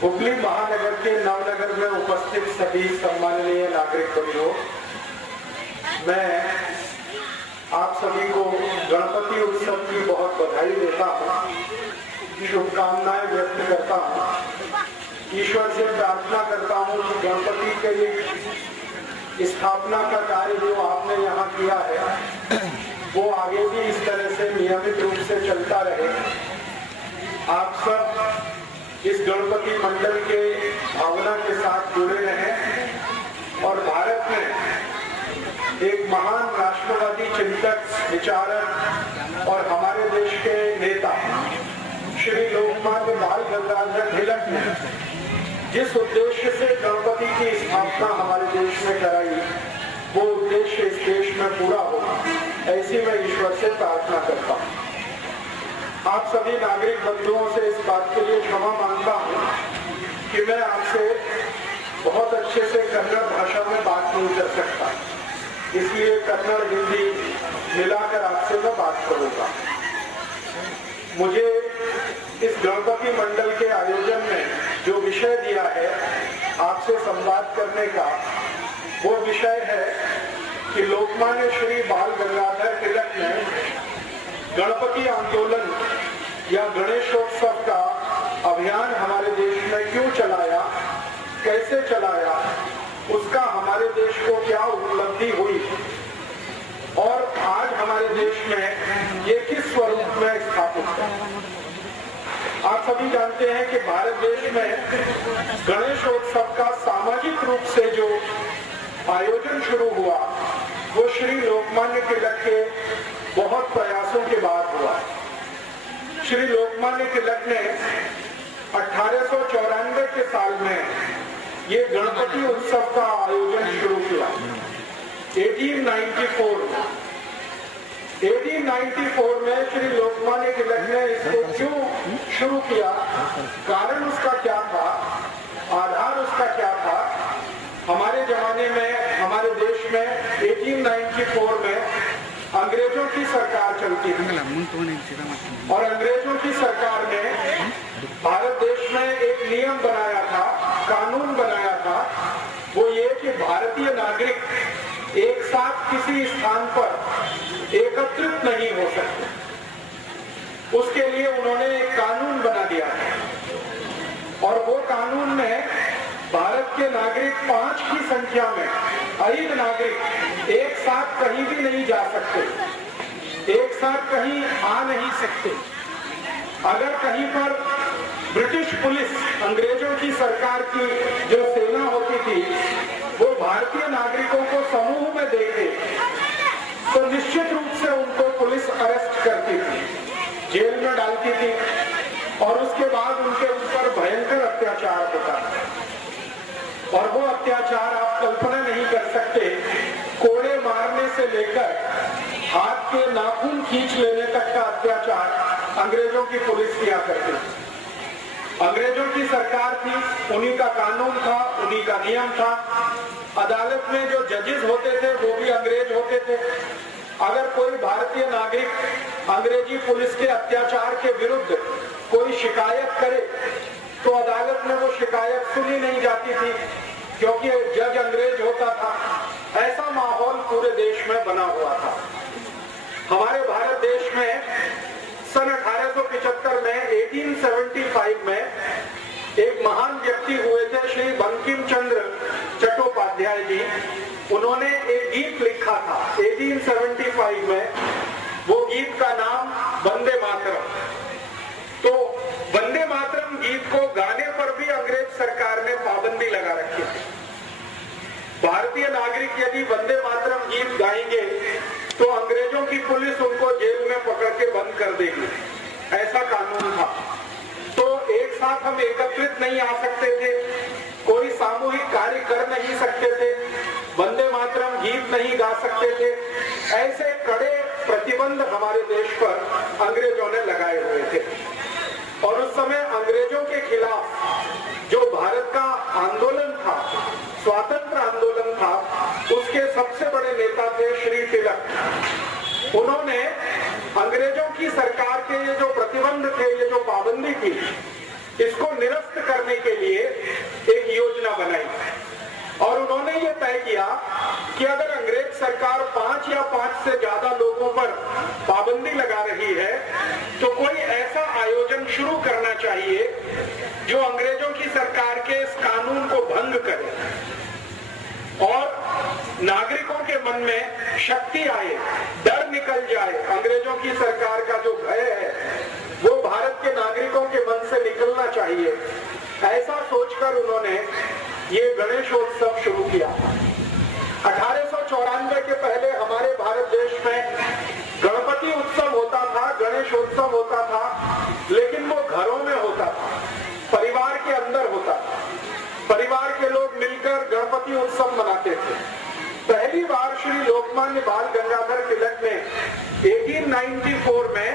हुगली महानगर के नवनगर में उपस्थित सभी सम्माननीय नागरिक बंधुओं, मैं आप सभी को गणपति उत्सव की बहुत बधाई देता हूँ, शुभकामनाएं व्यक्त करता हूँ। ईश्वर से प्रार्थना करता हूँ कि गणपति के स्थापना का कार्य जो आपने यहाँ किया है वो आगे भी इस तरह से नियमित रूप से चलता रहे। आप सब इस गणपति मंडल के भावना के साथ जुड़े रहें और भारत में एक महान राष्ट्रवादी चिंतक, विचारक और हमारे देश के नेता श्री लोकमान्य बाल गंगाधर तिलक ने जिस उद्देश्य से गणपति की स्थापना हमारे देश में कराई, वो उद्देश्य इस देश में पूरा हो, ऐसी मैं ईश्वर से प्रार्थना करता हूँ। आप सभी नागरिक बंधुओं से इस बात के लिए क्षमा मांगता हूँ कि मैं आपसे बहुत अच्छे से कन्नड़ भाषा में बात नहीं कर सकता, इसलिए कन्नड़ हिंदी मिलाकर आपसे मैं बात करूंगा। मुझे इस गणपति मंडल के आयोजन में जो विषय दिया है आपसे संवाद करने का, वो विषय है कि लोकमान्य श्री बाल गंगाधर तिलक ने गणपति आंदोलन या गणेशोत्सव का अभियान हमारे देश में क्यों चलाया, कैसे चलाया, उसका हमारे देश को क्या उपलब्धि हुई और आज हमारे देश में ये किस स्वरूप में स्थापित है। आप सभी जानते हैं कि भारत देश में गणेशोत्सव का सामाजिक रूप से जो आयोजन शुरू हुआ वो श्री लोकमान्य तिलक के बहुत प्रयासों के बाद हुआ। श्री लोकमान्य तिलक ने 1894 के साल में ये गणपति उत्सव का आयोजन शुरू किया। 1894 में श्री लोकमान्य तिलक ने इसको क्यों शुरू किया, कारण उसका क्या था, आधार उसका क्या था। हमारे जमाने में, हमारे देश में 1894 में अंग्रेजों की सरकार चलती थी और अंग्रेजों की सरकार ने भारत देश में एक नियम बनाया था, कानून बनाया था, वो ये कि भारतीय नागरिक एक साथ किसी स्थान पर एकत्रित नहीं हो सकते। उसके लिए उन्होंने एक कानून बना दिया था और वो कानून में भारत के नागरिक 5 की संख्या में अधिक नागरिक एक साथ कहीं भी नहीं जा सकते, एक साथ कहीं आ नहीं सकते। अगर कहीं पर ब्रिटिश पुलिस, अंग्रेजों की सरकार की जो सेना होती थी, वो भारतीय नागरिकों को समूह में देखे तो निश्चित रूप से उनको पुलिस अरेस्ट करती थी, जेल में डालती थी और उसके बाद उनके ऊपर भयंकर अत्याचार होता था। और वो अत्याचार आप कल्पना नहीं कर सकते, कोड़े मारने से लेकर हाथ के नाखून खींच लेने तक का अत्याचार अंग्रेजों की पुलिस किया करती थी। अंग्रेजों की सरकार थी, उन्हीं का कानून था, उन्हीं का नियम था। अदालत में जो जजेस होते थे वो भी अंग्रेज होते थे। अगर कोई भारतीय नागरिक अंग्रेजी पुलिस के अत्याचार के विरुद्ध कोई शिकायत करे तो अदालत में वो शिकायत सुनी नहीं जाती थी, क्योंकि जज अंग्रेज होता था। ऐसा माहौल पूरे देश में बना हुआ था। हमारे भारत देश में सन 1875 में 1875 में एक महान व्यक्ति हुए थे, श्री बंकिम चंद्र चट्टोपाध्याय जी। उन्होंने एक गीत लिखा था 1875 में, वो गीत का नाम वंदे मातरम। तो वंदे मातरम गीत को गाने पर भी अंग्रेज सरकार ने पाबंदी लगा रखी थी। भारतीय नागरिक यदि वंदे मातरम गीत गाएंगे तो अंग्रेजों की पुलिस उनको जेल में पकड़ के बंद कर देगी, ऐसा कानून था। तो एक साथ हम एकत्रित नहीं आ सकते थे, कोई सामूहिक कार्य कर नहीं सकते थे, वंदे मातरम गीत नहीं गा सकते थे। ऐसे कड़े प्रतिबंध हमारे देश पर अंग्रेजों ने लगाए हुए थे। और उस समय अंग्रेजों के खिलाफ जो भारत का आंदोलन था, स्वातंत्र आंदोलन था, उसके सबसे बड़े नेता थे श्री तिलक। उन्होंने अंग्रेजों की सरकार के ये जो प्रतिबंध थे, ये जो पाबंदी थी, इसको निरस्त करने के लिए एक योजना बनाई और उन्होंने ये तय किया कि अगर अंग्रेज सरकार 5 या 5 से ज्यादा लोगों पर पाबंदी लगा रही है तो कोई ऐसा आयोजन शुरू करना चाहिए जो अंग्रेजों की सरकार के इस कानून को भंग करे और नागरिकों के मन में शक्ति आए, डर निकल जाए, अंग्रेजों की सरकार का जो भय है वो भारत के नागरिकों के मन से निकलना चाहिए। ऐसा सोचकर उन्होंने ये गणेशोत्सव शुरू किया। 1894 के पहले हमारे भारत देश में गणपति उत्सव होता था, गणेशोत्सव होता था, लेकिन वो घरों में होता था, परिवार के अंदर होता था। परिवार के लोग मिलकर गणपति उत्सव मनाते थे। पहली बार श्री लोकमान्य बाल गंगाधर तिलक ने 1894 में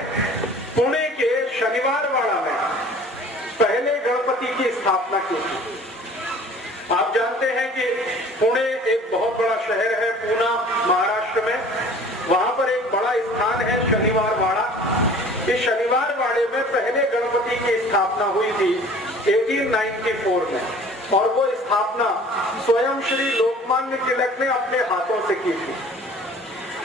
पुणे के शनिवारवाड़ा में पहले गणपति की स्थापना की थी। आप जानते हैं कि पुणे एक बहुत बड़ा शहर है, पूना महाराष्ट्र में, वहां पर एक बड़ा स्थान है शनिवारवाड़ा। इस शनिवारवाड़े में पहले गणपति की स्थापना हुई थी 1894 में और वो स्थापना स्वयं श्री लोकमान्य तिलक ने अपने हाथों से की थी।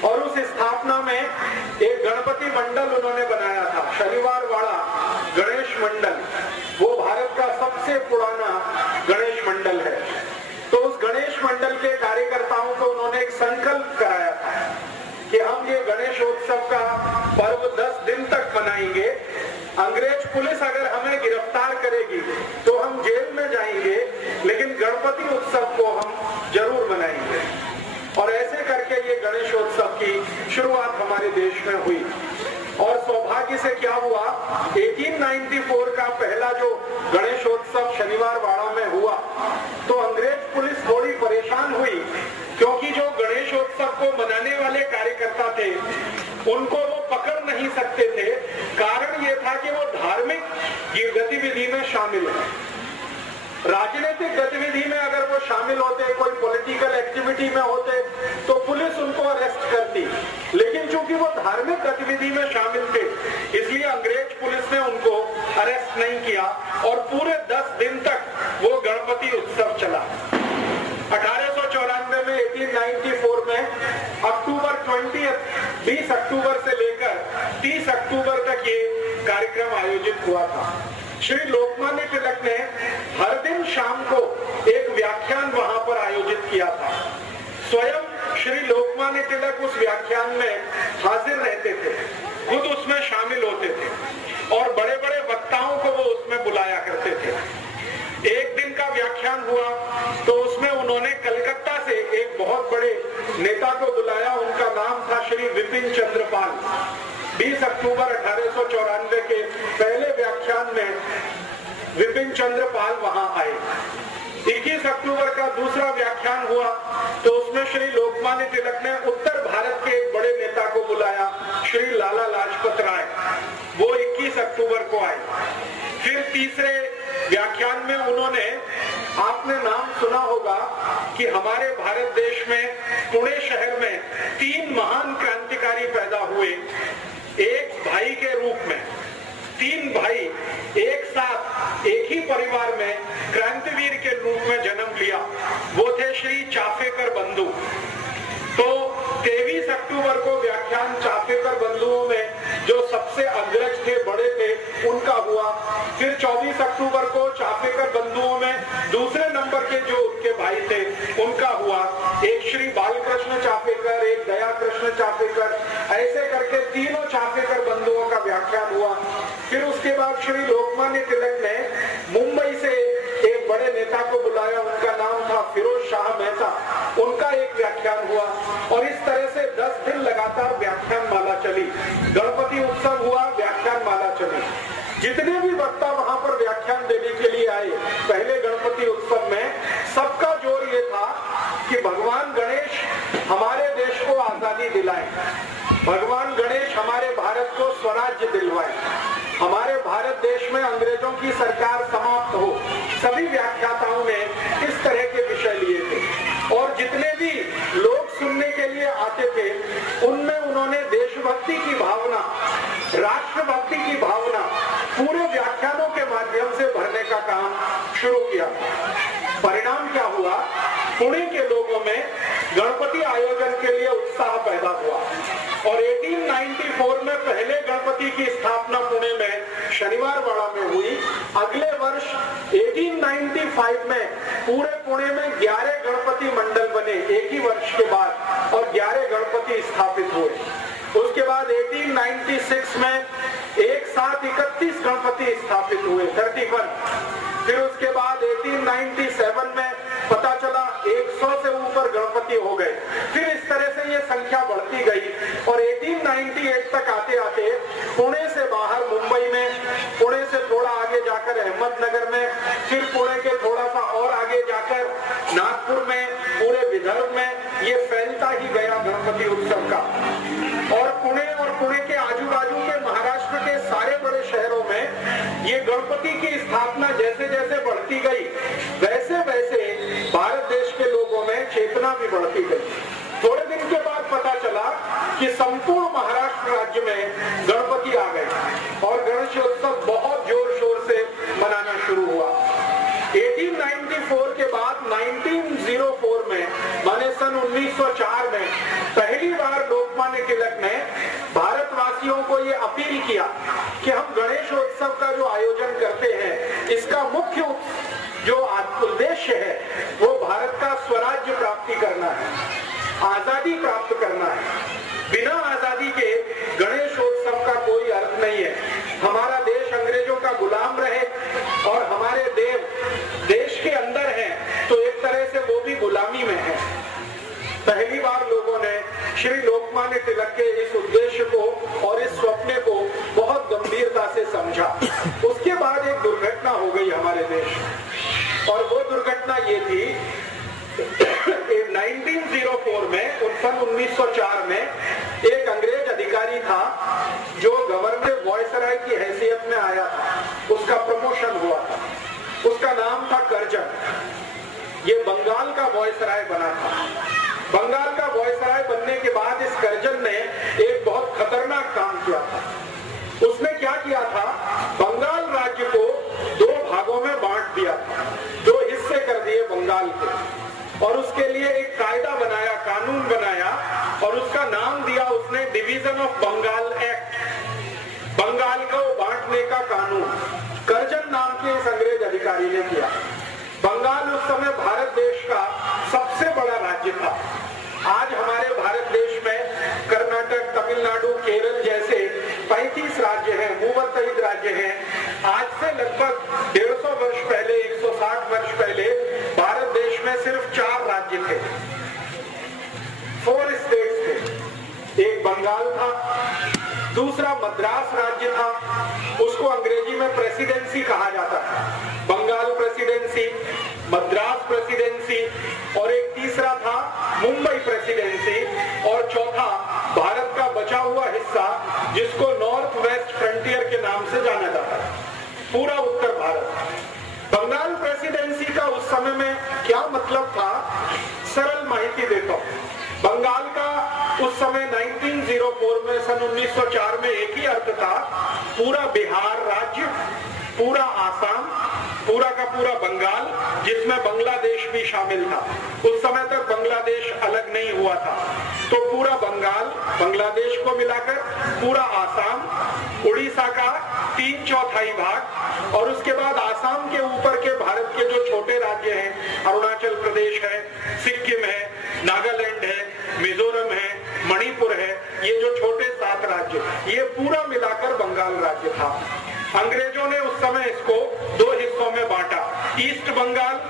और उस स्थापना में एक गणपति मंडल उन्होंने बनाया था, शनिवारवाड़ा गणेश मंडल। वो भारत का सबसे पुराना गणेश मंडल है। तो उस गणेश मंडल के कार्यकर्ताओं को उन्होंने एक संकल्प कराया था कि हम ये गणेशोत्सव का पर्व 10 दिन तक मनाएंगे। अंग्रेज पुलिस अगर हमें गिरफ्तार करेगी तो हम जेल में जाएंगे, लेकिन गणपति उत्सव को हम जरूर मनाएंगे। और ऐसे करके ये गणेशोत्सव की शुरुआत हमारे देश में हुई। और सौभाग्य से क्या हुआ, 1894 का पहला जो गणेशोत्सव शनिवारवाड़ा में हुआ तो अंग्रेज पुलिस थोड़ी परेशान हुई, क्योंकि जो गणेशोत्सव को मनाने वाले कार्यकर्ता थे उनको वो पकड़ नहीं सकते थे। कारण ये था कि वो धार्मिक गतिविधि में शामिल है। राजनीतिक गतिविधि में अगर वो शामिल होते, कोई पॉलिटिकल एक्टिविटी में होते तो पुलिस उनको अरेस्ट करती, लेकिन चूंकि वो धार्मिक गतिविधि में शामिल थे इसलिए अंग्रेज पुलिस ने उनको अरेस्ट नहीं किया और पूरे 10 दिन तक वो गणपति उत्सव चला। 1894 में 1894 में अक्टूबर 20 अक्टूबर से लेकर 30 अक्टूबर तक ये कार्यक्रम आयोजित हुआ था। श्री लोकमान्य तिलक ने हर दिन शाम को एक व्याख्यान वहां पर आयोजित किया था। स्वयं श्री लोकमान्य तिलक उस व्याख्यान में हाजिर रहते थे, खुद उसमें शामिल होते थे और बड़े बड़े वक्ताओं को वो उसमें बुलाया करते थे। एक दिन का व्याख्यान हुआ तो उसमें उन्होंने कलकत्ता से एक बहुत बड़े नेता को बुलाया। उनका नाम था श्री विपिन चंद्र पाल। 20 अक्टूबर 1894 के पहले व्याख्यान में विपिन चंद्र पाल वहां आए। 21 अक्टूबर का दूसरा व्याख्यान हुआ तो उसमें श्री लोकमान्य तिलक ने उत्तर भारत के एक बड़े नेता को बुलाया, श्री लाला लाजपत राय। वो 21 अक्टूबर को आए। फिर तीसरे व्याख्यान में उन्होंने, आपने नाम सुना होगा कि हमारे भारत देश में पुणे शहर में 3 महान क्रांतिकारी पैदा हुए एक भाई के रूप में। 3 भाई एक साथ एक ही परिवार में क्रांतिवीर के रूप में जन्म लिया। वो थे श्री चाफेकर बंधु। तो 23 अक्टूबर को व्याख्यान चाफेकर बंधुओं में जो सबसे अग्रज थे, बड़े थे, उनका हुआ। फिर 24 अक्टूबर को चाफेकर बंधुओं में दूसरे नंबर के जो उनके भाई थे उनका हुआ। एक श्री बालकृष्ण चाफेकर, एक दया कृष्ण चाफेकर, ऐसे करके तीनों चाफेकर बंधुओं का व्याख्यान हुआ। फिर उसके बाद श्री लोकमान्य तिलक ने मुंबई से एक बड़े नेता को बुलाया, उनका नाम था फिरोज शाह मेहता। उनका एक व्याख्यान हुआ और इस तरह से 10 दिन लगातार व्याख्यान माला चली। गणपति उत्सव हुआ, व्याख्यान माला चली। जितने भी वक्ता वहां पर व्याख्यान देने के लिए आए पहले गणपति उत्सव में, सबका जोर ये था कि भगवान गणेश हमारे देश को आजादी दिलाएं, भगवान गणेश हमारे भारत को स्वराज्य दिलवाएं, हमारे भारत देश में अंग्रेजों की सरकार समाप्त हो। सभी व्याख्याताओं ने इस तरह के विषय लिए थे और जितने भी लोग सुनने के लिए आते थे उनमें उन्होंने देशभक्ति की भावना, राष्ट्रभक्ति की भावना पूरे व्याख्यानों के माध्यम से भरने शुरू किया। परिणाम क्या हुआ? पुणे के लोगों में गणपति आयोजन के लिए उत्साह पैदा हुआ और 1894 में पहले गणपति की स्थापना पुणे में शनिवारवाड़ा में हुई। अगले वर्ष 1895 में पूरे पुणे में 11 गणपति मंडल बने एक ही वर्ष के बाद और 11 गणपति स्थापित हुए। उसके बाद 1896 में एक साथ 31 गणपति स्थापित हुए, 31। फिर उसके बाद 1897 में पता चला 100 से ऊपर गणपति हो गए। फिर इस तरह से ये संख्या बढ़ती गई और 1898 तक आते आते पुणे से बाहर मुंबई में, पुणे से थोड़ा आगे जाकर अहमदनगर में, फिर पुणे के थोड़ा सा और आगे जाकर नागपुर में, पूरे विदर्भ में ये फैलता ही गया गणपति उत्सव का। और पुणे के आजू बाजू के महाराष्ट्र के सारे बड़े शहरों में ये गणपति की स्थापना जैसे जैसे बढ़ती गई वैसे वैसे भारत देश के लोगों में चेतना भी बढ़ती गई। थोड़े दिन के बाद पता चला कि संपूर्ण महाराष्ट्र राज्य में गणपति आ गए और गणेशोत्सव बहुत जोर शोर से मनाना शुरू हुआ। 1894 के बाद 1904 में माने सन 1904 में पहली बार लोकमान्य तिलक ने भारतवासियों को ये अपील किया कि हम गणेशोत्सव का जो आयोजन करते हैं इसका मुख्य जो उद्देश्य है वो भारत का स्वराज्य प्राप्ति करना है, आजादी प्राप्त करना है। बिना आजादी के गणेशोत्सव का कोई अर्थ नहीं है। हमारा देश अंग्रेजों का गुलाम रहे और हमारे देव देश के अंदर हैं तो एक तरह से वो भी गुलामी में है। पहली बार लोगों ने श्री लोकमान्य तिलक के इस उद्देश्य को और इस स्वप्न को बहुत गंभीरता से समझा। उसके बाद एक दुर्घटना हो गई हमारे देश और वो दुर्घटना ये थी 1904 में, सन 1904 में एक अंग्रेज अधिकारी था जो गवर्नर वॉयसराय की हैसियत में आया था, उसका प्रमोशन हुआ था। उसका नाम था कर्जन। ये बंगाल का वॉयसराय बना था। बंगाल का वॉयसराय बनने के बाद इस कर्जन ने एक बहुत खतरनाक काम किया था। उसने क्या किया था? बंगाल राज्य को 2 भागों में बांट दिया था, 2 हिस्से कर दिए बंगाल के और उसके लिए एक कायदा बनाया, कानून बनाया और उसका नाम दिया उसने division of Bengal act, Bengal को बांटने का कानून। कर्जन नाम के इस अंग्रेज अधिकारी ने किया। बंगाल उस समय भारत देश का सबसे बड़ा राज्य था। आज हमारे भारत देश में कर्नाटक, तमिलनाडु, केरल जैसे 35 राज्य हैं, भूवत्तहित राज्य हैं। आज से लगभग 150 वर्ष पहले, 160 वर्ष पहले भारत देश में सिर्फ 4 राज्य थे, 4 स्टेट्स थे। एक बंगाल था, दूसरा मद्रास राज्य था, उसको अंग्रेजी में प्रेसिडेंसी कहा जाता था। बंगाल प्रेसिडेंसी, मद्रास प्रेसिडेंसी और एक तीसरा था मुंबई प्रेसिडेंसी और चौथा भारत का बचा हुआ हिस्सा जिसको नॉर्थ वेस्ट फ्रंटियर के नाम से जाना जाता है, पूरा उत्तर भारत। बंगाल प्रेसिडेंसी का उस समय में क्या मतलब था, सरल माहिती देता हूं। बंगाल का उस समय 1904 में, सन 1904 में एक ही अर्थ था, पूरा बिहार राज्य, पूरा आसाम, पूरा का पूरा बंगाल जिसमें बांग्लादेश भी शामिल था। उस समय तक बांग्लादेश अलग नहीं हुआ था, तो पूरा बंगाल, बांग्लादेश को मिलाकर पूरा आसाम, उड़ीसा का 3/4 भाग और उसके बाद आसाम के ऊपर के भारत के जो छोटे राज्य हैं, अरुणाचल प्रदेश है, सिक्किम है, नागालैंड है, मिजोरम है, मणिपुर है, ये जो छोटे 7 राज्य, ये पूरा मिलाकर बंगाल राज्य था। अंग्रेजों ने उस समय इसको 2 हिस्सों में बांटा, East Bengal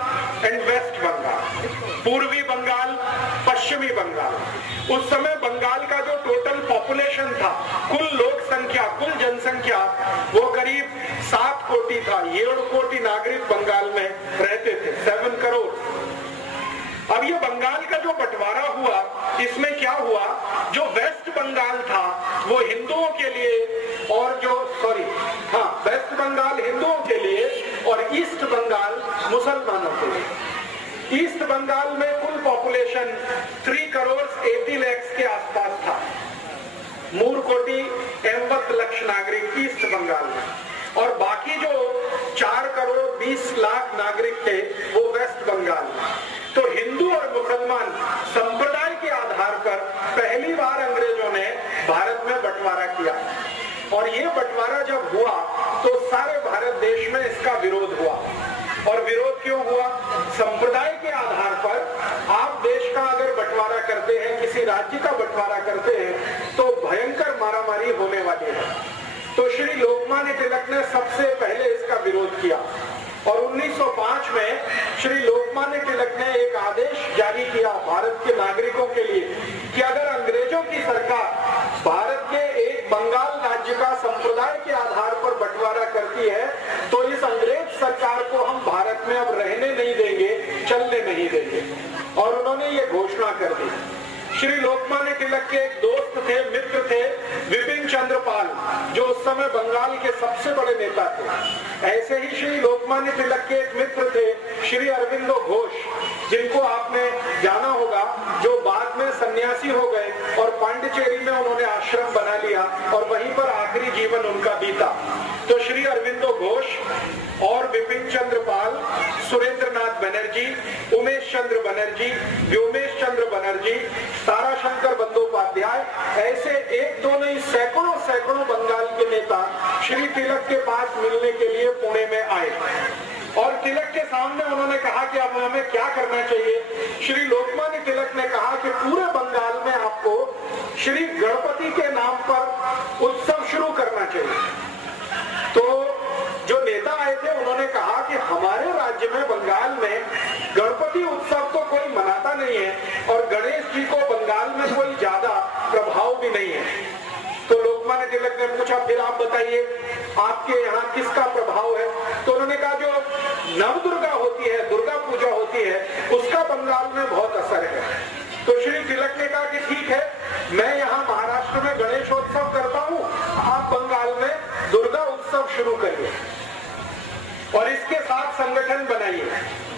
and West Bengal, पूर्वी बंगाल, पश्चिमी बंगाल। उस समय बंगाल का जो टोटल पॉपुलेशन था, कुल लोक संख्या, कुल जनसंख्या, वो करीब 7 कोटि था। 7 कोटि नागरिक बंगाल में रहते थे, 7 करोड़। अब ये बंगाल का जो बंटवारा हुआ, इसमें क्या हुआ, जो वेस्ट बंगाल था वो हिंदुओं के लिए और वेस्ट बंगाल हिंदुओं के लिए और ईस्ट बंगाल मुसलमानों के लिए। ईस्ट बंगाल में कुल पॉपुलेशन 3 करोड़ 80 लाख के आसपास था, 3 कोटि 80 लाख नागरिक ईस्ट बंगाल में, और बाकी जो 4 करोड़ 20 लाख नागरिक थे वो वेस्ट बंगाल में। तो हिंदू और मुसलमान संप्रदाय के आधार पर पहली बार अंग्रेजों ने भारत में बंटवारा किया, और ये बंटवारा जब हुआ तो सारे भारत देश में इसका विरोध हुआ। और विरोध क्यों हुआ? संप्रदाय के आधार पर आप देश का अगर बंटवारा करते हैं, किसी राज्य का बंटवारा करते हैं, तो भयंकर मारामारी होने वाली है। तो श्री लोकमान्य तिलक ने सबसे पहले इसका विरोध किया, और 1905 में श्री लोकमान्य तिलक ने एक आदेश जारी किया भारत के नागरिकों के लिए कि अगर अंग्रेजों की सरकार भारत के एक बंगाल राज्य का संप्रदाय के आधार पर बंटवारा करती है तो इस अंग्रेज सरकार को हम भारत में अब रहने नहीं देंगे, चलने नहीं देंगे। और उन्होंने ये घोषणा कर दी। श्री लोकमान्य तिलक के एक दोस्त थे, मित्र थे, विपिन चंद्र पाल, जो उस समय बंगाल के सबसे बड़े नेता थे। ऐसे ही श्री लोकमान्य तिलक के एक मित्र थे श्री अरविंदो घोष, जिनको आपने जाना होगा, जो बाद में सन्यासी हो गए और पांडिचेरी में उन्होंने आश्रम बना लिया और वहीं पर आखिरी जीवन उनका बीता। तो श्री अरविंदो घोष और विपिन चंद्र पाल, सुरेंद्रनाथ बनर्जी, उमेश चंद्र बनर्जी, व्योमेश चंद्र बनर्जी, ताराशंकर बंदोपाध्याय, ऐसे एक दो नहीं सैकड़ों सैकड़ों बंगाल के नेता श्री तिलक के पास मिलने के लिए पुणे में आए। और तिलक के सामने उन्होंने कहा कि अब हमें क्या करना चाहिए। श्री लोकमान्य तिलक ने कहा कि पूरे बंगाल में आपको श्री गणपति के नाम पर उत्सव शुरू करना चाहिए। तो जो नेता आए थे उन्होंने कहा कि हमारे राज्य में, बंगाल में गणपति उत्सव तो कोई मनाता नहीं है और गणेश जी को बंगाल में कोई ज्यादा प्रभाव भी नहीं है। तो लोकमान्य तिलक ने पूछा, फिर आप बताइए आपके यहाँ किसका प्रभाव है? तो उन्होंने कहा जो नवदुर्गा होती है, दुर्गा पूजा होती है, उसका बंगाल में बहुत असर है। तो श्री तिलक ने कहा कि ठीक है, मैं यहाँ महाराष्ट्र में गणेशोत्सव करता हूँ, आप बंगाल में दुर्गा उत्सव शुरू करिए और इसके साथ संगठन बनाइए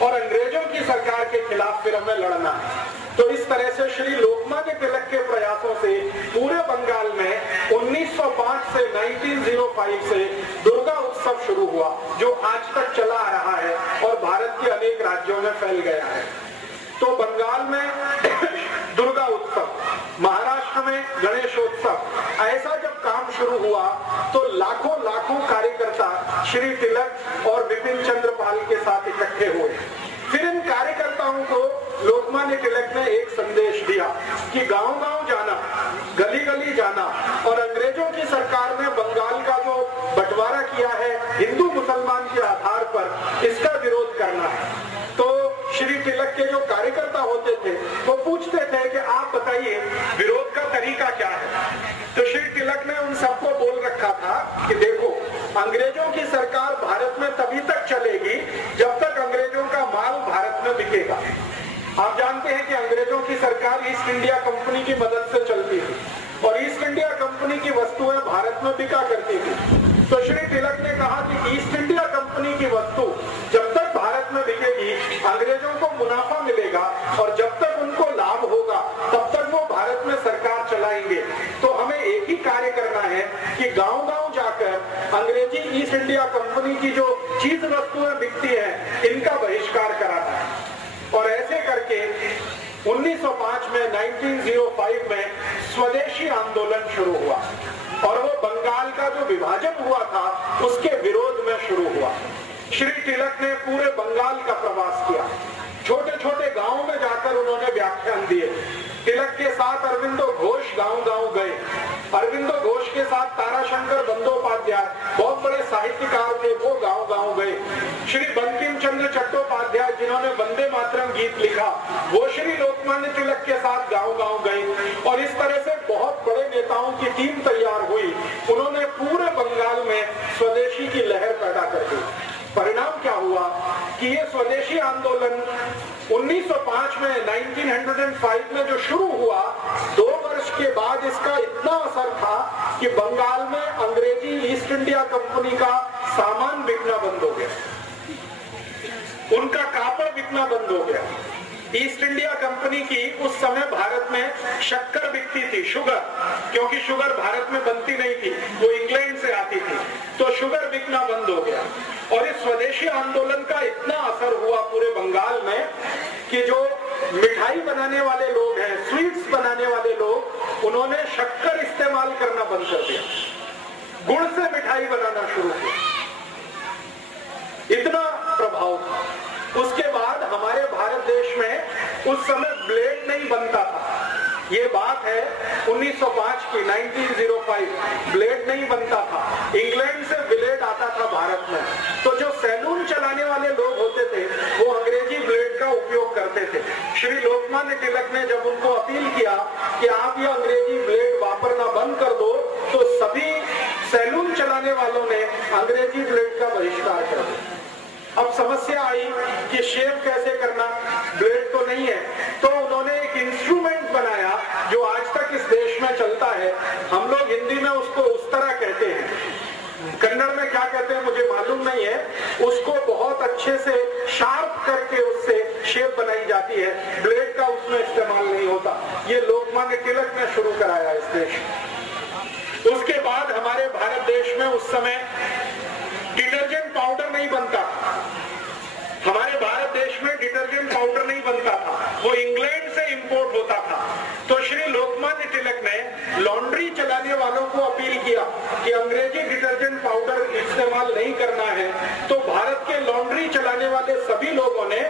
और अंग्रेजों की सरकार के खिलाफ फिर हमें लड़ना है। तो इस तरह से श्री लोकमान्य तिलक के प्रयासों से पूरे बंगाल में 1905 से 1905 से दुर्गा उत्सव शुरू हुआ, जो आज तक चला आ रहा है और भारत के अनेक राज्यों में फैल गया है। तो बंगाल में दुर्गा उत्सव, महाराष्ट्र में गणेशोत्सव, ऐसा जब काम शुरू हुआ तो लाखों लाखों कार्यकर्ता श्री तिलक और विपिन चंद्र पाल के साथ इकट्ठे हुए। फिर इन कार्यकर्ताओं को लोकमान्य तिलक ने एक संदेश दिया कि गांव-गांव जाना, गली-गली जाना और अंग्रेजों की सरकार ने बंगाल का जो बंटवारा किया है हिंदू मुसलमान के आधार पर, इसका विरोध करना है। तो श्री तिलक के जो कार्यकर्ता होते थे वो पूछते थे कि आप बताइए विरोध का तरीका क्या है। तो श्री तिलक ने उन सबको बोल रखा था कि देखो, अंग्रेजों की सरकार भारत में तभी तक चलेगी जब तक अंग्रेजों का माल भारत में बिकेगा। आप जानते हैं कि अंग्रेजों की सरकार ईस्ट इंडिया कंपनी की मदद से चलती थी और ईस्ट इंडिया कंपनी की वस्तुएं भारत में बिका करती थी। तो श्री तिलक ने कहा कि ईस्ट इंडिया कंपनी की वस्तु जब तक भारत में बिकेगी अंग्रेजों को मुनाफा मिलेगा और जब तक उनको लाभ होगा तब तक वो भारत में सरकार चलाएंगे। तो हमें एक ही कार्य करना है कि गांव-गांव जाकर अंग्रेजी ईस्ट इंडिया कंपनी की जो चीज वस्तुएं बिकती हैं इनका बहिष्कार कराना है। और ऐसे करके 1905 में 1905 में स्वदेशी आंदोलन शुरू हुआ और वो बंगाल का जो विभाजन हुआ था उसके विरोध में शुरू हुआ। श्री तिलक ने पूरे बंगाल का प्रवास किया, छोटे छोटे गांवों में जाकर उन्होंने व्याख्यान दिए। तिलक के साथ अरविंदो घोष गांव-गांव गए। अरविंदो घोष के साथ ताराशंकर बंदोपाध्याय, बहुत बड़े साहित्यकार थे, वो गांव-गांव गए। श्री बंकिम चंद्र चट्टोपाध्याय, जिन्होंने वंदे मातरम गीत लिखा, वो श्री लोकमान्य तिलक के साथ गांव-गांव गए और इस तरह से बहुत बड़े नेताओं की टीम तैयार हुई। उन्होंने पूरे बंगाल में स्वदेशी की लहर पैदा कर दी। परिणाम क्या हुआ कि ये स्वदेशी आंदोलन 1905 में 1905 में जो शुरू हुआ, 2 वर्ष के बाद इसका इतना असर था कि बंगाल में अंग्रेजी ईस्ट इंडिया कंपनी का सामान बिकना बंद हो गया, उनका कापड़ बिकना बंद हो गया। ईस्ट इंडिया कंपनी की उस समय भारत में शक्कर बिकती थी, शुगर, क्योंकि शुगर भारत में बनती नहीं थी, वो इंग्लैंड से आती थी, तो शुगर बिकना बंद हो गया। और इस स्वदेशी आंदोलन का इतना असर हुआ पूरे बंगाल में कि जो मिठाई बनाने वाले लोग हैं, स्वीट्स बनाने वाले लोग, उन्होंने शक्कर इस्तेमाल करना बंद कर दिया, गुड़ से मिठाई बनाना शुरू किया। इतना प्रभाव था। उसके बाद हमारे भारत देश में उस समय ब्लेड नहीं बनता था, ये बात है 1905 की, 1905, ब्लेड नहीं बनता था, इंग्लैंड से ब्लेड आता था भारत में। तो जो सैलून चलाने वाले लोग होते थे वो अंग्रेजी ब्लेड का उपयोग करते थे। श्री लोकमान्य तिलक ने जब उनको अपील किया कि आप ये अंग्रेजी ब्लेड वापरना बंद कर दो, तो सभी सैलून चलाने वालों ने अंग्रेजी ब्लेड का बहिष्कार कर दिया। अब समस्या आई कि शेव कैसे करना, ब्लेड तो नहीं है, तो उन्होंने एक इंस्ट्रूमेंट बनाया जो आज तक इस देश में चलता है। हम लोग हिंदी में उसको उस तरह कहते हैं, कन्नड़ में क्या कहते हैं मुझे मालूम नहीं है। उसको बहुत अच्छे से शार्प करके उससे शेप बनाई जाती है, ब्लेड का उसमें इस्तेमाल नहीं होता। ये लोकमान्य तिलक ने शुरू कराया इस देश में। उसके बाद हमारे भारत देश में उस समय डिटर्जेंट पाउडर नहीं बनता, हमारे भारत देश में डिटर्जेंट पाउडर नहीं बनता था, वो इंग्लैंड से इंपोर्ट होता था। तो श्री लोकमान्य तिलक ने लॉन्ड्री चलाने वालों को अपील किया कि अंग्रेजी डिटर्जेंट पाउडर इस्तेमाल नहीं करना है। तो भारत के लॉन्ड्री चलाने वाले सभी लोगों ने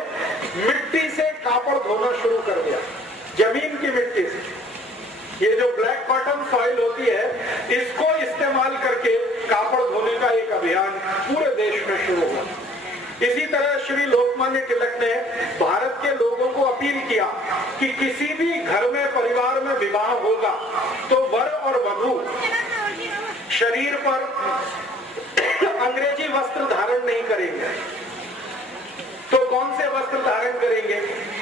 मिट्टी से कापड़ धोना शुरू कर दिया, जमीन की मिट्टी से। ये जो ब्लैक कॉटन सॉइल होती है, इसको इस्तेमाल करके कापड़ धोने का एक अभियान पूरे देश में शुरू हुआ। इसी तरह श्री लोकमान्य तिलक ने भारत के लोगों को अपील किया कि किसी भी घर में, परिवार में विवाह होगा तो वर और वधू शरीर पर अंग्रेजी वस्त्र धारण नहीं करेंगे। तो कौन से वस्त्र धारण करेंगे?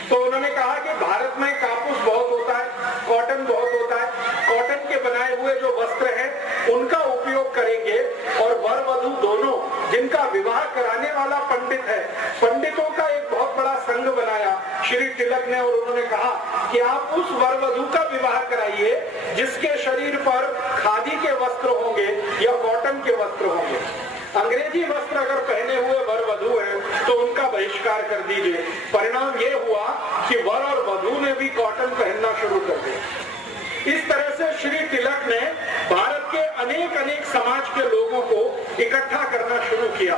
तो उन्होंने कहा कि भारत में कापूस बहुत होता है, कॉटन बहुत होता है, कॉटन के बनाए हुए जो वस्त्र हैं उनका उपयोग करेंगे। और वर वधू दोनों, जिनका विवाह कराने वाला पंडित है, पंडितों का एक बहुत बड़ा संघ बनाया श्री तिलक ने। और उन्होंने कहा कि आप उस वर वधू का विवाह कराइए जिसके शरीर पर खादी के वस्त्र होंगे या कॉटन के वस्त्र होंगे। अंग्रेजी वस्त्र अगर पहने हुए वर वधू है तो उनका बहिष्कार कर दीजिए। परिणाम ये हुआ कि वर और वधू ने भी कॉटन पहनना शुरू कर दिया। इस तरह से श्री तिलक ने भारत के अनेक अनेक समाज के लोगों को इकट्ठा करना शुरू किया।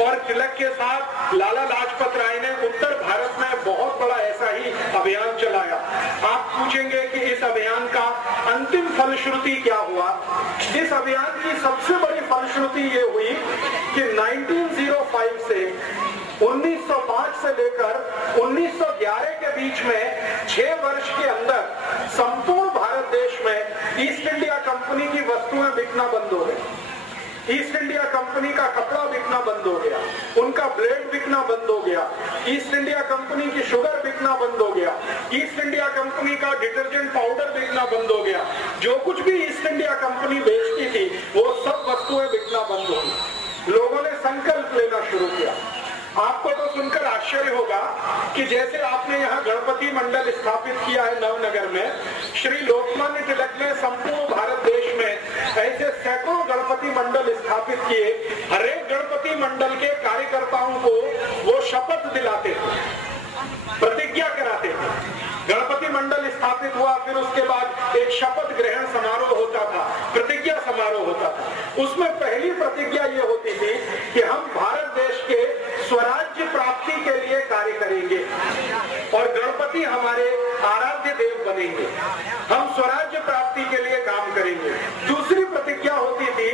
और तिलक के साथ लाला लाजपत राय ने उत्तर भारत में बहुत बड़ा ऐसा ही अभियान चलाया। आप पूछेंगे कि इस अभियान का अंतिम फलश्रुति क्या हुआ? इस अभियान की सबसे बड़ी फलश्रुति ये हुई कि 1905 से 1905 से लेकर 1911 के बीच में 6 वर्ष के अंदर संपूर्ण भारत देश में ईस्ट इंडिया कंपनी की वस्तुएं बिकना बंद हो गई। ईस्ट इंडिया कंपनी का कपड़ा बिकना बंद हो गया, उनका ब्लेड बिकना बंद हो गया, ईस्ट इंडिया कंपनी की शुगर बिकना बंद हो गया, ईस्ट इंडिया कंपनी का डिटर्जेंट पाउडर बिकना बंद हो गया। जो कुछ भी ईस्ट इंडिया कंपनी बेचती थी वो सब वस्तुएं बिकना बंद हो गई। लोगों ने संकल्प लेना शुरू किया। आपको तो सुनकर आश्चर्य होगा कि जैसे आपने यहाँ गणपति मंडल स्थापित किया है नवनगर में, श्री लोकमान्य तिलक ने संपूर्ण भारत देश में ऐसे सैकड़ों गणपति मंडल स्थापित किए। हर एक गणपति मंडल के कार्यकर्ताओं को वो शपथ दिलाते थे, प्रतिज्ञा कराते थे। गणपति मंडल स्थापित हुआ, फिर उसके बाद एक शपथ ग्रहण समारोह होता था, प्रतिज्ञा समारोह होता था। उसमें पहली प्रतिज्ञा ये होती थी कि हम भारत देश के स्वराज्य प्राप्ति के लिए कार्य करेंगे और गणपति हमारे आराध्य देव बनेंगे, हम स्वराज्य प्राप्ति के लिए काम करेंगे। दूसरी प्रतिज्ञा होती थी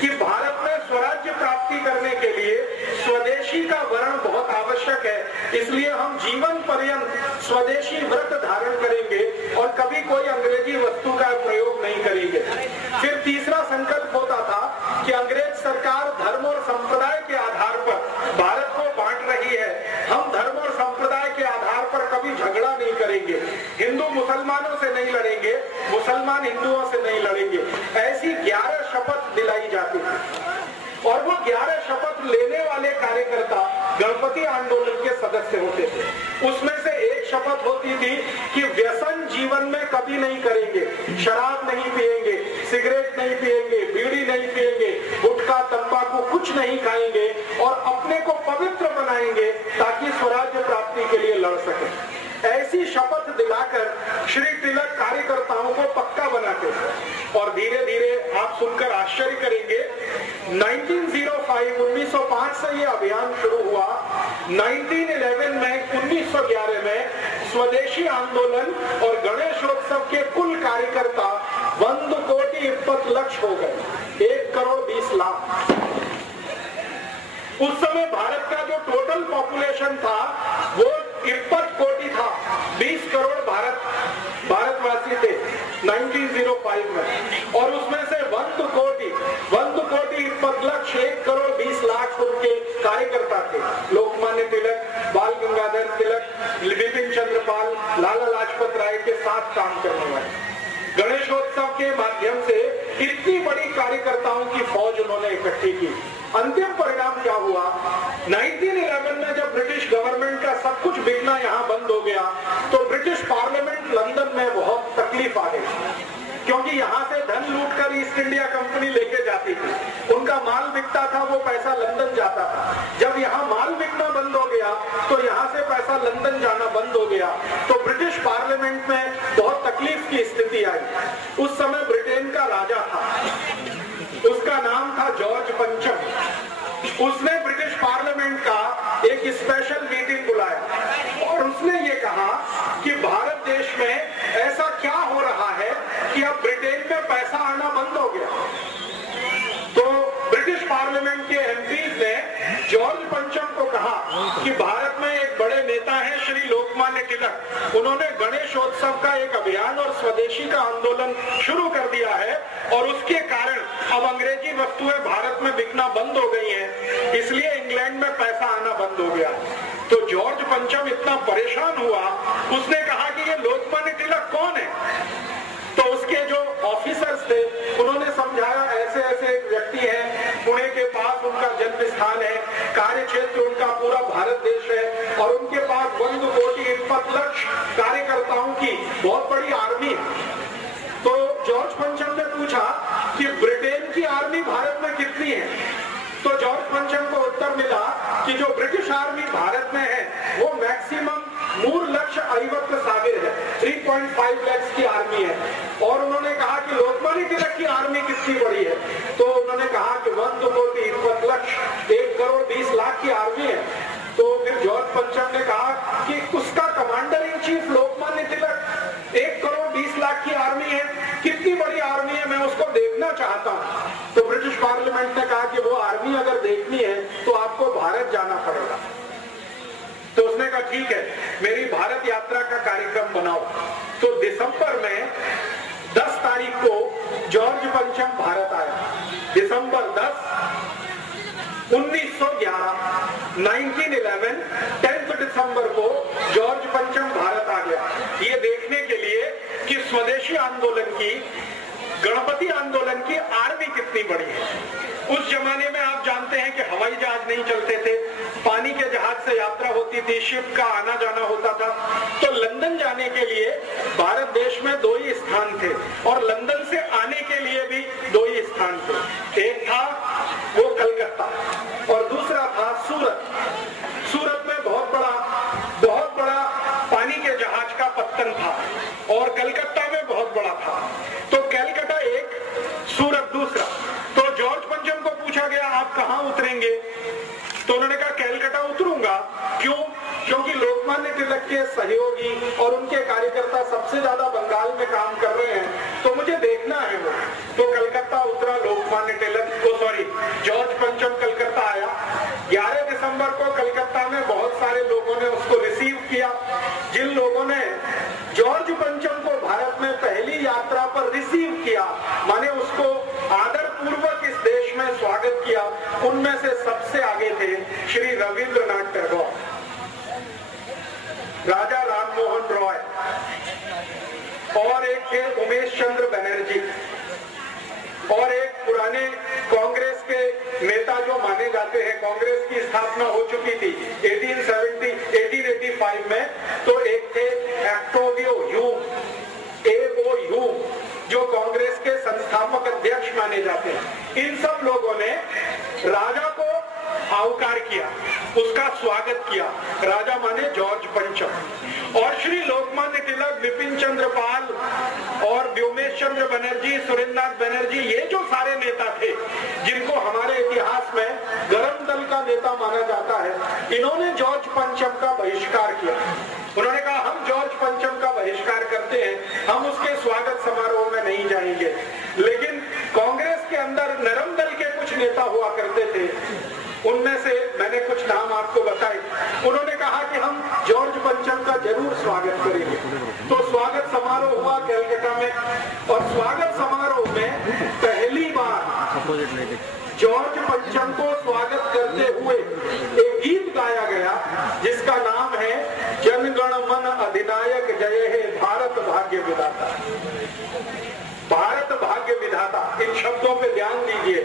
कि भारत में स्वराज्य प्राप्ति करने के लिए स्वदेशी का वर्ण बहुत आवश्यक है, इसलिए हम जीवन पर्यंत स्वदेशी व्रत धारण करेंगे और कभी कोई अंग्रेजी वस्तु का प्रयोग नहीं करेंगे। फिर तीसरा संकल्प होता था कि अंग्रेज सरकार धर्म और संप्रदाय के आधार पर भारत को बांट रही है, हम धर्म और संप्रदाय के आधार पर कभी झगड़ा नहीं करेंगे, हिंदू मुसलमानों से नहीं लड़ेंगे, मुसलमान हिंदुओं से नहीं लड़ेंगे। ऐसी 11 शपथ दिलाई जाती थी और वो 11 शपथ लेने वाले कार्यकर्ता गणपति आंदोलन के सदस्य होते थे। उसमें से एक शपथ होती थी कि व्यसन जीवन में कभी नहीं करेंगे, शराब नहीं पिएंगे, सिगरेट नहीं पिएंगे, बीड़ी नहीं पिएंगे, गुटखा तंबाकू कुछ नहीं खाएंगे और अपने को पवित्र बनाएंगे ताकि स्वराज्य प्राप्ति के लिए लड़ सके। ऐसी शपथ दिलाकर श्री तिलक कार्यकर्ताओं को पक्का बनाते थे। और धीरे धीरे आप सुनकर आश्चर्य करेंगे, 1905 से ये अभियान शुरू हुआ। 1911 में स्वदेशी आंदोलन और गणेशोत्सव के कुल कार्यकर्ता 1,20,20 हो गए, 1,20,00,000। उस समय भारत का जो टोटल पॉपुलेशन था वो 21 कोटि था, 20 करोड़ भारतवासी थे 1905 में। और उसमें से 1,20,20,00,000 उनके कार्यकर्ता थे। लोकमान्य तिलक, बाल गंगाधर तिलक, बिपिन चंद्र पाल, लाला लाजपत राय के साथ काम करने वाले। गणेशोत्सव के माध्यम से इतनी बड़ी कार्यकर्ताओं की फौज उन्होंने इकट्ठी की। अंतिम परिणाम क्या हुआ? 1911 में जब ब्रिटिश गवर्नमेंट का सब कुछ बिकना यहाँ बंद हो गया तो ब्रिटिश पार्लियामेंट लंदन में बहुत तकलीफ आ गई, क्योंकि यहाँ से धन लूटकर ईस्ट इंडिया कंपनी लेके जाती थी। उनका माल बिकता था, वो पैसा लंदन जाता था। जब यहाँ माल बिकना बंद हो गया तो यहाँ से पैसा लंदन जाना बंद हो गया, तो ब्रिटिश पार्लियामेंट में बहुत तकलीफ की स्थिति आई। उस समय ब्रिटेन का राजा था, उसका नाम था जॉर्ज पंचम। उसने ब्रिटिश पार्लियामेंट का एक स्पेशल मीटिंग बुलाया और उसने ये कहा कि भारत देश में ऐसा क्या हो रहा है कि अब ब्रिटेन में पैसा आना बंद हो गया। तो ब्रिटिश पार्लियामेंट के एमपीज ने जॉर्ज पंचम को कहा कि भारत में एक बड़े नेता हैं श्री लोकमान्य तिलक, उन्होंने गणेशोत्सव का एक अभियान और स्वदेशी का आंदोलन शुरू कर दिया है और उसके कारण अब अंग्रेजी वस्तुएं भारत में बिकना बंद हो गई हैं, इसलिए इंग्लैंड में पैसा आना बंद हो गया। तो जॉर्ज पंचम इतना परेशान हुआ, उसने कहा कि ये लोकमान्य तिलक कौन है? तो उसके जो ऑफिसर्स थे उन्होंने समझाया, ऐसे ऐसे एक व्यक्ति है, पुणे के पास उनका जन्म स्थान है, कार्य क्षेत्र उनका पूरा भारत देश है और उनके पास 1,20,20,00,000 कार्यकर्ताओं की बहुत बड़ी आर्मी है। तो जॉर्ज पंचम ने पूछा कि ब्रिटेन की आर्मी भारत में कितनी है? तो जॉर्ज पंचम को उत्तर मिला कि जो ब्रिटिश आर्मी भारत में है वो मैक्सिमम 3,50,000 है, 3.5 लाख की आर्मी है। और उन्होंने कहा कि लोकमान्य तिलक की आर्मी कितनी बड़ी है? तो उन्होंने कहा कि 1,20,00,000 की आर्मी है। तो फिर जॉर्ज पंचम ने कहा कि उसका commander in chief Lokmanya Tilak 1,20,00,000 की आर्मी है, कितनी बड़ी आर्मी है, मैं उसको देखना चाहता हूँ। तो ब्रिटिश पार्लियामेंट ने कहा कि वो आर्मी अगर देखनी है तो आपको भारत जाना पड़ेगा। तो उसने कहा ठीक है, मेरी भारत यात्रा का कार्यक्रम बनाओ। तो दिसंबर में 10 तारीख को जॉर्ज पंचम भारत आया। दिसंबर 10, 1911 10 दिसंबर को जॉर्ज पंचम भारत आ गया, ये देखने के लिए कि स्वदेशी आंदोलन की, गणपति आंदोलन की आर्मी कितनी बड़ी है। उस जमाने में आप जानते हैं कि हवाई जहाज नहीं चलते थे, पानी के जहाज से यात्रा होती थी, शिप का आना जाना होता था। तो लंदन जाने के लिए भारत देश में 2 ही स्थान थे और लंदन से आने के लिए भी 2 ही स्थान थे। एक था वो कलकत्ता और दूसरा था सूरत। सूरत में बहुत बड़ा पानी के जहाज का पत्तन था और कलकत्ता में बहुत बड़ा था। तो कलकत्ता एक, सूरत दूसरा। तो जॉर्ज पंचम को पूछा गया आप कहां उतरेंगे? तो उन्होंने कहा कलकत्ता उतरूंगा। क्यों? क्योंकि लोकमान्य तिलक के सहयोगी और उनके कार्यकर्ता सबसे ज्यादा बंगाल में काम कर रहे हैं, तो मुझे देखना है वो। तो कलकत्ता उतरा लोकमान्य तिलक, जॉर्ज पंचम कलकत्ता आया। 11 दिसंबर को कलकत्ता में बहुत सारे लोगों ने उसको रिसीव किया। जिन लोगों ने जॉर्ज पंचम को भारत में पहली यात्रा पर रिसीव किया, माने उसको आदर पूर्वक इस देश में स्वागत किया, उनमें से सबसे आगे थे श्री रविंद्रनाथ टैगोर, राजा राममोहन रॉय और एक थे उमेश चंद्र बनर्जी और एक पुराने कांग्रेस के नेता जो माने जाते हैं कांग्रेस की स्थापना हो चुकी थी 1885 में, तो एक थे ऑक्टेवियो ह्यूम, जो कांग्रेस के संस्थापक अध्यक्ष माने जाते हैं। इन सब लोगों ने राजा को आवकार किया, उसका स्वागत किया। राजा माने जॉर्ज पंचम। और श्री लोकमान्य तिलक, बिपिन चंद्र पाल और व्योमेश चंद्र बनर्जी, सुरेंद्रनाथ बनर्जी, ये जो सारे नेता थे जिनको हमारे इतिहास में गरम दल का नेता माना जाता है, इन्होंने जॉर्ज पंचम का बहिष्कार किया। उन्होंने कहा हम जॉर्ज पंचम का बहिष्कार करते हैं, हम उसके स्वागत समारोह में नहीं जाएंगे। लेकिन कांग्रेस के अंदर नरम दल के कुछ नेता हुआ करते थे, उनमें से मैंने कुछ नाम आपको बताए। उन्होंने कहा कि हम जॉर्ज पंचम का जरूर स्वागत करेंगे। तो स्वागत समारोह हुआ कलकत्ता में, और स्वागत समारोह में पहली बार जॉर्ज पंचम को स्वागत करते हुए एक गीत गाया गया जिसका नाम है जनगण मन अधिनायक जय हे भारत भाग्य विधाता। भारत भाग्य विधाता, इन शब्दों पे ध्यान दीजिए।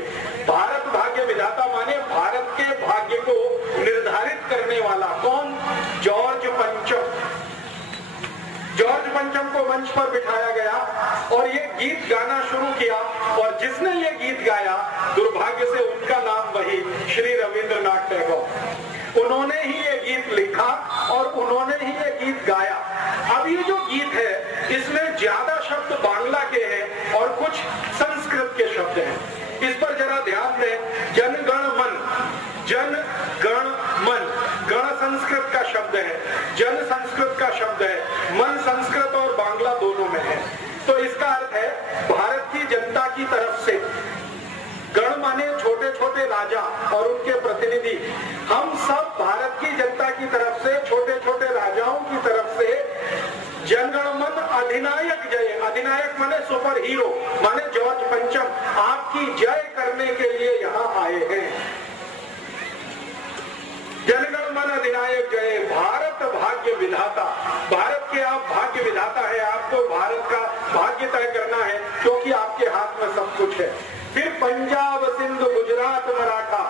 भारत भाग्य विधाता माने भारत के भाग्य को निर्धारित करने वाला कौन? जॉर्ज पंचम। जॉर्ज पंचम को मंच पर बिठाया गया और ये गीत गाना शुरू किया, और जिसने ये गीत गाया दुर्भाग्य से उनका नाम वही श्री रविंद्रनाथ टैगोर। उन्होंने ही ये गीत लिखा और उन्होंने ही ये गीत गाया। अब ये जो गीत है इसमें ज्यादा शब्द बांग्ला के हैं और कुछ संस्कृत के शब्द हैं। इस पर जरा ध्यान दें। जनगण मन, जन गण मन, गण संस्कृत का शब्द है, जन संस्कृत का शब्द है, मन संस्कृत और बांग्ला दोनों में है। तो इसका अर्थ है भारत की जनता की तरफ से, गण माने छोटे छोटे राजा और उनके प्रतिनिधि, हम सब भारत की जनता की तरफ से, छोटे छोटे राजाओं की तरफ से जनगण मन अधिनायक जय, अधिनायक माने सुपर हीरो, माने जॉर्ज पंचम, आपकी जय करने के लिए यहाँ आए हैं। जनगण मन अधिनायक जय, भारत भाग्य विधाता। भारत के आप भाग्य विधाता है, आपको भारत का भाग्य तय करना है क्योंकि आपके हाथ में सब कुछ है। फिर पंजाब, सिंध, गुजरात, मराठा,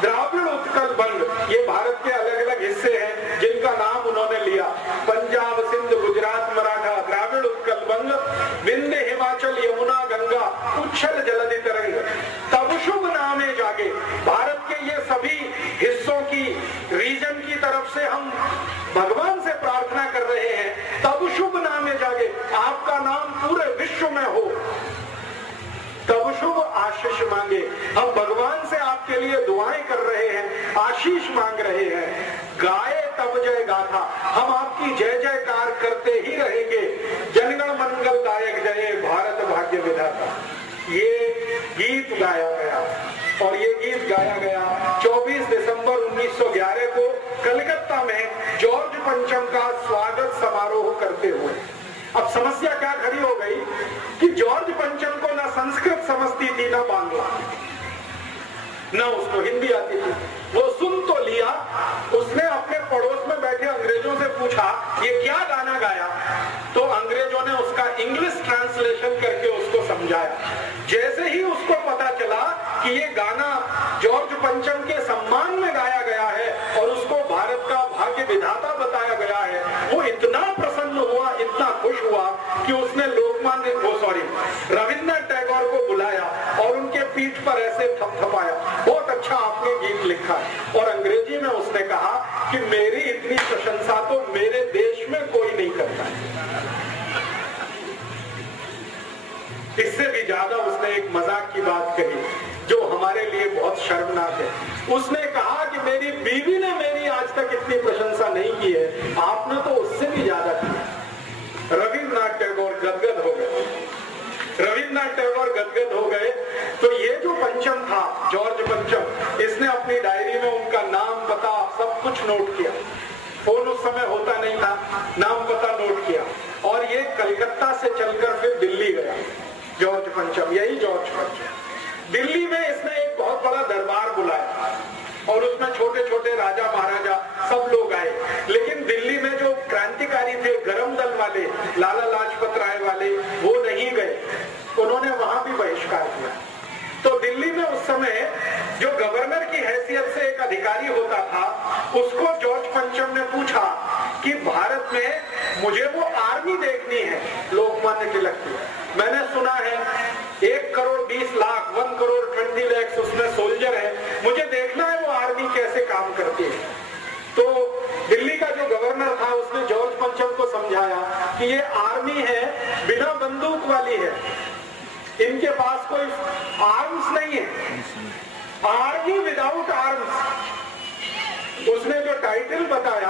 द्राविड़, उत्कल, बंग, ये भारत के अलग अलग हिस्से हैं जिनका नाम उन्होंने लिया। पंजाब, सिंध, गुजरात, मराठा, द्राविड़, उत्कल, बंग, विंध्य, हिमाचल, यमुना, गंगा, उच्छल जलधि तरंग, तब शुभ नामे जागे। भारत के ये सभी हिस्सों की, रीजन की तरफ से हम भगवान से प्रार्थना कर रहे हैं, तब शुभ नामे जागे, आपका नाम पूरे विश्व में हो, तब शुभ आशीष मांगे। हम भगवान से आपके लिए दुआएं कर रहे हैं, आशीष मांग रहे हैं। गाए तब जय गाथा, हम आपकी जय जयकार करते ही रहेंगे। जनगण मंगलदायक जय, भारत भाग्य विधाता। ये गीत गाया गया, और ये गीत गाया गया 24 दिसंबर 1911 को कलकत्ता में जॉर्ज पंचम का स्वागत समारोह करते हुए। अब समस्या क्या खड़ी हो गई कि जॉर्ज पंचम को ना संस्कृत समझती थी ना बांग्ला, ना उसको हिंदी आती थी। वो सुन तो लिया, उसने अपने पड़ोस में बैठे अंग्रेजों से पूछा ये क्या गाना गाया, तो अंग्रेजों ने उसका इंग्लिश ट्रांसलेशन करके उसको समझाया। जैसे ही उसको पता चला कि ये गाना जॉर्ज पंचम के सम्मान में गाया गया है और उसको भारत का भाग्य विधाता बताया गया है, वो इतना प्रसन्न हुआ, इतना खुश हुआ कि उसने लोकमान्य रविंद्रनाथ टैगोर को बुलाया और उनके पीठ पर ऐसे थपथपाया, बहुत अच्छा आपने गीत लिखा। और अंग्रेजी में उसने कहा कि मेरी इतनी प्रशंसा तो मेरे देश में कोई नहीं करता है। इससे भी ज्यादा उसने एक मजाक की बात कही जो हमारे लिए बहुत शर्मनाक है। उसने कहा कि मेरी बीवी ने मेरी आज तक इतनी प्रशंसा नहीं की है, आपने तो उससे भी ज्यादा की। रविंद्रनाथ टैगोर गदगद हो गए, रविंद्रनाथ टैगोर गदगद हो गए। तो ये जो पंचम था, जॉर्ज पंचम, इसने अपनी डायरी में उनका नाम, पता, सब कुछ नोट किया। फोन उस समय होता नहीं था, नाम पता नोट किया, और ये कलकत्ता से चलकर फिर दिल्ली गया। जॉर्ज पंचम, यही जॉर्ज पंचम। दिल्ली में इसने एक बहुत बड़ा दरबार बुलाया और उसमें छोटे छोटे राजा महाराजा सब लोग आए। लेकिन दिल्ली में जो क्रांतिकारी थे, गरम दल वाले, लाला लाजपत राय वाले, वो नहीं गए, उन्होंने वहां भी बहिष्कार किया। तो दिल्ली में उस समय जो गवर्नर की हैसियत से एक अधिकारी होता था, उसको जॉर्ज पंचम ने पूछा कि भारत में मुझे वो आर्मी देखनी है लोकमान्य तिलक की। मैंने सुना है 1 करोड़ 20 लाख 1 करोड़ 20 लाख उसमें सोल्जर है, मुझे देखना है वो आर्मी कैसे काम करती है। तो दिल्ली का जो गवर्नर था उसने जॉर्ज पंचम को समझाया कि ये आर्मी है, बिना बंदूक वाली है, इनके पास कोई आर्म्स नहीं है, आर्मी विदाउट आर्म्स। उसने जो टाइटल बताया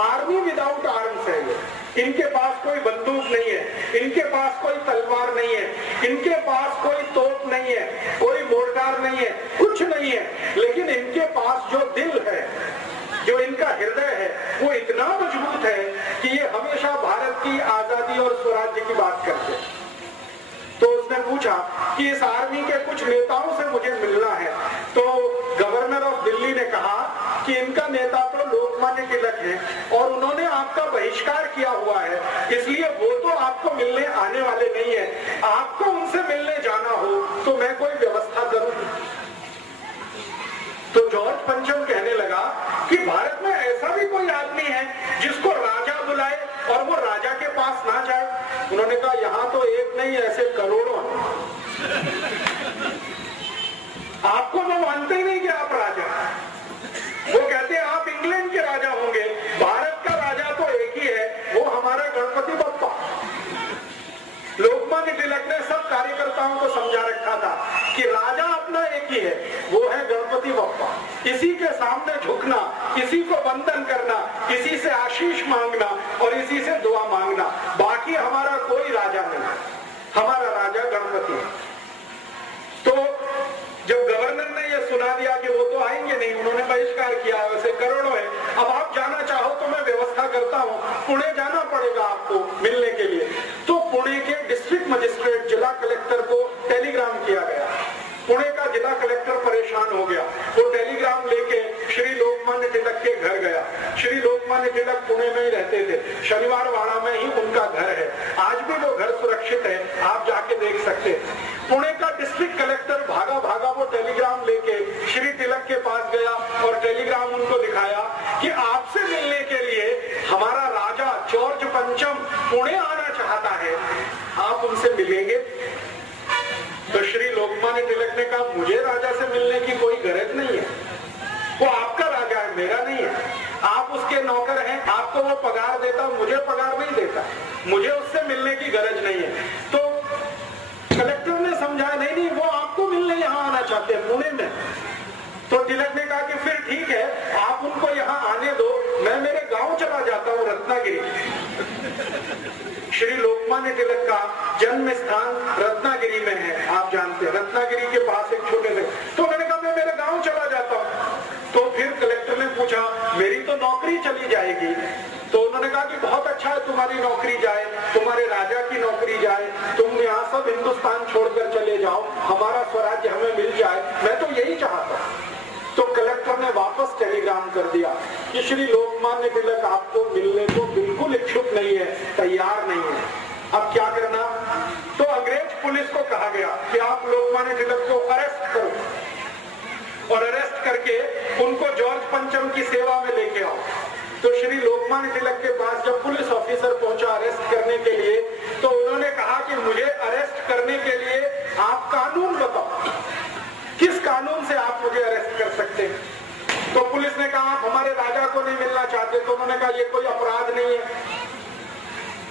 आर्मी विदाउट आर्म्स है ये, इनके पास कोई बंदूक नहीं है, इनके पास कोई तलवार नहीं है, इनके पास कोई तोप नहीं है, कोई मोर्टार नहीं है, कुछ नहीं है, लेकिन इनके पास जो दिल है, जो इनका हृदय है, वो इतना मजबूत है कि ये हमेशा भारत की आजादी और स्वराज्य की बात करते हैं। तो उसने पूछा कि इस आर्मी के कुछ नेताओं से मुझे मिलना है। तो गवर्नर ऑफ दिल्ली ने कहा कि इनका नेता तो लोकमान्य तिलक है और उन्होंने आपका बहिष्कार किया हुआ है, इसलिए वो तो आपको मिलने आने वाले नहीं है। आपको उनसे मिलने जाना हो तो मैं कोई व्यवस्था करूं। तो जॉर्ज पंचम कहने लगा कि भारत में ऐसा भी कोई आदमी है जिसको राजा बुलाए और वो राजा के पास ना जाए। उन्होंने कहा यहाँ तो एक नहीं, ऐसे करोड़ों हैं। आपको वो मानते ही नहीं कि आप राजा, वो कहते हैं आप इंग्लैंड के राजा होंगे, भारत का राजा तो एक ही है, वो हमारा गणपति बप्पा। लोकमान्य तिलक ने सब कार्यकर्ताओं को समझा रखा था कि राजा अपना एक ही है, वो है गणपति बप्पा। इसी के सामने झुकना, इसी को वंदन करना, इसी से आशीष मांगना और इसी से दुआ मांगना, बाकी हमारा कोई राजा नहीं, हमारा राजा गणपति है। तो जब गवर्नर ने यह सुना दिया कि वो तो आएंगे नहीं, उन्होंने बहिष्कार किया, वैसे करोड़ों है, अब आप जाना चाहो तो मैं व्यवस्था करता हूँ, पुणे जाना पड़ेगा आपको मिलने के लिए। तो पुणे के डिस्ट्रिक्ट मजिस्ट्रेट, जिला कलेक्टर को टेलीग्राम किया गया। पुणे का जिला कलेक्टर परेशान हो गया, वो टेलीग्राम लेके श्री लोकमान्य तिलक के घर गया। श्री लोकमान्य तिलक पुणे में ही रहते थे, शनिवार वाड़ा में ही उनका घर है, आज भी वो घर सुरक्षित है, आप जाके देख सकते हैं। पुणे का डिस्ट्रिक्ट कलेक्टर भागा भागा वो टेलीग्राम लेके श्री तिलक के पास गया और टेलीग्राम उनको दिखाया कि आपसे मिलने के लिए हमारा राजा जॉर्ज पंचम पुणे आना चाहता है, आप उनसे मिलेंगे। तो श्री लोकमान्य तिलक ने कहा मुझे राजा से मिलने की कोई गरज नहीं है, वो आपका राजा है, मेरा नहीं है, आप उसके नौकर हैं, आपको वो पगार देता, मुझे पगार नहीं देता, मुझे उससे मिलने की गरज नहीं है। तो कलेक्टर ने समझाया नहीं नहीं, वो आपको मिलने यहाँ आना चाहते हैं पुणे में। तो तिलक ने कहा कि फिर ठीक है, आप उनको यहाँ आने दो, मैं मेरे गांव चला जाता हूँ रत्नागिरी। श्री लोकमान्य तिलक का जन्म स्थान रत्नागिरी में है, आप जानते हैं, रत्नागिरी के पास एक छोटे से। तो मैंने कहा मैं मेरे गांव चला जाता हूँ। तो फिर कलेक्टर ने पूछा मेरी तो नौकरी चली जाएगी। तो उन्होंने कहा कि बहुत अच्छा है तुम्हारी नौकरी जाए, तुम्हारे राजा की नौकरी जाए, तुम यहाँ सब हिंदुस्तान छोड़कर चले जाओ, हमारा स्वराज्य हमें मिल जाए, मैं तो यही चाहता हूँ। तो कलेक्टर ने वापस टेलीग्राम कर दिया कि श्री लोकमान्य तिलक आपको मिलने को बिल्कुल इच्छुक नहीं है, तैयार नहीं है, अब क्या करना। तो अंग्रेज पुलिस को कहा गया कि आप लोकमान्य तिलक को अरेस्ट करो और अरेस्ट करके उनको जॉर्ज पंचम की सेवा में लेके आओ। तो श्री लोकमान्य तिलक के पास जब पुलिस ऑफिसर पहुंचा अरेस्ट करने के लिए, तो उन्होंने कहा कि मुझे अरेस्ट करने के लिए आप कानून बताओ, किस कानून से आप मुझे अरेस्ट कर सकते हैं। तो पुलिस ने कहा आप हमारे राजा को नहीं मिलना चाहते। तो उन्होंने कहा ये कोई अपराध नहीं है,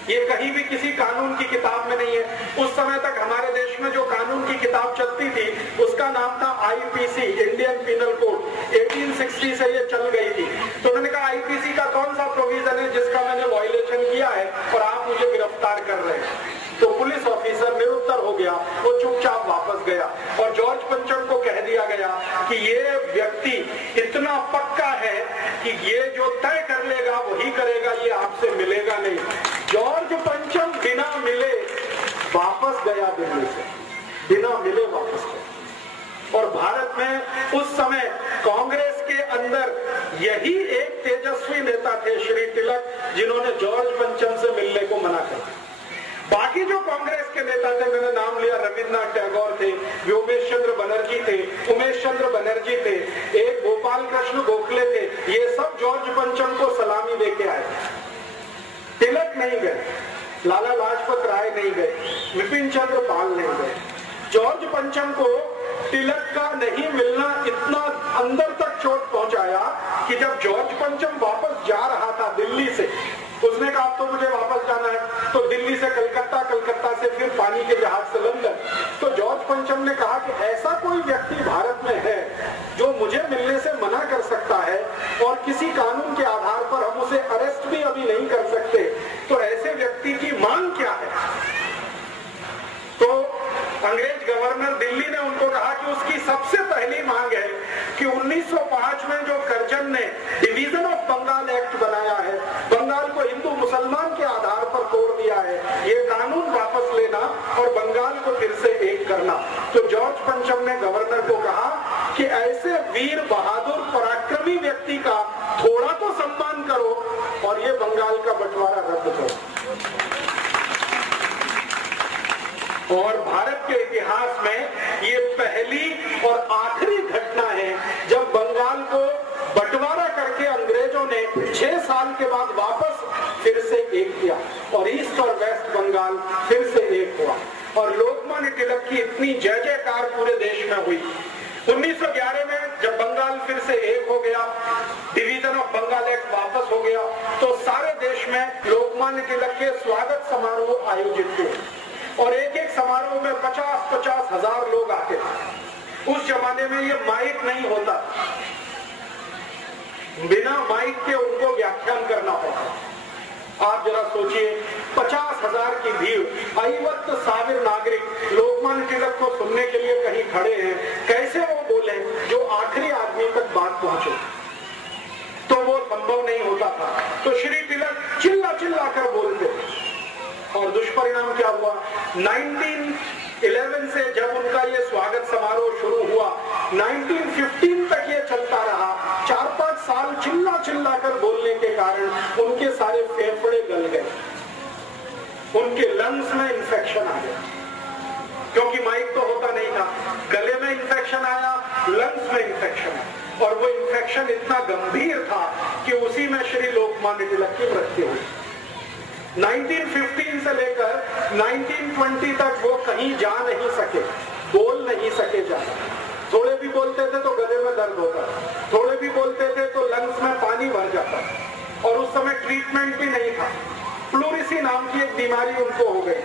ये कहीं भी किसी कानून की किताब में नहीं है। उस समय तक हमारे देश में जो कानून की किताब चलती थी उसका नाम था आईपीसी, इंडियन पिनल कोड, 1860 से ये चल गई थी। तो उन्होंने कहा आईपीसी का कौन सा प्रोविजन है जिसका मैंने वायलेशन किया है और आप मुझे गिरफ्तार कर रहे हैं। तो पुलिस ऑफिसर निरुत्तर हो गया, वो चुपचाप वापस गया और जॉर्ज पंचम को कह दिया गया कि ये व्यक्ति इतना पक्का है कि ये जो तय कर लेगा वही करेगा, ये आपसे मिलेगा नहीं। जॉर्ज पंचम बिना मिले वापस गया दिल्ली से, बिना मिले वापस गया। और भारत में उस समय कांग्रेस के अंदर यही एक तेजस्वी नेता थे श्री तिलक, जिन्होंने जॉर्ज पंचम से मिलने को मना कर दिया। बाकी जो कांग्रेस के नेता थे, मैंने नाम लिया, रविन्द्रनाथ टैगोर थे, उमेश चंद्र बनर्जी थे, एक गोपाल कृष्ण गोखले थे, ये सब जॉर्ज पंचम को सलामी देके आए। तिलक नहीं गए, लाला लाजपत राय नहीं गए, विपिन चंद्र पाल नहीं गए। जॉर्ज पंचम को तिलक का नहीं मिलना इतना अंदर तक चोट पहुंचाया कि जब जॉर्ज पंचम वापस जा रहा था दिल्ली से, उसने कहा अब तो मुझे वापस जाना है, तो दिल्ली से कलकत्ता, कलकत्ता से फिर पानी के जहाज से लंदन। तो जॉर्ज पंचम ने कहा कि ऐसा कोई व्यक्ति भारत में है जो मुझे मिलने से मना कर सकता है और किसी कानून के आधार पर हम उसे अरेस्ट भी अभी नहीं कर सकते, तो ऐसे व्यक्ति की मांग क्या है? तो अंग्रेज गवर्नर दिल्ली ने उनको कहा कि उसकी सबसे पहली मांग है कि 1905 में जो कर्जन ने डिवीजन ऑफ बंगाल एक्ट बनाया है, बंगाल को हिंदू मुसलमान के आधार पर तोड़ दिया है, ये कानून वापस लेना और बंगाल को फिर से एक करना। तो जॉर्ज पंचम ने गवर्नर को कहा कि ऐसे वीर बहादुर पराक्रमी व्यक्ति का थोड़ा तो सम्मान करो और ये बंगाल का बंटवारा रद्द करो। और भारत के इतिहास में ये पहली और आखिरी घटना है जब बंगाल को बंटवारा करके अंग्रेजों ने 6 साल के बाद वापस फिर से एक किया और ईस्ट और वेस्ट बंगाल फिर से एक हुआ। और लोकमान्य तिलक की इतनी जय जयकार पूरे देश में हुई। 1911 में जब बंगाल फिर से एक हो गया, डिवीजन ऑफ बंगाल एक्ट वापस हो गया, तो सारे देश में लोकमान्य तिलक के स्वागत समारोह आयोजित हुए और एक एक समारोह में 50-50 हजार लोग आते थे। उस जमाने में ये माइक नहीं होता, बिना माइक के उनको व्याख्यान करना पड़ता। आप जरा सोचिए, 50,000 की भीड़, 50,000 नागरिक लोकमान्य तिलक को सुनने के लिए कहीं खड़े हैं, कैसे वो बोले जो आखिरी आदमी तक बात पहुंचे? तो वो संभव नहीं होता था। तो श्री तिलक चिल्ला चिल्ला कर बोलते और दुष्परिणाम क्या हुआ? 1911 से जब उनका ये स्वागत समारोह शुरू हुआ, 1915 तक ये चलता रहा। 4-5 साल चिल्ला चिल्ला कर बोलने के कारण उनके सारे फेफड़े गल गए, उनके लंग्स में इंफेक्शन आ गया, क्योंकि माइक तो होता नहीं था। गले में इंफेक्शन आया, लंग्स में इंफेक्शन आया और वो इंफेक्शन इतना गंभीर था कि उसी में श्री लोकमान्य तिलक की मृत्यु हुई। 1915 से लेकर 1920 तक वो कहीं जा नहीं सके, बोल नहीं सके ज्यादा। थोड़े भी बोलते थे तो गले में दर्द होता, थोड़े भी बोलते थे तो लंग्स में पानी भर जाता और उस समय ट्रीटमेंट भी नहीं था। प्लूरिसी नाम की एक बीमारी उनको हो गई,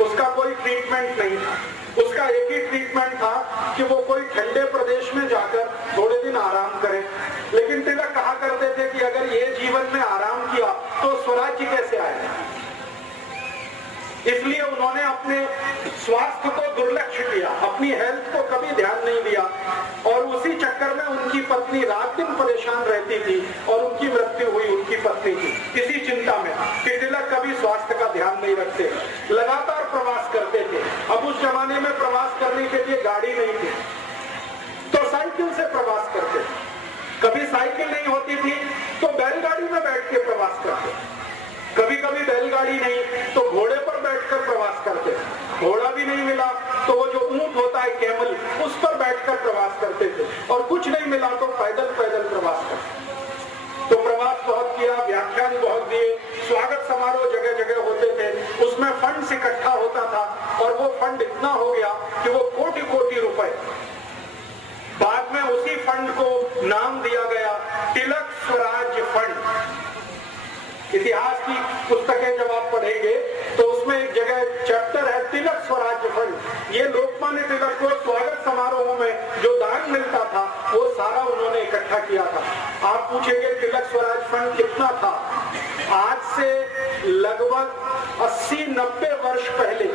उसका कोई ट्रीटमेंट नहीं था। उसका एक ही ट्रीटमेंट था कि वो कोई ठंडे प्रदेश में जाकर थोड़े दिन आराम करें। लेकिन तिलक कहा करते थे कि अगर ये जीवन में आराम किया तो स्वराज्य कैसे आएगा? इसलिए उन्होंने अपने स्वास्थ्य को दुर्लक्ष्य किया, अपनी हेल्थ को कभी ध्यान नहीं दिया और उसी चक्कर में उनकी पत्नी रात दिन परेशान रहती थी और उनकी मृत्यु हुई उनकी पत्नी की, इसी चिंता में कि तिलक कभी स्वास्थ्य का ध्यान नहीं रखते, लगातार प्रवास करते थे। अब उस जमाने में प्रवास करने के लिए गाड़ी नहीं थी तो साइकिल से प्रवास करते थे। कभी साइकिल नहीं होती थी तो बैलगाड़ी में बैठ के प्रवास करते, कभी कभी बैलगाड़ी नहीं तो घोड़े पर बैठकर प्रवास करते। घोड़ा भी नहीं मिला तो वो जो ऊंट होता है कैमल, उस पर बैठकर प्रवास करते थे और कुछ नहीं मिला तो पैदल पैदल प्रवास करते। तो प्रवास बहुत किया, व्याख्यान बहुत दिए, स्वागत समारोह जगह जगह होते थे, उसमें फंड इकट्ठा होता था और वो फंड इतना हो गया कि वो कोटि कोटि रुपए। बाद में उसी फंड को नाम दिया गया तिलक स्वराज फंड। इतिहास की पुस्तकें जब आप पढ़ेंगे तो उसमें एक जगह चैप्टर है तिलक स्वराज फंड। ये लोकमान्य तिलक को स्वागत समारोह में जो दान मिलता था वो सारा उन्होंने इकट्ठा किया था। आप पूछेंगे तिलक स्वराज फंड कितना था? आज से लगभग 80-90 वर्ष पहले,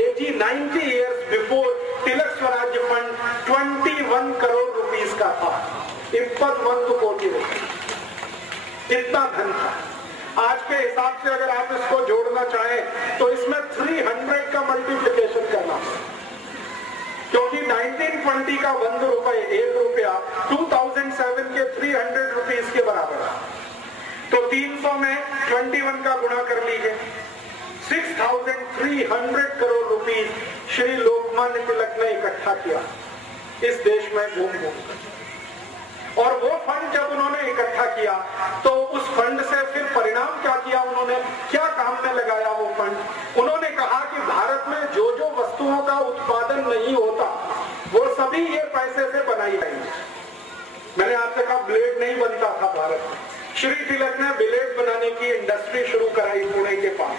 80-90 years बिफोर, तिलक स्वराज फंड 21 करोड़ रुपीस का था, 21 कोटि रुपए, इतना धन था। आज के हिसाब से अगर आप इसको जोड़ना चाहें तो इसमें 300 का मल्टीप्लिकेशन करना, क्योंकि 1920 का 1 रुपए, 1 रुपया 2007 के 300 रुपीस के बराबर है। तो 300 में 21 का गुणा कर लीजिए, 6,300 करोड़ रुपीस श्री लोकमान्य तिलक ने इकट्ठा किया इस देश में घूम घूम कर। और वो फंड जब उन्होंने इकट्ठा किया तो उस फंड से फिर परिणाम क्या किया, उन्होंने क्या काम में लगाया वो फंड। उन्होंने कहा कि भारत में जो जो वस्तुओं का उत्पादन नहीं होता वो सभी ये पैसे से बनाई जाएंगी। मैंने आपसे कहा ब्लेड नहीं बनता था भारत में, श्री तिलक ने ब्लेड बनाने की इंडस्ट्री शुरू कराई पुणे के पास।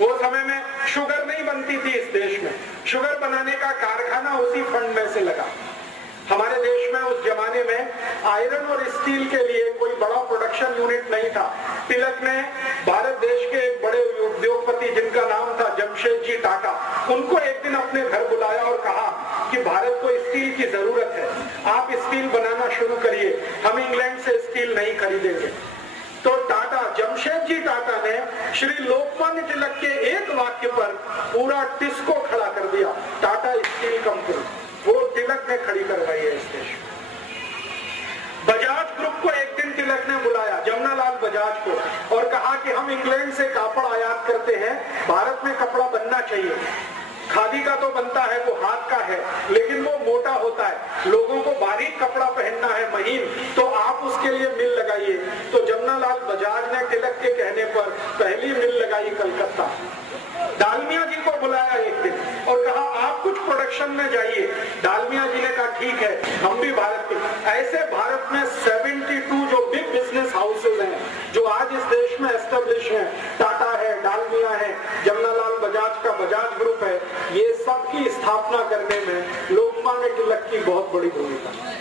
वो समय में शुगर नहीं बनती थी इस देश में, शुगर बनाने का कारखाना उसी फंड में से लगा। हमारे देश में उस जमाने में आयरन और स्टील के लिए कोई बड़ा प्रोडक्शन यूनिट नहीं था। तिलक ने भारत देश के एक बड़े उद्योगपति जिनका नाम था जमशेद जी टाटा, उनको एक दिन अपने घर बुलाया और कहा कि भारत को स्टील की जरूरत है, आप स्टील बनाना शुरू करिए, हम इंग्लैंड से स्टील नहीं खरीदेंगे। तो टाटा, जमशेद जी टाटा ने श्री लोकमान्य तिलक के एक वाक्य पर पूरा टिस्को खड़ा कर दिया, टाटा स्टील कंपनी, वो तिलक ने खड़ी करवाई है इस देश में। बजाज ग्रुप को एक दिन तिलक ने बुलाया, जमनालाल बजाज को, और कहा कि हम इंग्लैंड से कापड़ आयात करते हैं, भारत में कपड़ा बनना चाहिए। खादी का तो बनता है, वो हाथ का है, लेकिन वो मोटा होता है, लोगों को बारीक कपड़ा पहनना है, महीन, तो आप उसके लिए मिल लगाइए। तो जमनालाल बजाज ने तिलक के कहने पर पहली मिल लगाई कलकत्ता। डालमिया जी को बुलाया एक दिन और कहा आप कुछ प्रोडक्शन में जाइए। डालमिया जी ने कहा ठीक है, हम भी भारत के। ऐसे भारत में 72 जो बिग बिजनेस हाउसेज हैं जो आज इस देश में एस्टेब्लिश हैं, टाटा है, डालमिया है, जमनालाल बजाज का बजाज ग्रुप है, ये सब की स्थापना करने में लोकमान्य तिलक की बहुत बड़ी भूमिका है।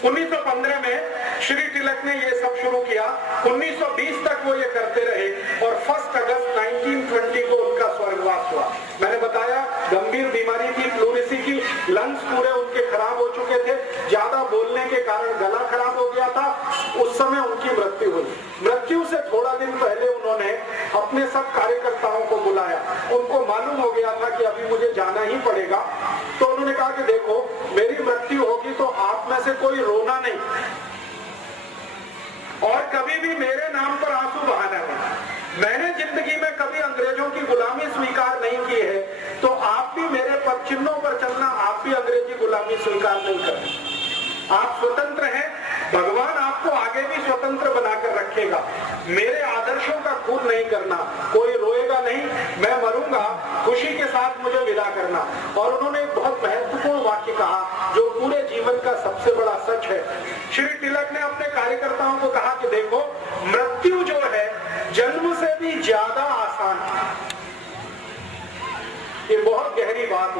1915 में श्री तिलक ने ये सब शुरू किया, 1920 तक वो ये करते रहे और 1 अगस्त 1920 को उनका स्वर्गवास हुआ। मैंने बताया गंभीर बीमारी थी, प्लूरिसी की, लंग्स पूरे उनके खराब हो चुके थे, ज्यादा बोलने के कारण गला खराब हो गया था, उस समय उनकी मृत्यु हुई। मृत्यु से थोड़ा दिन पहले उन्होंने अपने सब कार्यकर्ताओं को बुलाया, उनको मालूम हो गया था कि अभी मुझे जाना ही पड़ेगा, तो उन्होंने कहा कि देखो मेरी मृत्यु होगी तो आप में से कोई रोना नहीं और कभी भी मेरे नाम पर आंसू बहाना नहीं। मैंने जिंदगी में कभी अंग्रेजों की गुलामी स्वीकार नहीं की है, तो आप भी मेरे पद चिन्हों पर चलना, आप भी अंग्रेजी गुलामी स्वीकार नहीं करें। आप स्वतंत्र हैं, भगवान आपको आगे भी स्वतंत्र बनाकर रखेगा। मेरे आदर्शों का खून नहीं करना, कोई रोएगा नहीं, मैं मरूंगा, खुशी के साथ मुझे विदा करना। और उन्होंने एक बहुत महत्वपूर्ण वाक्य कहा जो पूरे जीवन का सबसे बड़ा सच है। श्री तिलक ने अपने कार्यकर्ताओं को कहा कि देखो मृत्यु जो है जन्म से भी ज्यादा आसान है। ये बहुत गहरी बात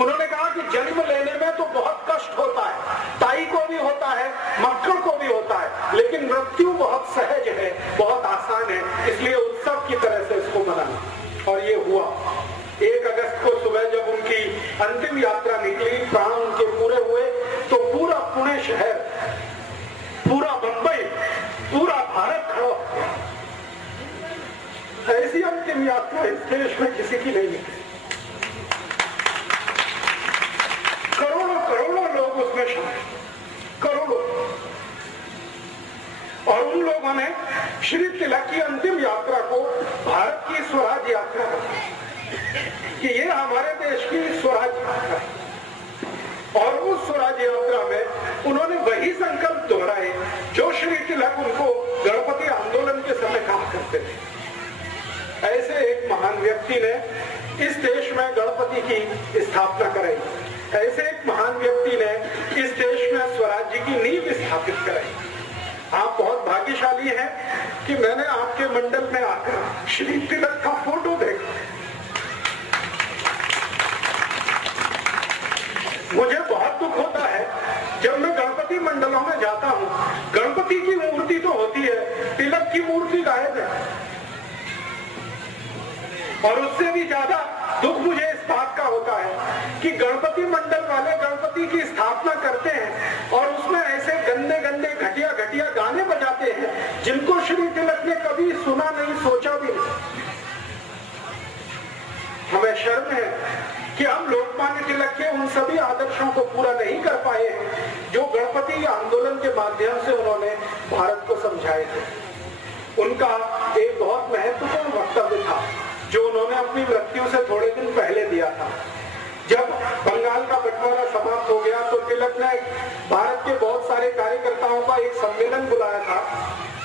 उन्होंने कहा कि जन्म लेने में तो बहुत कष्ट होता है, ताई को भी होता है, मक्खन को भी होता है, लेकिन मृत्यु बहुत सहज है, बहुत आसान है, इसलिए उत्सव की तरह से इसको मनाना। और ये हुआ 1 अगस्त को सुबह जब उनकी अंतिम यात्रा निकली, प्राण उनके पूरे हुए, तो पूरा पुणे शहर, पूरा मुंबई, पूरा भारत खड़ा हो गया। ऐसी अंतिम यात्रा इस देश में किसी की नहीं निकली। करोड़ों करोड़ों लोग उसमें शामिल, करोड़ों। और उन लोगों ने श्री तिलक की अंतिम यात्रा को भारत की स्वराज यात्रा बताया कि ये हमारे देश की स्वराज यात्रा है। और उस स्वराज यात्रा में उन्होंने वही संकल्प दोहराए जो श्री तिलक उनको गणपति आंदोलन के समय कहा करते थे। ऐसे एक महान व्यक्ति ने इस देश में गणपति की स्थापना कराई, ऐसे एक महान व्यक्ति ने इस देश में स्वराज्य की नींव स्थापित कराई। आप बहुत भाग्यशाली हैं कि मैंने आपके मंडल में आकर श्री तिलक का फोटो देखा। मुझे बहुत दुख होता है जब मैं गणपति मंडलों में जाता हूँ, गणपति की मूर्ति तो होती है, तिलक की मूर्ति गायब है। और उससे भी ज्यादा दुख मुझे इस बात का होता है कि गणपति मंडल वाले गणपति की स्थापना करते हैं और उसमें ऐसे गंदे गंदे घटिया घटिया गाने बजाते हैं जिनको श्री तिलक ने कभी सुना नहीं, सोचा भी नहीं। हमें शर्म है कि हम लोकमान्य तिलक के उन सभी आदर्शों को पूरा नहीं कर पाए जो गणपति आंदोलन के माध्यम से उन्होंने भारत को समझाए थे। उनका एक बहुत महत्वपूर्ण वक्तव्य था जो उन्होंने अपनी मृत्यु से थोड़े दिन पहले दिया था। जब बंगाल का बंटवारा समाप्त हो गया तो तिलक ने भारत के बहुत सारे कार्यकर्ताओं का एक सम्मेलन बुलाया था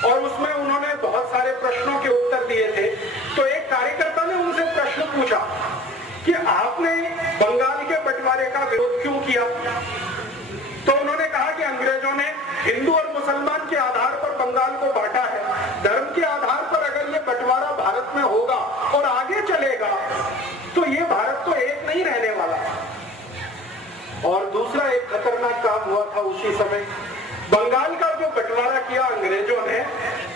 और उसमें उन्होंने बहुत सारे प्रश्नों के उत्तर दिए थे। तो एक कार्यकर्ता ने उनसे प्रश्न पूछा कि आपने बंगाल के बंटवारे का विरोध क्यों किया? तो उन्होंने कहा कि अंग्रेजों ने हिंदू और मुसलमान के आधार पर बंगाल को बांटा है। धर्म के आधार पर अगर ये बंटवारा भारत में होगा और आगे चलेगा तो ये भारत तो एक नहीं रहने वाला। और दूसरा एक खतरनाक काम हुआ था उसी समय, बंगाल का जो बंटवारा किया अंग्रेजों ने,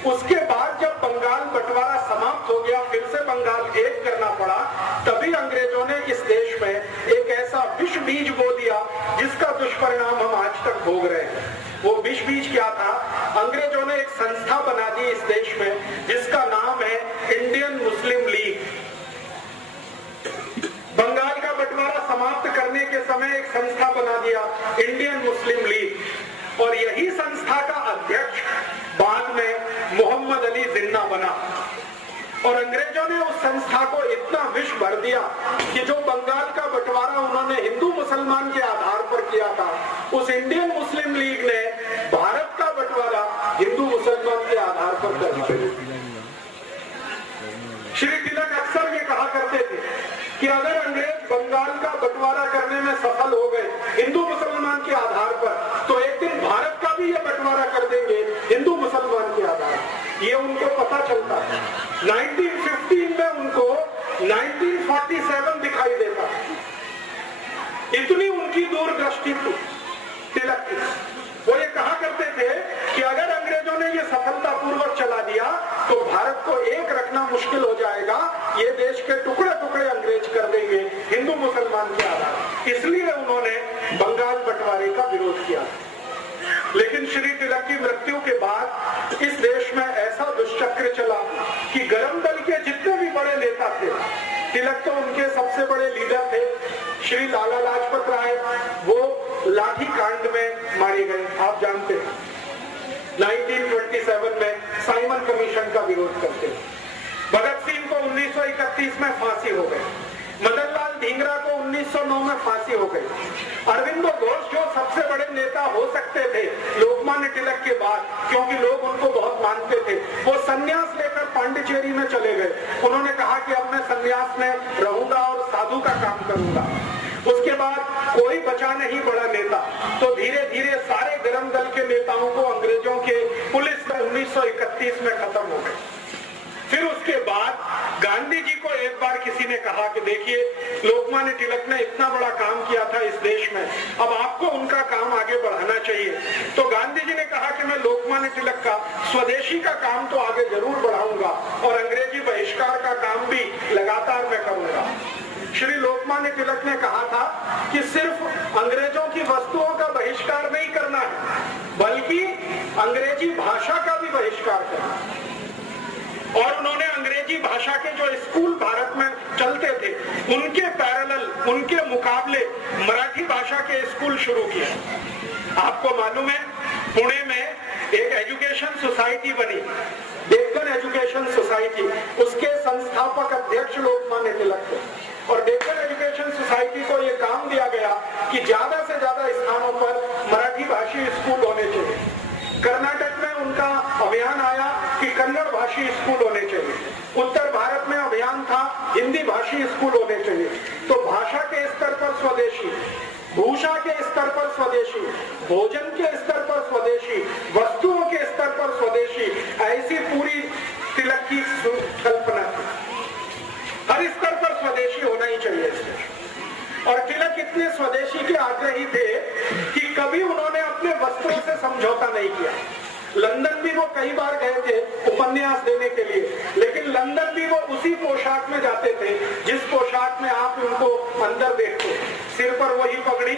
उसके बाद जब बंगाल बंटवारा समाप्त हो गया, फिर से बंगाल एक करना पड़ा, तभी अंग्रेजों ने इस देश में एक ऐसा विष बीज बो दिया जिसका दुष्परिणाम हम आज तक भोग रहे हैं। वो विष बीज क्या था? अंग्रेजों ने एक संस्था बना दी इस देश में जिसका नाम है इंडियन मुस्लिम लीग। बंगाल का बंटवारा समाप्त करने के समय एक संस्था बना दिया इंडियन मुस्लिम लीग और यही संस्था का अध्यक्ष बाद में मोहम्मद अली जिन्ना बना। और अंग्रेजों ने उस संस्था को इतना विष भर दिया कि जो बंगाल का बंटवारा उन्होंने हिंदू मुसलमान के आधार पर किया था, उस इंडियन मुस्लिम लीग ने भारत का बंटवारा हिंदू मुसलमान के आधार पर कर दिया। श्री तिलक अक्सर ये कहा करते थे कि अगर अंग्रेज बंगाल का बंटवारा करने में सफल हो गए हिंदू मुसलमान के आधार पर, तो एक दिन भारत का भी ये बंटवारा कर देंगे हिंदू मुसलमान के आधार पर। ये उनको पता चलता है। 1915 में उनको 1947 दिखाई देता, इतनी उनकी दूरदृष्टि थी तिलक की। वो ये कहा करते थे कि अगर अंग्रेजों ने ये सफलतापूर्वक चला दिया तो भारत को एक रखना मुश्किल हो जाएगा, ये देश के टुकड़े टुकड़े अंग्रेज कर देंगे हिंदू मुसलमान के आधार। इसलिए उन्होंने बंगाल बंटवारे का विरोध किया। लेकिन श्री तिलक की मृत्यु के बाद इस देश में ऐसा दुष्चक्र चला कि गरम दल के जितने भी बड़े नेता थे, तिलक तो उनके सबसे बड़े लीडर थे, श्री लाला लाजपत राय, वो लाठी कांड में मारे गए। आप जानते हैं 1927 में साइमन कमीशन का विरोध करते हैं। भगत सिंह को 1931 में फांसी हो गई। मदन लाल ढींगरा को 1909 में फांसी हो गई। अरविंदो घोष जो सबसे बड़े नेता हो सकते थे लोकमान्य तिलक के बाद, क्योंकि लोग उनको बहुत मानते थे, वो संन्यास लेकर पांडिचेरी में चले गए। उन्होंने कहा कि अब मैं संन्यास में रहूंगा और साधु का काम करूंगा। उसके बाद कोई बचा नहीं बड़ा नेता, तो धीरे धीरे सारे गरम दल के नेताओं को अंग्रेजों के पुलिस में 1931 में खत्म हो गए। फिर उसके बाद गांधी जी को एक बार किसी ने कहा कि देखिए लोकमान्य तिलक ने इतना बड़ा काम किया था इस देश में, अब आपको उनका काम आगे बढ़ाना चाहिए। तो गांधी जी ने कहा कि मैं लोकमान्य तिलक का स्वदेशी का काम तो आगे जरूर बढ़ाऊंगा और अंग्रेजी बहिष्कार का काम भी लगातार मैं करूंगा। श्री लोकमान्य तिलक ने कहा था कि सिर्फ अंग्रेजों की वस्तुओं का बहिष्कार नहीं करना है, बल्कि अंग्रेजी भाषा का भी बहिष्कार करना है। और उन्होंने अंग्रेजी भाषा के जो स्कूल भारत में चलते थे उनके पैरेलल, उनके मुकाबले मराठी भाषा के स्कूल शुरू किए। आपको मालूम है पुणे में एक एजुकेशन सोसाइटी बनी, डेक्कन एजुकेशन सोसाइटी, उसके संस्थापक अध्यक्ष लोकमान्य तिलक थे। और डेक्कन एजुकेशन सोसाइटी को यह काम दिया गया कि ज्यादा से ज्यादा स्थानों पर मराठी भाषी स्कूल होने चाहिए। कर्नाटक में उनका अभियान आया कि कन्नड़ भाषी स्कूल होने चाहिए। उत्तर भारत में अभियान था हिंदी भाषी स्कूल होने चाहिए। तो भाषा के स्तर पर स्वदेशी, भूषा के स्तर पर स्वदेशी, भोजन के स्तर पर स्वदेशी, वस्तुओं के स्तर पर स्वदेशी, ऐसी पूरी तिलक की कल्पना थी। हर स्तर पर स्वदेशी होना ही चाहिए। और तिलक इतने स्वदेशी के आग्रही थे कि कभी उन्होंने अपने वस्त्रों से समझौता नहीं किया। लंदन भी वो कई बार गए थे उपन्यास देने के लिए, लेकिन लंदन भी वो उसी पोशाक में जाते थे जिस पोशाक में आप उनको अंदर देखते। सिर पर वही पगड़ी,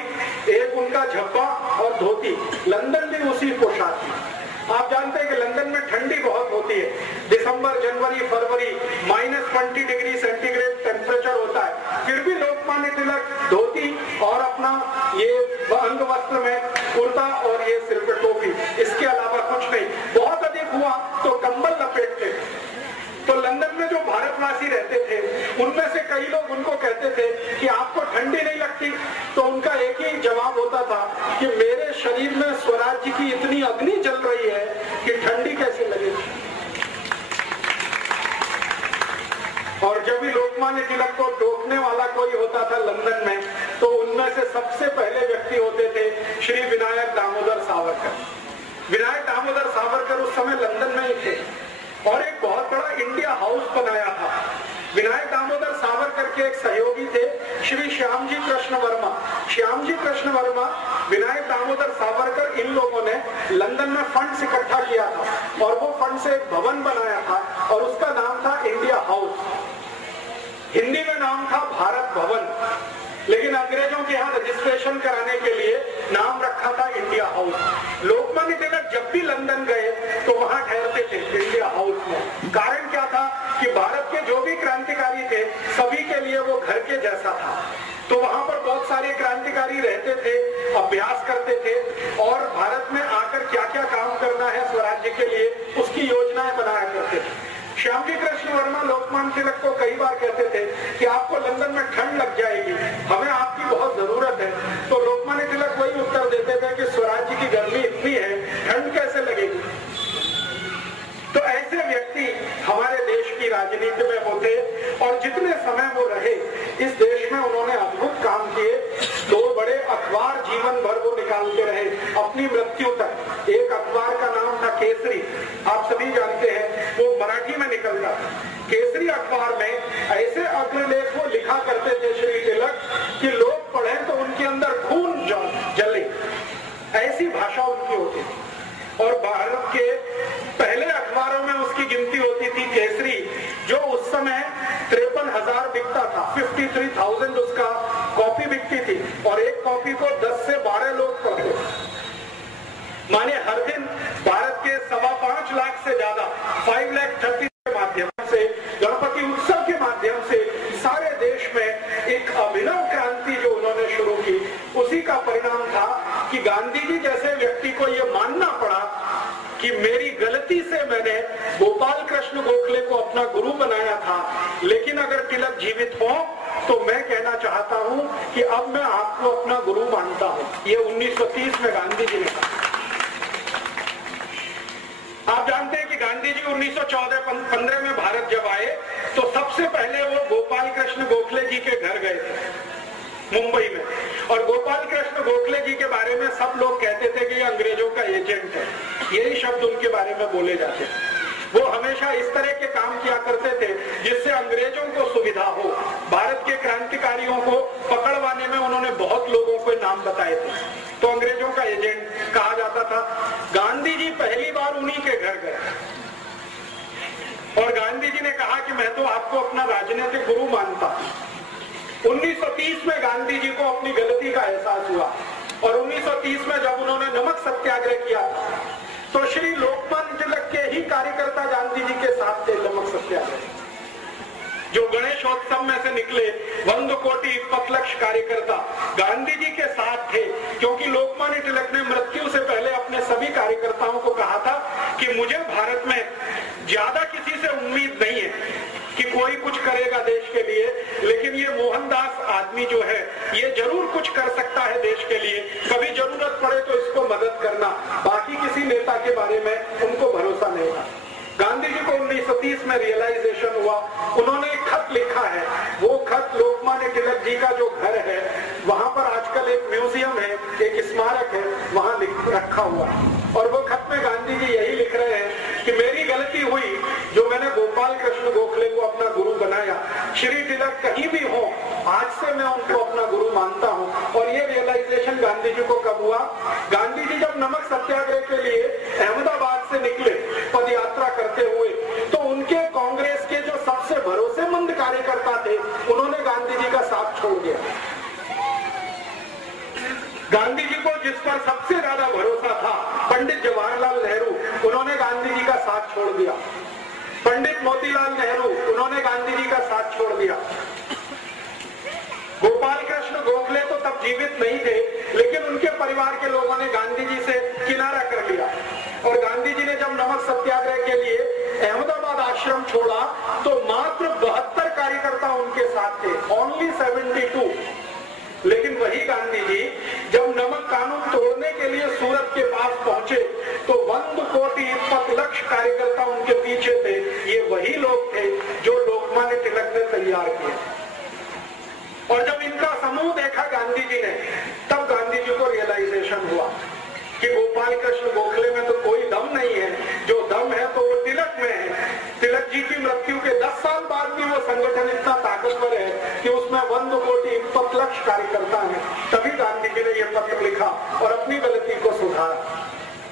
एक उनका झब्बा और धोती, लंदन भी उसी पोशाक में। आप जानते हैं कि लंदन में ठंडी बहुत होती है, दिसंबर, जनवरी, फरवरी -20 डिग्री सेंटीग्रेड टेम्परेचर होता है, फिर भी लोकमान्य तिलक धोती और अपना ये अंग वस्त्र में कुर्ता और ये सिर पे टोपी, इसके अलावा कुछ नहीं। बहुत अधिक हुआ तो कंबल लपेटते सन्यासी रहते थे, उनमें से कई लोग उनको कहते थे कि आपको ठंडी नहीं लगती, तो उनका एक ही जवाब होता था कि मेरे शरीर में स्वराज्य की इतनी अग्नि जल रही है कि ठंडी कैसे लगेगी। और जब भी लोकमान्य तिलक को टोकने वाला कोई होता था लंदन में, तो उनमें से सबसे पहले व्यक्ति होते थे श्री विनायक दामोदर सावरकर। विनायक दामोदर सावरकर उस समय लंदन में ही थे और एक बहुत बड़ा इंडिया हाउस बनाया था। विनायक दामोदर सावरकर के एक सहयोगी थे श्री श्यामजी कृष्ण वर्मा। श्यामजी कृष्ण वर्मा, विनायक दामोदर सावरकर, इन लोगों ने लंदन में फंड्स इकट्ठा किया था और वो फंड से एक भवन बनाया था और उसका नाम था इंडिया हाउस। हिंदी में नाम था भारत भवन, लेकिन अंग्रेजों के यहाँ रजिस्ट्रेशन कराने के लिए नाम रखा था इंडिया हाउस। लोकमान्य तिलक जब भी लंदन गए तो वहां ठहरते थे इंडिया हाउस में। कारण क्या था कि भारत के जो भी क्रांतिकारी थे सभी के लिए वो घर के जैसा था। तो वहां पर बहुत सारे क्रांतिकारी रहते थे, अभ्यास करते थे और भारत में आकर क्या क्या काम करना है स्वराज्य के लिए उसकी योजनाएं बनाया करते थे। श्यामजी कृष्ण वर्मा लोकमान्य तिलक को कई बार कहते थे कि आपको लंदन में ठंड लग जाएगी, हमें आपकी बहुत जरूरत है। तो लोकमान्य तिलक वही उत्तर देते थे कि स्वराज्य की गर्मी इतनी है, ठंड कैसे लगेगी। तो ऐसे व्यक्ति हमारे देश की राजनीति में होते और जितने समय वो रहे इस देश में उन्होंने अद्भुत काम किए। 2 बड़े अखबार जीवन भर वो निकालते रहे अपनी मृत्यु तक। एक अखबार का नाम था केसरी, आप सभी जानते हैं, वो मराठी में निकलता था। केसरी अखबार में ऐसे अग्रलेख वो लिखा करते थे श्री तिलक कि लोग पढ़े तो उनके अंदर खून जले, ऐसी भाषा उनकी होती थी। और भारत के पहले अखबारों में उसकी गिनती होती थी केसरी, जो उस समय 53,000 बिकता था। 53,000 उसका कॉपी बिकती थी और एक कॉपी को 10 से 12 लोग पढ़ते थे। माने हर दिन भारत के 5.25 लाख से ज्यादा 5,30,000 के माध्यम से, गणपति उत्सव के माध्यम से सारे देश में एक अभिनव क्रांति जो उन्होंने शुरू की, उसी का परिणाम था कि गांधी जी जैसे व्यक्ति को यह मानना पड़ा कि मेरी गलती से मैंने गोपाल कृष्ण गोखले को अपना गुरु बनाया था, लेकिन अगर तिलक जीवित हो तो मैं कहना चाहता हूं कि अब मैं आपको अपना गुरु मानता हूं। ये 1930 में गांधी जी ने कहा। आप जानते हैं कि गांधी जी 1914-15 में भारत जब आए तो सबसे पहले वो गोपाल कृष्ण गोखले जी के घर गए थे मुंबई में। और गोपाल कृष्ण गोखले जी के बारे में सब लोग कहते थे कि ये अंग्रेजों का एजेंट है, यही शब्द उनके बारे में बोले जाते थे। वो हमेशा इस तरह के काम किया करते थे जिससे अंग्रेजों को सुविधा हो। भारत के क्रांतिकारियों को पकड़वाने में उन्होंने बहुत लोगों को नाम बताए थे, तो अंग्रेजों का एजेंट कहा जाता था। गांधी जी पहली बार उन्हीं के घर गए और गांधी जी ने कहा कि मैं तो आपको अपना राजनीतिक गुरु मानता हूं। 1930 में गांधी जी को अपनी गलती का एहसास हुआ और 1930 में जब उन्होंने नमक सत्याग्रह किया तो श्री लोकमान्य तिलक के ही कार्यकर्ता गांधी जी के साथ थे। नमक सत्याग्रह जो गणेशोत्सव में से निकले 100 कोटि पथलक्ष कार्यकर्ता गांधी जी के साथ थे, क्योंकि लोकमान्य तिलक ने मृत्यु से पहले अपने सभी कार्यकर्ताओं को कहा था कि मुझे भारत में ज्यादा किसी से उम्मीद नहीं है कि कोई कुछ करेगा देश के लिए, लेकिन ये मोहनदास आदमी जो है ये जरूर कुछ कर सकता है देश के लिए, कभी जरूरत पड़े तो इसको मदद करना। बाकी किसी नेता के बारे में उनको भरोसा नहीं था। गांधी जी को 1930 में रियलाइजेशन हुआ, उन्होंने एक खत लिखा है। वो खत लोकमान्य तिलक जी का जो घर है वहां पर आजकल एक म्यूजियम है, एक स्मारक है, वहां रखा हुआ है। और वो खत में गांधी जी यही लिख रहे हैं कि मेरी गलती हुई जो मैंने गोपाल कृष्ण गोखले को अपना गुरु बनाया। श्री तिलक कहीं भी हो, आज से मैं उनको अपना गुरु मानता हूं। और ये रियलाइजेशन गांधी जी को कब हुआ? गांधी जी जब नमक सत्याग्रह के लिए अहमदाबाद से निकले पदयात्रा करते हुए, तो उनके कांग्रेस के जो सबसे भरोसेमंद कार्यकर्ता थे उन्होंने गांधी जी का साथ छोड़ दिया। गांधी जी को जिस पर सबसे ज्यादा भरोसा था पंडित जवाहरलाल नेहरू, उन्होंने गांधी जी का साथ छोड़ दिया। पंडित मोतीलाल नेहरू, उन्होंने गांधी जी का साथ छोड़ दिया। गोपाल कृष्ण गोखले तो तब जीवित नहीं थे, लेकिन उनके परिवार के लोगों ने गांधी जी से किनारा कर लिया। और गांधी जी ने जब नमक सत्याग्रह के लिए अहमदाबाद आश्रम छोड़ा तो मात्र 72 ओनली 72। लेकिन वही गांधी जी जब नमक कानून तोड़ने के लिए सूरत के पास पहुंचे तो 1,20,20 लाख कार्यकर्ता उनके पीछे थे। ये वही लोग थे जो लोकमान्य तिलक ने तैयार किए। और जब इनका समूह देखा गांधी जी ने, तब गांधी जी को रियलाइजेशन हुआ कि गोपाल कृष्ण गोखले में तो कोई दम नहीं है, जो दम है तो वो तिलक में है। तिलक जी की मृत्यु के 10 साल बाद भी वो संगठन इतना ताकतवर है कि उसमें 1,20,20 लाख कार्यकर्ता हैं। तभी गांधी जी ने यह पत्र लिखा और अपनी गलती को सुधारा।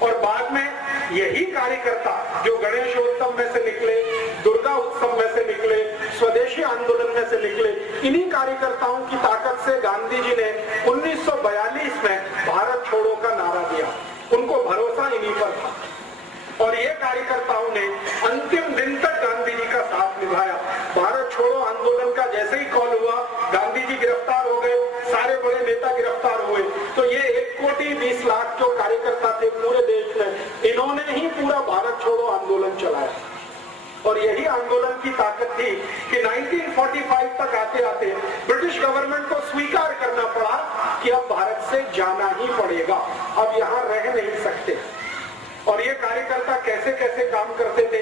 और बाद में यही कार्यकर्ता जो गणेशोत्सव में से निकले, दुर्गा उत्सव में से निकले, स्वदेशी आंदोलन में से निकले, इन्हीं कार्यकर्ताओं की ताकत से गांधी जी ने 1942 में भारत छोड़ो का नारा दिया। उनको भरोसा इन्हीं पर था और ये कार्यकर्ताओं ने अंतिम दिन तक गांधी जी का साथ निभाया। भारत छोड़ो आंदोलन का जैसे ही कॉल हुआ, गांधी जी गिरफ्तार हो गए, सारे बड़े नेता गिरफ्तार हुए, तो ये 1,20,20 जो कार्यकर्ता थे पूरे देश में, इन्होंने ही पूरा भारत छोड़ो आंदोलन चलाया। और यही आंदोलन की ताकत थी कि 1945 तक आते आते ब्रिटिश गवर्नमेंट को स्वीकार करना पड़ा कि अब भारत से जाना ही पड़ेगा, अब यहाँ रह नहीं सकते। और ये कार्यकर्ता कैसे कैसे काम करते थे।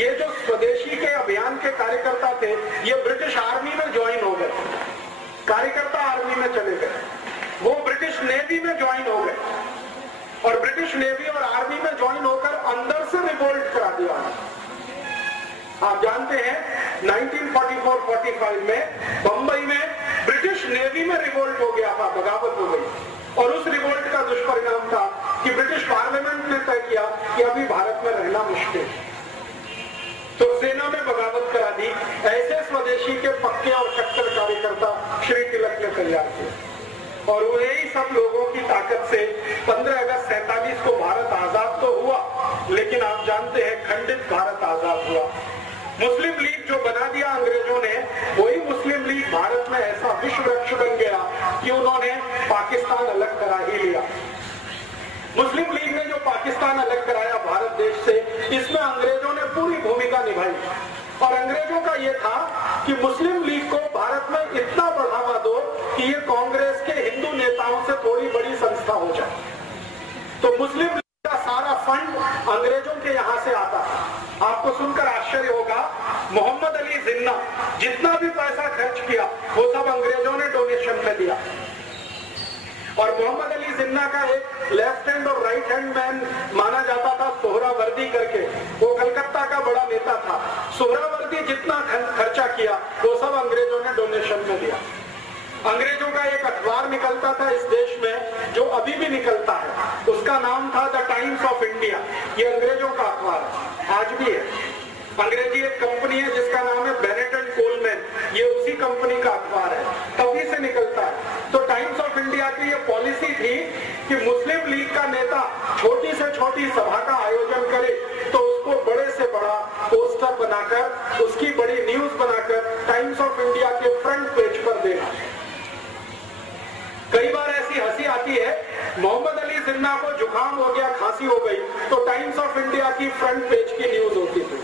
ये जो स्वदेशी के अभियान के कार्यकर्ता थे, ये ब्रिटिश आर्मी में ज्वाइन हो गए, कार्यकर्ता आर्मी में चले गए, वो ब्रिटिश नेवी में ज्वाइन हो गए और ब्रिटिश नेवी और आर्मी में ज्वाइन होकर अंदर से रिवोल्ट करा दिया। आप जानते हैं 1944-45 में बंबई में ब्रिटिश नेवी में रिवोल्ट हो गया था, बगावत हो गई। और उस रिवोल्ट का दुष्परिणाम था कि ब्रिटिश पार्लियामेंट ने तय किया कि अभी भारत में रहना मुश्किल, तो सेना में बगावत करा दी। ऐसे स्वदेशी के पक्के और कट्टर कार्यकर्ता श्री तिलक ने तैयार किए और वही सब लोगों की ताकत से 15 अगस्त 47 को भारत आजाद तो हुआ, लेकिन आप जानते हैं खंडित भारत आजाद हुआ। मुस्लिम लीग जो बना दिया अंग्रेजों ने, वही मुस्लिम लीग भारत में ऐसा विश्व वृक्ष बन गया कि उन्होंने पाकिस्तान अलग करा ही लिया। मुस्लिम लीग ने जो पाकिस्तान अलग कराया भारत देश से, इसमें अंग्रेजों ने पूरी भूमिका निभाई। और अंग्रेजों का यह था कि मुस्लिम लीग को भारत में इतना बढ़ावा दो कि ये कांग्रेस के हिंदू नेताओं से थोड़ी बड़ी संस्था हो जाए। तो मुस्लिम लीग का सारा फंड अंग्रेजों के यहाँ से आता था। आपको सुनकर आश्चर्य होगा, मोहम्मद अली जिन्ना जितना भी पैसा खर्च किया वो सब अंग्रेजों ने डोनेशन में दिया। और मोहम्मद अली जिन्ना का एक लेफ्ट हैंड और राइट हैंड मैन माना जाता था, सोहरावर्दी करके, वो कलकत्ता का बड़ा नेता था। सोहरावर्दी जितना खर्चा किया वो सब अंग्रेजों ने डोनेशन में दिया। अंग्रेजों का एक अखबार निकलता था इस देश में जो अभी भी निकलता है, उसका नाम था द टाइम्स ऑफ इंडिया। ये अंग्रेजों का अखबार आज भी है। अंग्रेजी एक कंपनी है जिसका नाम है बेनेट एंड कोलमैन, ये उसी कंपनी का अखबार है, तभी से निकलता है। तो टाइम्स ऑफ इंडिया की ये पॉलिसी थी कि मुस्लिम लीग का नेता छोटी से छोटी सभा का आयोजन करे तो उसको बड़े से बड़ा पोस्टर बनाकर, उसकी बड़ी न्यूज बनाकर टाइम्स ऑफ इंडिया के फ्रंट पेज पर देना। कई बार ऐसी हंसी आती है, मोहम्मद अली जिन्ना को जुकाम हो गया, खांसी हो गई, तो टाइम्स ऑफ इंडिया की फ्रंट पेज की न्यूज होती थी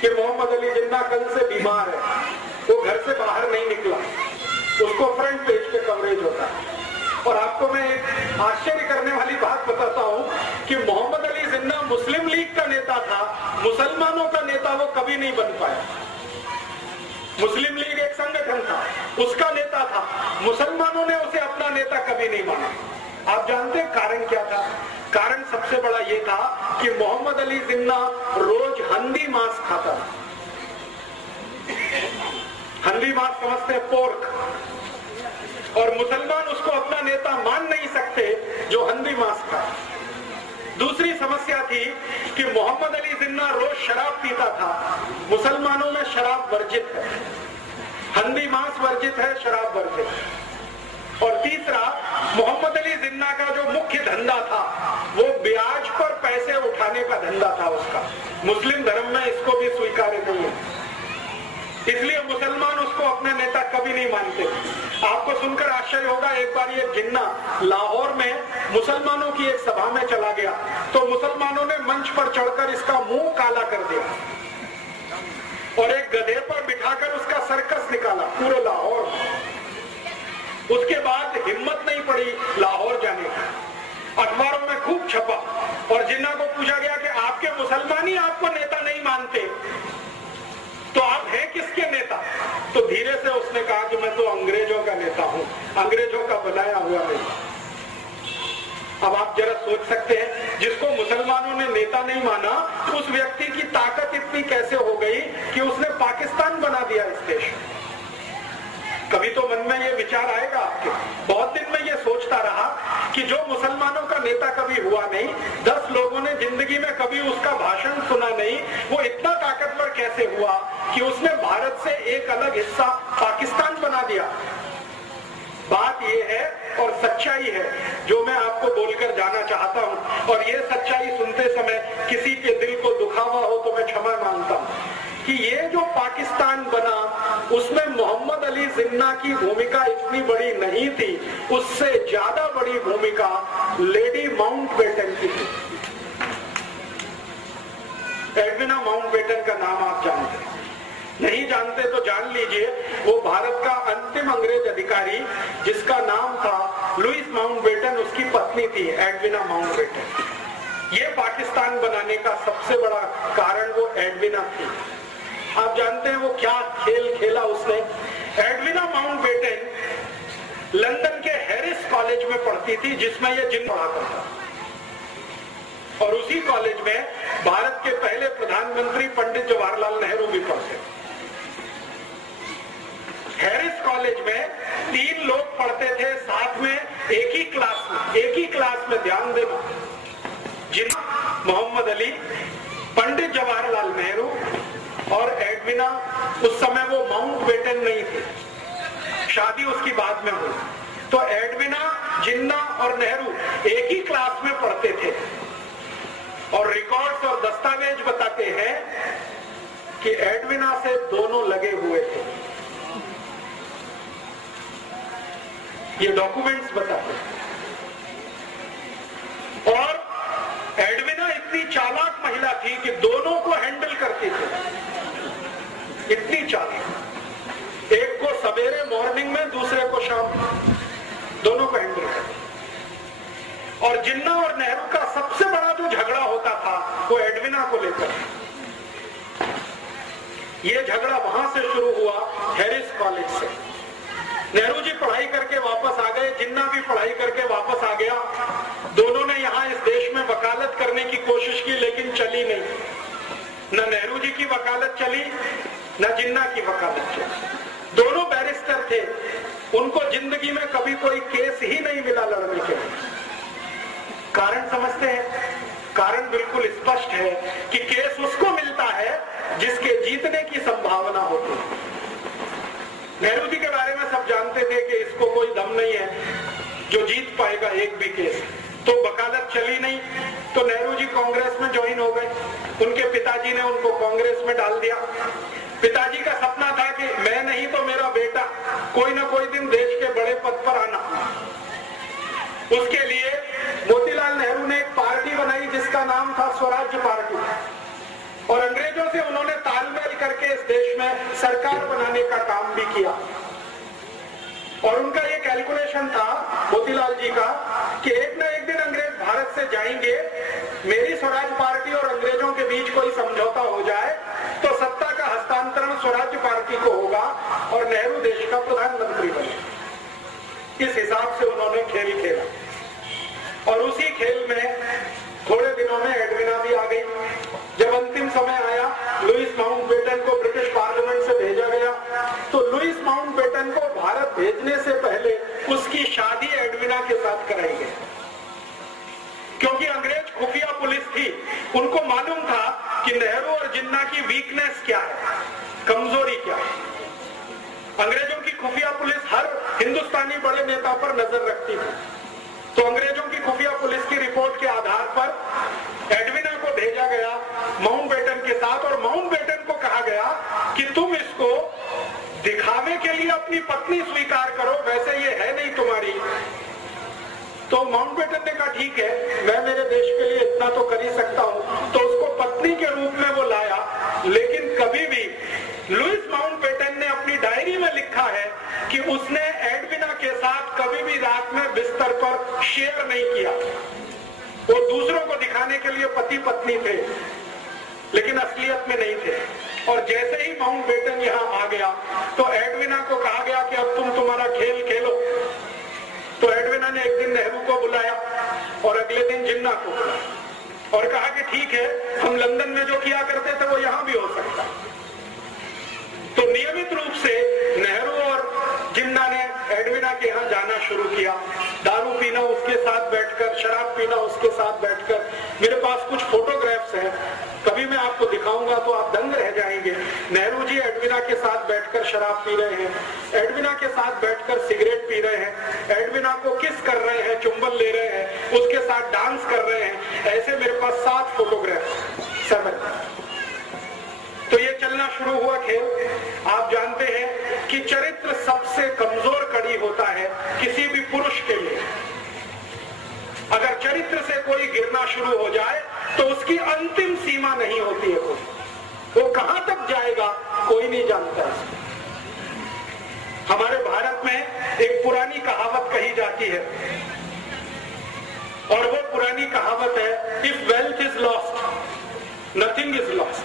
कि मोहम्मद अली जिन्ना कल से बीमार है, वो घर से बाहर नहीं निकला, उसको फ्रंट पेज पे कवरेज होता है। और आपको मैं एक आश्चर्य करने वाली बात बताता हूं कि मोहम्मद अली जिन्ना मुस्लिम लीग का नेता था, मुसलमानों का नेता वो कभी नहीं बन पाया। मुस्लिम लीग एक संगठन था, उसका नेता था, मुसलमानों ने उसे अपना नेता कभी नहीं माना। आप जानते हैं कारण क्या था? कारण सबसे बड़ा ये था कि मोहम्मद अली जिन्ना रोज हंदी मांस खाता था। हंदी मांस समझते हैं, पोर्क, और मुसलमान उसको अपना नेता मान नहीं सकते जो हंदी मांस खाता। दूसरी समस्या थी कि मोहम्मद अली जिन्ना रोज शराब पीता था। मुसलमानों में शराब वर्जित है, हंदी मांस वर्जित है, शराब वर्जित है। और तीसरा, मोहम्मद अली जिन्ना का जो मुख्य धंधा था वो ब्याज पर पैसे उठाने का धंधा था उसका। मुस्लिम धर्म में इसको भी स्वीकार्य नहीं है, इसलिए मुसलमान उसको अपने नेता कभी नहीं मानते। आपको सुनकर आश्चर्य होगा, एक बार ये जिन्ना लाहौर में मुसलमानों की एक सभा में चला गया तो मुसलमानों ने मंच पर चढ़कर इसका मुंह काला कर दिया और एक गधे पर बिठाकर उसका सर्कस निकाला पूरे लाहौर पड़ी लाहौर जाने की, अखबारों में खूब छपा, और जिन्ना को पूछा गया कि आपके मुसलमान ही आपको नेता नहीं मानते तो आप हैं किसके नेता? तो धीरे से उसने कहा कि मैं तो अंग्रेजों का नेता हूं, अंग्रेजों का बनाया हुआ नेता। अब आप जरा सोच सकते हैं, जिसको मुसलमानों ने नेता नहीं माना, उस व्यक्ति की ताकत इतनी कैसे हो गई कि उसने पाकिस्तान बना दिया इस देश। कभी तो मन में ये विचार आएगा आपके। बहुत दिन में ये सोचता रहा कि जो मुसलमानों का नेता कभी हुआ नहीं, 10 लोगों ने जिंदगी में कभी उसका भाषण सुना नहीं, वो इतना ताकतवर कैसे हुआ कि उसने भारत से एक अलग हिस्सा पाकिस्तान बना दिया। बात ये है और सच्चाई है जो मैं आपको बोलकर जाना चाहता हूं, और ये सच्चाई सुनते समय किसी के दिल को दुखा हुआ हो तो मैं क्षमा मांगता हूं कि ये जो पाकिस्तान बना उसमें मोहम्मद अली जिन्ना की भूमिका इतनी बड़ी नहीं थी, उससे ज्यादा बड़ी भूमिका लेडी माउंटबेटन की थी। एडविना माउंटबेटन का नाम आप जानते हैं, नहीं जानते तो जान लीजिए। वो भारत का अंतिम अंग्रेज अधिकारी जिसका नाम था लुइस माउंटबेटन, उसकी पत्नी थी एडविना माउंटबेटन। ये पाकिस्तान बनाने का सबसे बड़ा कारण वो एडविना थी। आप जानते हैं वो क्या खेल खेला उसने? एडविना माउंटबेटन लंदन के हैरिस कॉलेज में पढ़ती थी जिसमें ये जिन पढ़ा करता, और उसी कॉलेज में भारत के पहले प्रधानमंत्री पंडित जवाहरलाल नेहरू भी पढ़ते। हैरिस कॉलेज में 3 लोग पढ़ते थे साथ में एक ही क्लास में ध्यान देना, जिन्ना, मोहम्मद अली, पंडित जवाहरलाल नेहरू और एडविना। उस समय वो माउंटबेटन नहीं थी, शादी उसकी बाद में हुई। तो एडविना, जिन्ना और नेहरू एक ही क्लास में पढ़ते थे, और रिकॉर्ड्स और दस्तावेज बताते हैं कि एडविना से दोनों लगे हुए थे। ये डॉक्यूमेंट्स बताते हैं। और एडविना इतनी चालाक महिला थी कि दोनों को हैंडल करती थी, इतनी चालाक। एक को सवेरे मॉर्निंग में, दूसरे को शाम में, दोनों को हैंडल करती। और जिन्ना और नेहरू का सबसे बड़ा जो झगड़ा होता था वो एडविना को लेकर। ये झगड़ा वहां से शुरू हुआ, हैरिस कॉलेज से। नेहरू जी पढ़ाई करके वापस आ गए, जिन्ना भी पढ़ाई करके वापस आ गया। दोनों ने यहाँ इस देश में वकालत करने की कोशिश की लेकिन चली नहीं। न नेहरू जी की वकालत चली, न जिन्ना की वकालत चली। दोनों बैरिस्टर थे, उनको जिंदगी में कभी कोई केस ही नहीं मिला लड़ने के लिए। कारण समझते हैं? कारण बिल्कुल स्पष्ट है कि केस उसको मिलता है जिसके जीतने की संभावना होती है। नेहरू जी के बारे में सब जानते थे कि इसको कोई दम नहीं है जो जीत पाएगा एक भी केस। तो वकालत चली नहीं, तो नेहरू जी कांग्रेस में ज्वाइन हो गए। उनके पिताजी ने उनको कांग्रेस में डाल दिया। पिताजी का सपना था कि मैं नहीं तो मेरा बेटा कोई ना कोई दिन देश के बड़े पद पर आना। उसके लिए मोतीलाल नेहरू ने एक पार्टी बनाई जिसका नाम था स्वराज्य पार्टी, और अंग्रेजों से उन्होंने तालमेल करके इस देश में सरकार बनाने का काम भी किया। और उनका ये कैलकुलेशन था मोतीलाल जी का कि एक ना एक दिन अंग्रेज भारत से जाएंगे, मेरी स्वराज पार्टी और अंग्रेजों के बीच कोई समझौता हो जाए तो सत्ता का हस्तांतरण स्वराज्य पार्टी को होगा और नेहरू देश का प्रधानमंत्री बने। इस हिसाब से उन्होंने खेल खेला, और उसी खेल में थोड़े दिनों में एडविना भी आ गई। जब अंतिम समय आया, लुइस माउंटबेटन को ब्रिटिश पार्लियामेंट से भेजा गया, तो लुइस माउंटबेटन को भारत भेजने से पहले उसकी शादी एडविना के साथ कराई गई, क्योंकि अंग्रेज खुफिया पुलिस थी। उनको मालूम था कि नेहरू और जिन्ना की वीकनेस क्या है, कमजोरी क्या है। अंग्रेजों की खुफिया पुलिस हर हिंदुस्तानी बड़े नेता पर नजर रखती थी। तो अंग्रेजों की खुफिया पुलिस की रिपोर्ट के आधार पर एडविना को भेजा गया माउंटबेटन के साथ, और माउंटबेटन को कहा गया कि तुम इसको दिखावे के लिए अपनी पत्नी स्वीकार करो, वैसे ये है नहीं तुम्हारी। तो माउंटबेटन ने कहा ठीक है, मैं मेरे देश के लिए इतना तो कर ही सकता हूं। तो उसको पत्नी के रूप में वो लाया, लेकिन कभी भी लुइस माउंटबेटन ने अपनी डायरी में लिखा है कि उसने एडविना के साथ कभी भी रात में बिस्तर शेयर नहीं किया। वो दूसरों को दिखाने के लिए पति पत्नी थे, लेकिन असलियत में नहीं थे। और जैसे ही माउंटबेटन यहाँ आ गया तो एडविना को कहा गया कि अब तुम तुम्हारा खेल खेलो। तो एडविना ने एक दिन नेहरू को बुलाया और अगले दिन जिन्ना को बुलाया और कहा कि ठीक है, हम लंदन में जो किया करते थे वो यहाँ भी हो सकता। तो नियमित रूप से नेहरू और जिन्ना ने एडविना के यहाँ जाना शुरू किया, दारू पीना उसके साथ बैठकर, शराब पीना उसके साथ बैठकर। मेरे पास कुछ फोटोग्राफ्स हैं, कभी मैं आपको दिखाऊंगा तो आप दंग रह जाएंगे। नेहरू जी एडविना के साथ बैठकर शराब पी रहे हैं, एडविना के साथ बैठकर सिगरेट पी रहे हैं, एडविना को किस कर रहे हैं, चुंबन ले रहे हैं, उसके साथ डांस कर रहे हैं। ऐसे मेरे पास 7 फोटोग्राफ्स, 7। तो ये चलना शुरू हुआ खेल। आप जानते हैं कि चरित्र सबसे कमजोर कड़ी होता है किसी भी पुरुष के लिए। अगर चरित्र से कोई गिरना शुरू हो जाए तो उसकी अंतिम सीमा नहीं होती है कोई, वो कहां तक जाएगा कोई नहीं जानता। हमारे भारत में एक पुरानी कहावत कही जाती है और वो पुरानी कहावत है, if wealth is lost nothing is lost.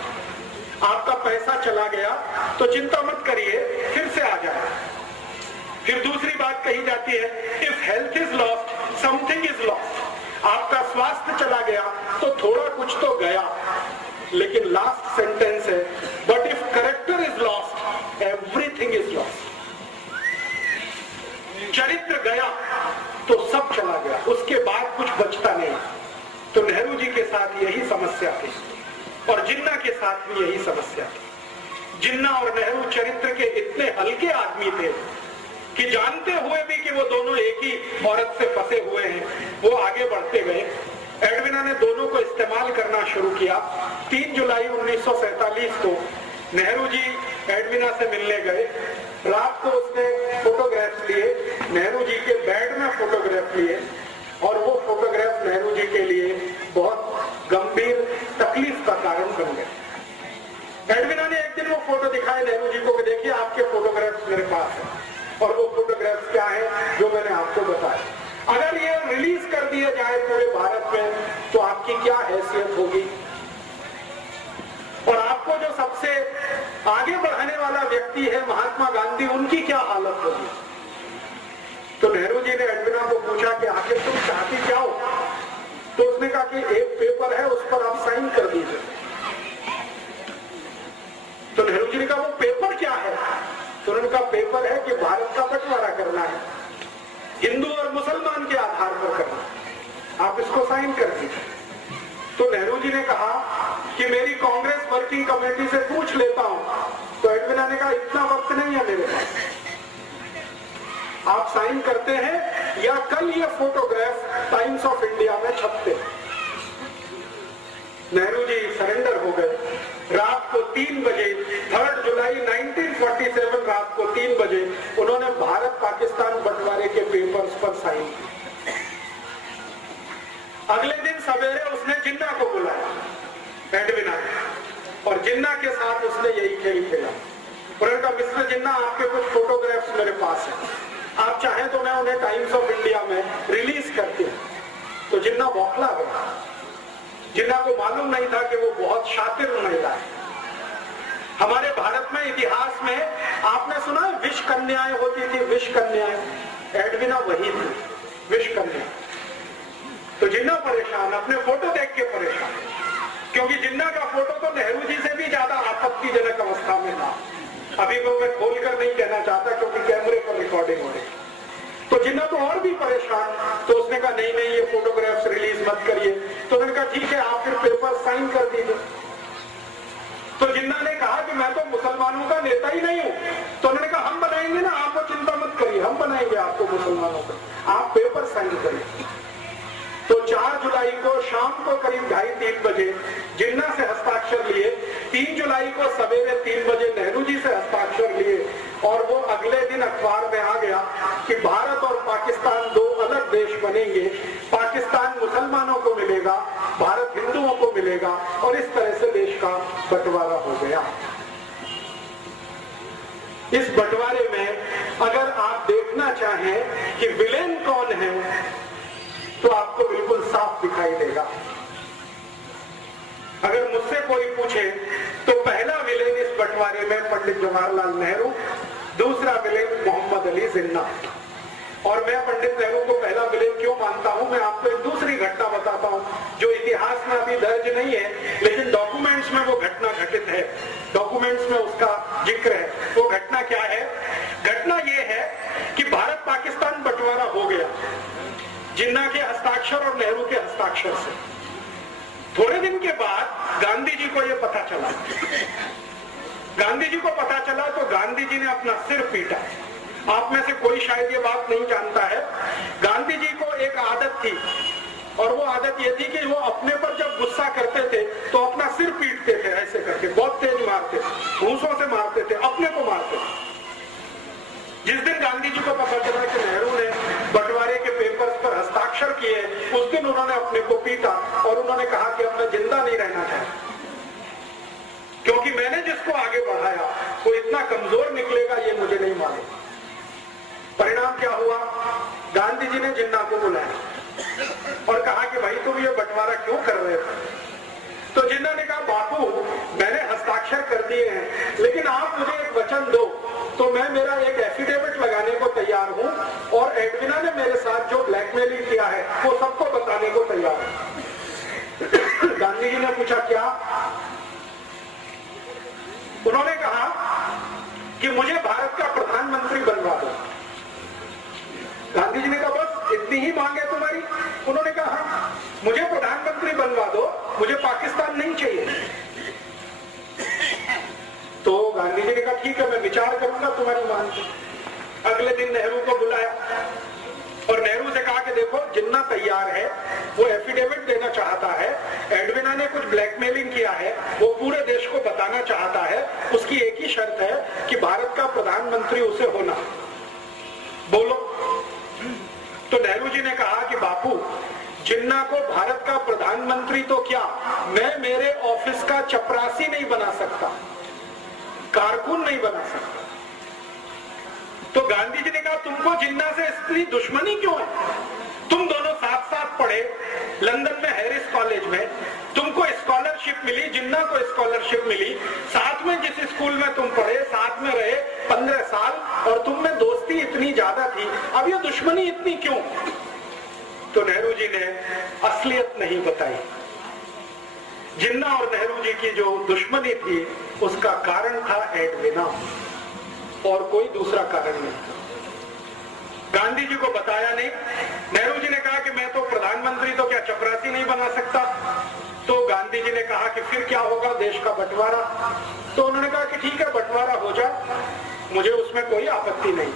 आपका पैसा चला गया तो चिंता मत करिए, फिर से आ जाए। फिर दूसरी बात कही जाती है, if health is lost something is lost. आपका स्वास्थ्य चला गया तो थोड़ा कुछ तो गया, लेकिन लास्ट सेंटेंस है, but if character is lost everything is lost. चरित्र गया तो सब चला गया, उसके बाद कुछ बचता नहीं। तो नेहरू जी के साथ यही समस्या थी और जिन्ना के साथ भी यही समस्या थी। जिन्ना और नेहरू चरित्र के इतने हल्के आदमी थे कि जानते हुए भी कि वो दोनों एक ही औरत से फंसे हुए हैं, वो आगे बढ़ते गए। एडविना ने दोनों को इस्तेमाल करना शुरू किया। 3 जुलाई 1947 को नेहरू जी एडविना से मिलने गए। रात को उसने फोटोग्राफ्स लिए, नेहरू जी के बेड में फोटोग्राफ लिए और वो फोटोग्राफ नेहरू जी के लिए बहुत गंभीर तकलीफ का कारण बन गए। एडविना ने एक दिन वो फोटो दिखाए नेहरू जी को कि देखिए आपके फोटोग्राफ्स मेरे पास है। और वो फोटोग्राफ्स क्या है जो मैंने आपको बताया। अगर ये रिलीज कर दिए जाए पूरे भारत में तो आपकी क्या हैसियत होगी और आपको जो सबसे आगे बढ़ाने वाला व्यक्ति है महात्मा गांधी, उनकी क्या हालत होगी। तो नेहरू जी ने एडविना को पूछा कि आखिर तुम चाहती क्या हो। तो उसने कहा कि एक पेपर है, उस पर आप साइन कर दीजिए। तो नेहरू जी ने कहा वो पेपर क्या है। तो उन्होंने कहा पेपर है कि भारत का बंटवारा करना है, हिंदू और मुसलमान के आधार पर करना, आप इसको साइन कर दीजिए। तो नेहरू जी ने कहा कि मेरी कांग्रेस वर्किंग कमेटी से पूछ लेता हूं। तो एडविना ने कहा इतना वक्त नहीं है मेरे पास, आप साइन करते हैं या कल ये फोटोग्राफ टाइम्स ऑफ इंडिया में छपते। नेहरू जी सरेंडर हो गए। रात को 3 बजे 3 जुलाई 1947 रात को 3 बजे उन्होंने भारत पाकिस्तान बंटवारे के पेपर्स पर साइन किए। अगले दिन सवेरे उसने जिन्ना को बुलाया एडविना ने, और जिन्ना के साथ उसने यही खेल खेला। उन्होंने कहा मिस्टर जिन्ना आपके कुछ फोटोग्राफ्स मेरे पास हैं, आप चाहें तो मैं उन्हें टाइम्स ऑफ इंडिया में रिलीज करती हूँ। तो जिन्ना बौखला गया। जिन्ना को मालूम नहीं था कि वो बहुत शातिर महिला है। हमारे भारत में इतिहास में आपने सुना है विष कन्याएं होती थी, विष कन्याएं। एडविना वही थी, विष कन्या। तो जिन्ना परेशान, अपने फोटो देख के परेशान, क्योंकि जिन्ना का फोटो तो नेहरू जी से भी ज्यादा आपत्तिजनक अवस्था में था। अभी वो मैं खोलकर नहीं कहना चाहता क्योंकि कैमरे पर रिकॉर्डिंग हो रही। तो जिन्ना तो और भी परेशान। तो उसने कहा नहीं नहीं ये फोटोग्राफ्स रिलीज मत करिए। तो उन्होंने कहा ठीक है आप फिर पेपर साइन कर दीजिए। तो जिन्ना ने कहा कि मैं तो मुसलमानों का नेता ही नहीं हूं। तो उन्होंने कहा हम बनाएंगे ना, आपको चिंता मत करिए, हम बनाएंगे आपको मुसलमानों का, आप पेपर साइन करिए। तो 4 जुलाई को शाम को करीब 2:30-3 बजे जिन्ना से हस्ताक्षर लिए, 3 जुलाई को सवेरे 3 बजे नेहरू जी से हस्ताक्षर लिए, और वो अगले दिन अखबार में आ गया कि भारत और पाकिस्तान 2 अलग देश बनेंगे। पाकिस्तान मुसलमानों को मिलेगा, भारत हिंदुओं को मिलेगा, और इस तरह से देश का बंटवारा हो गया। इस बंटवारे में अगर आप देखना चाहें कि विलेन कौन है तो आपको बिल्कुल साफ दिखाई देगा। अगर मुझसे कोई पूछे तो पहला विलेन इस बंटवारे में पंडित जवाहरलाल नेहरू, दूसरा विलेन मोहम्मद अली जिन्ना। और मैं पंडित नेहरू को पहला विलेन क्यों मानता हूं, मैं आपको एक दूसरी घटना बताता हूं जो इतिहास में अभी दर्ज नहीं है, लेकिन डॉक्यूमेंट्स में वो घटना घटित है, डॉक्यूमेंट्स में उसका जिक्र है। वो घटना क्या है? घटना ये है कि भारत पाकिस्तान बंटवारा हो गया जिन्ना के हस्ताक्षर और नेहरू के हस्ताक्षर से। थोड़े दिन के बाद गांधी जी को यह पता चला, गांधी जी को पता चला तो गांधी जी ने अपना सिर पीटा। आप में से कोई शायद ये बात नहीं जानता है, गांधी जी को एक आदत थी और वो आदत ये थी कि वो अपने पर जब गुस्सा करते थे तो अपना सिर पीटते थे, ऐसे करके बहुत तेज मारते थे, घूंसों से मारते थे, अपने को मारते थे। जिस दिन गांधी जी को पता चला कि नेहरू ने बंटवारे के पेपर्स पर हस्ताक्षर किए, उस दिन उन्होंने अपने को पीटा और उन्होंने कहा कि अब मैं जिंदा नहीं रहना चाहता, क्योंकि मैंने जिसको आगे बढ़ाया वो इतना कमजोर निकलेगा ये मुझे नहीं मालूम। परिणाम क्या हुआ? गांधी जी ने जिन्ना को बुलाया और कहा कि भाई तुम ये बंटवारा क्यों कर रहे हो? तो जिन्ना ने कहा बापू मैंने हस्ताक्षर कर दिए हैं, लेकिन आप मुझे एक वचन दो तो मैं मेरा एक एफिडेविट लगाने को तैयार हूं और एडविना ने मेरे साथ जो ब्लैकमेलिंग किया है वो सबको बताने को तैयार है। गांधी जी ने पूछा क्या? उन्होंने कहा कि मुझे भारत का प्रधानमंत्री बनवा दो। गांधी जी ने कहा बस इतनी ही मांग है तुम्हारी? उन्होंने कहा हाँ, मुझे प्रधानमंत्री बनवा दो, मुझे पाकिस्तान नहीं चाहिए। तो गांधी जी ने कहा ठीक है मैं विचार करूंगा तुम्हारी मांग की। अगले दिन नेहरू को बुलाया और नेहरू से कहा कि देखो जिन्ना तैयार है, वो एफिडेविट देना चाहता है, एडविना ने कुछ ब्लैकमेलिंग किया है, वो पूरे देश को बताना चाहता है, उसकी एक ही शर्त है कि भारत का प्रधानमंत्री उसे होना। बोलो। तो नेहरू जी ने कहा कि बापू जिन्ना को भारत का प्रधानमंत्री तो क्या, मैं मेरे ऑफिस का चपरासी नहीं बना सकता, कारकुन नहीं बना सकता। तो गांधी जी ने कहा तुमको जिन्ना से इतनी दुश्मनी क्यों है? तुम दोनों साथ साथ पढ़े लंदन में हैरिस कॉलेज में, तुमको स्कॉलरशिप मिली, जिन्ना को स्कॉलरशिप मिली, साथ में जिस स्कूल में तुम पढ़े साथ में रहे 15 साल और तुम में दोस्ती इतनी ज्यादा थी, अब ये दुश्मनी इतनी क्यों? तो नेहरू जी ने असलियत नहीं बताई। जिन्ना और नेहरू जी की जो दुश्मनी थी उसका कारण था एडविना और कोई दूसरा कारण नहीं। गांधी जी को बताया नहीं। नेहरू जी ने कहा कि मैं तो प्रधानमंत्री तो क्या चपरासी नहीं बना सकता। तो गांधी जी ने कहा कि फिर क्या होगा, देश का बंटवारा। तो उन्होंने कहा कि ठीक है बंटवारा हो जाए, मुझे उसमें कोई आपत्ति नहीं।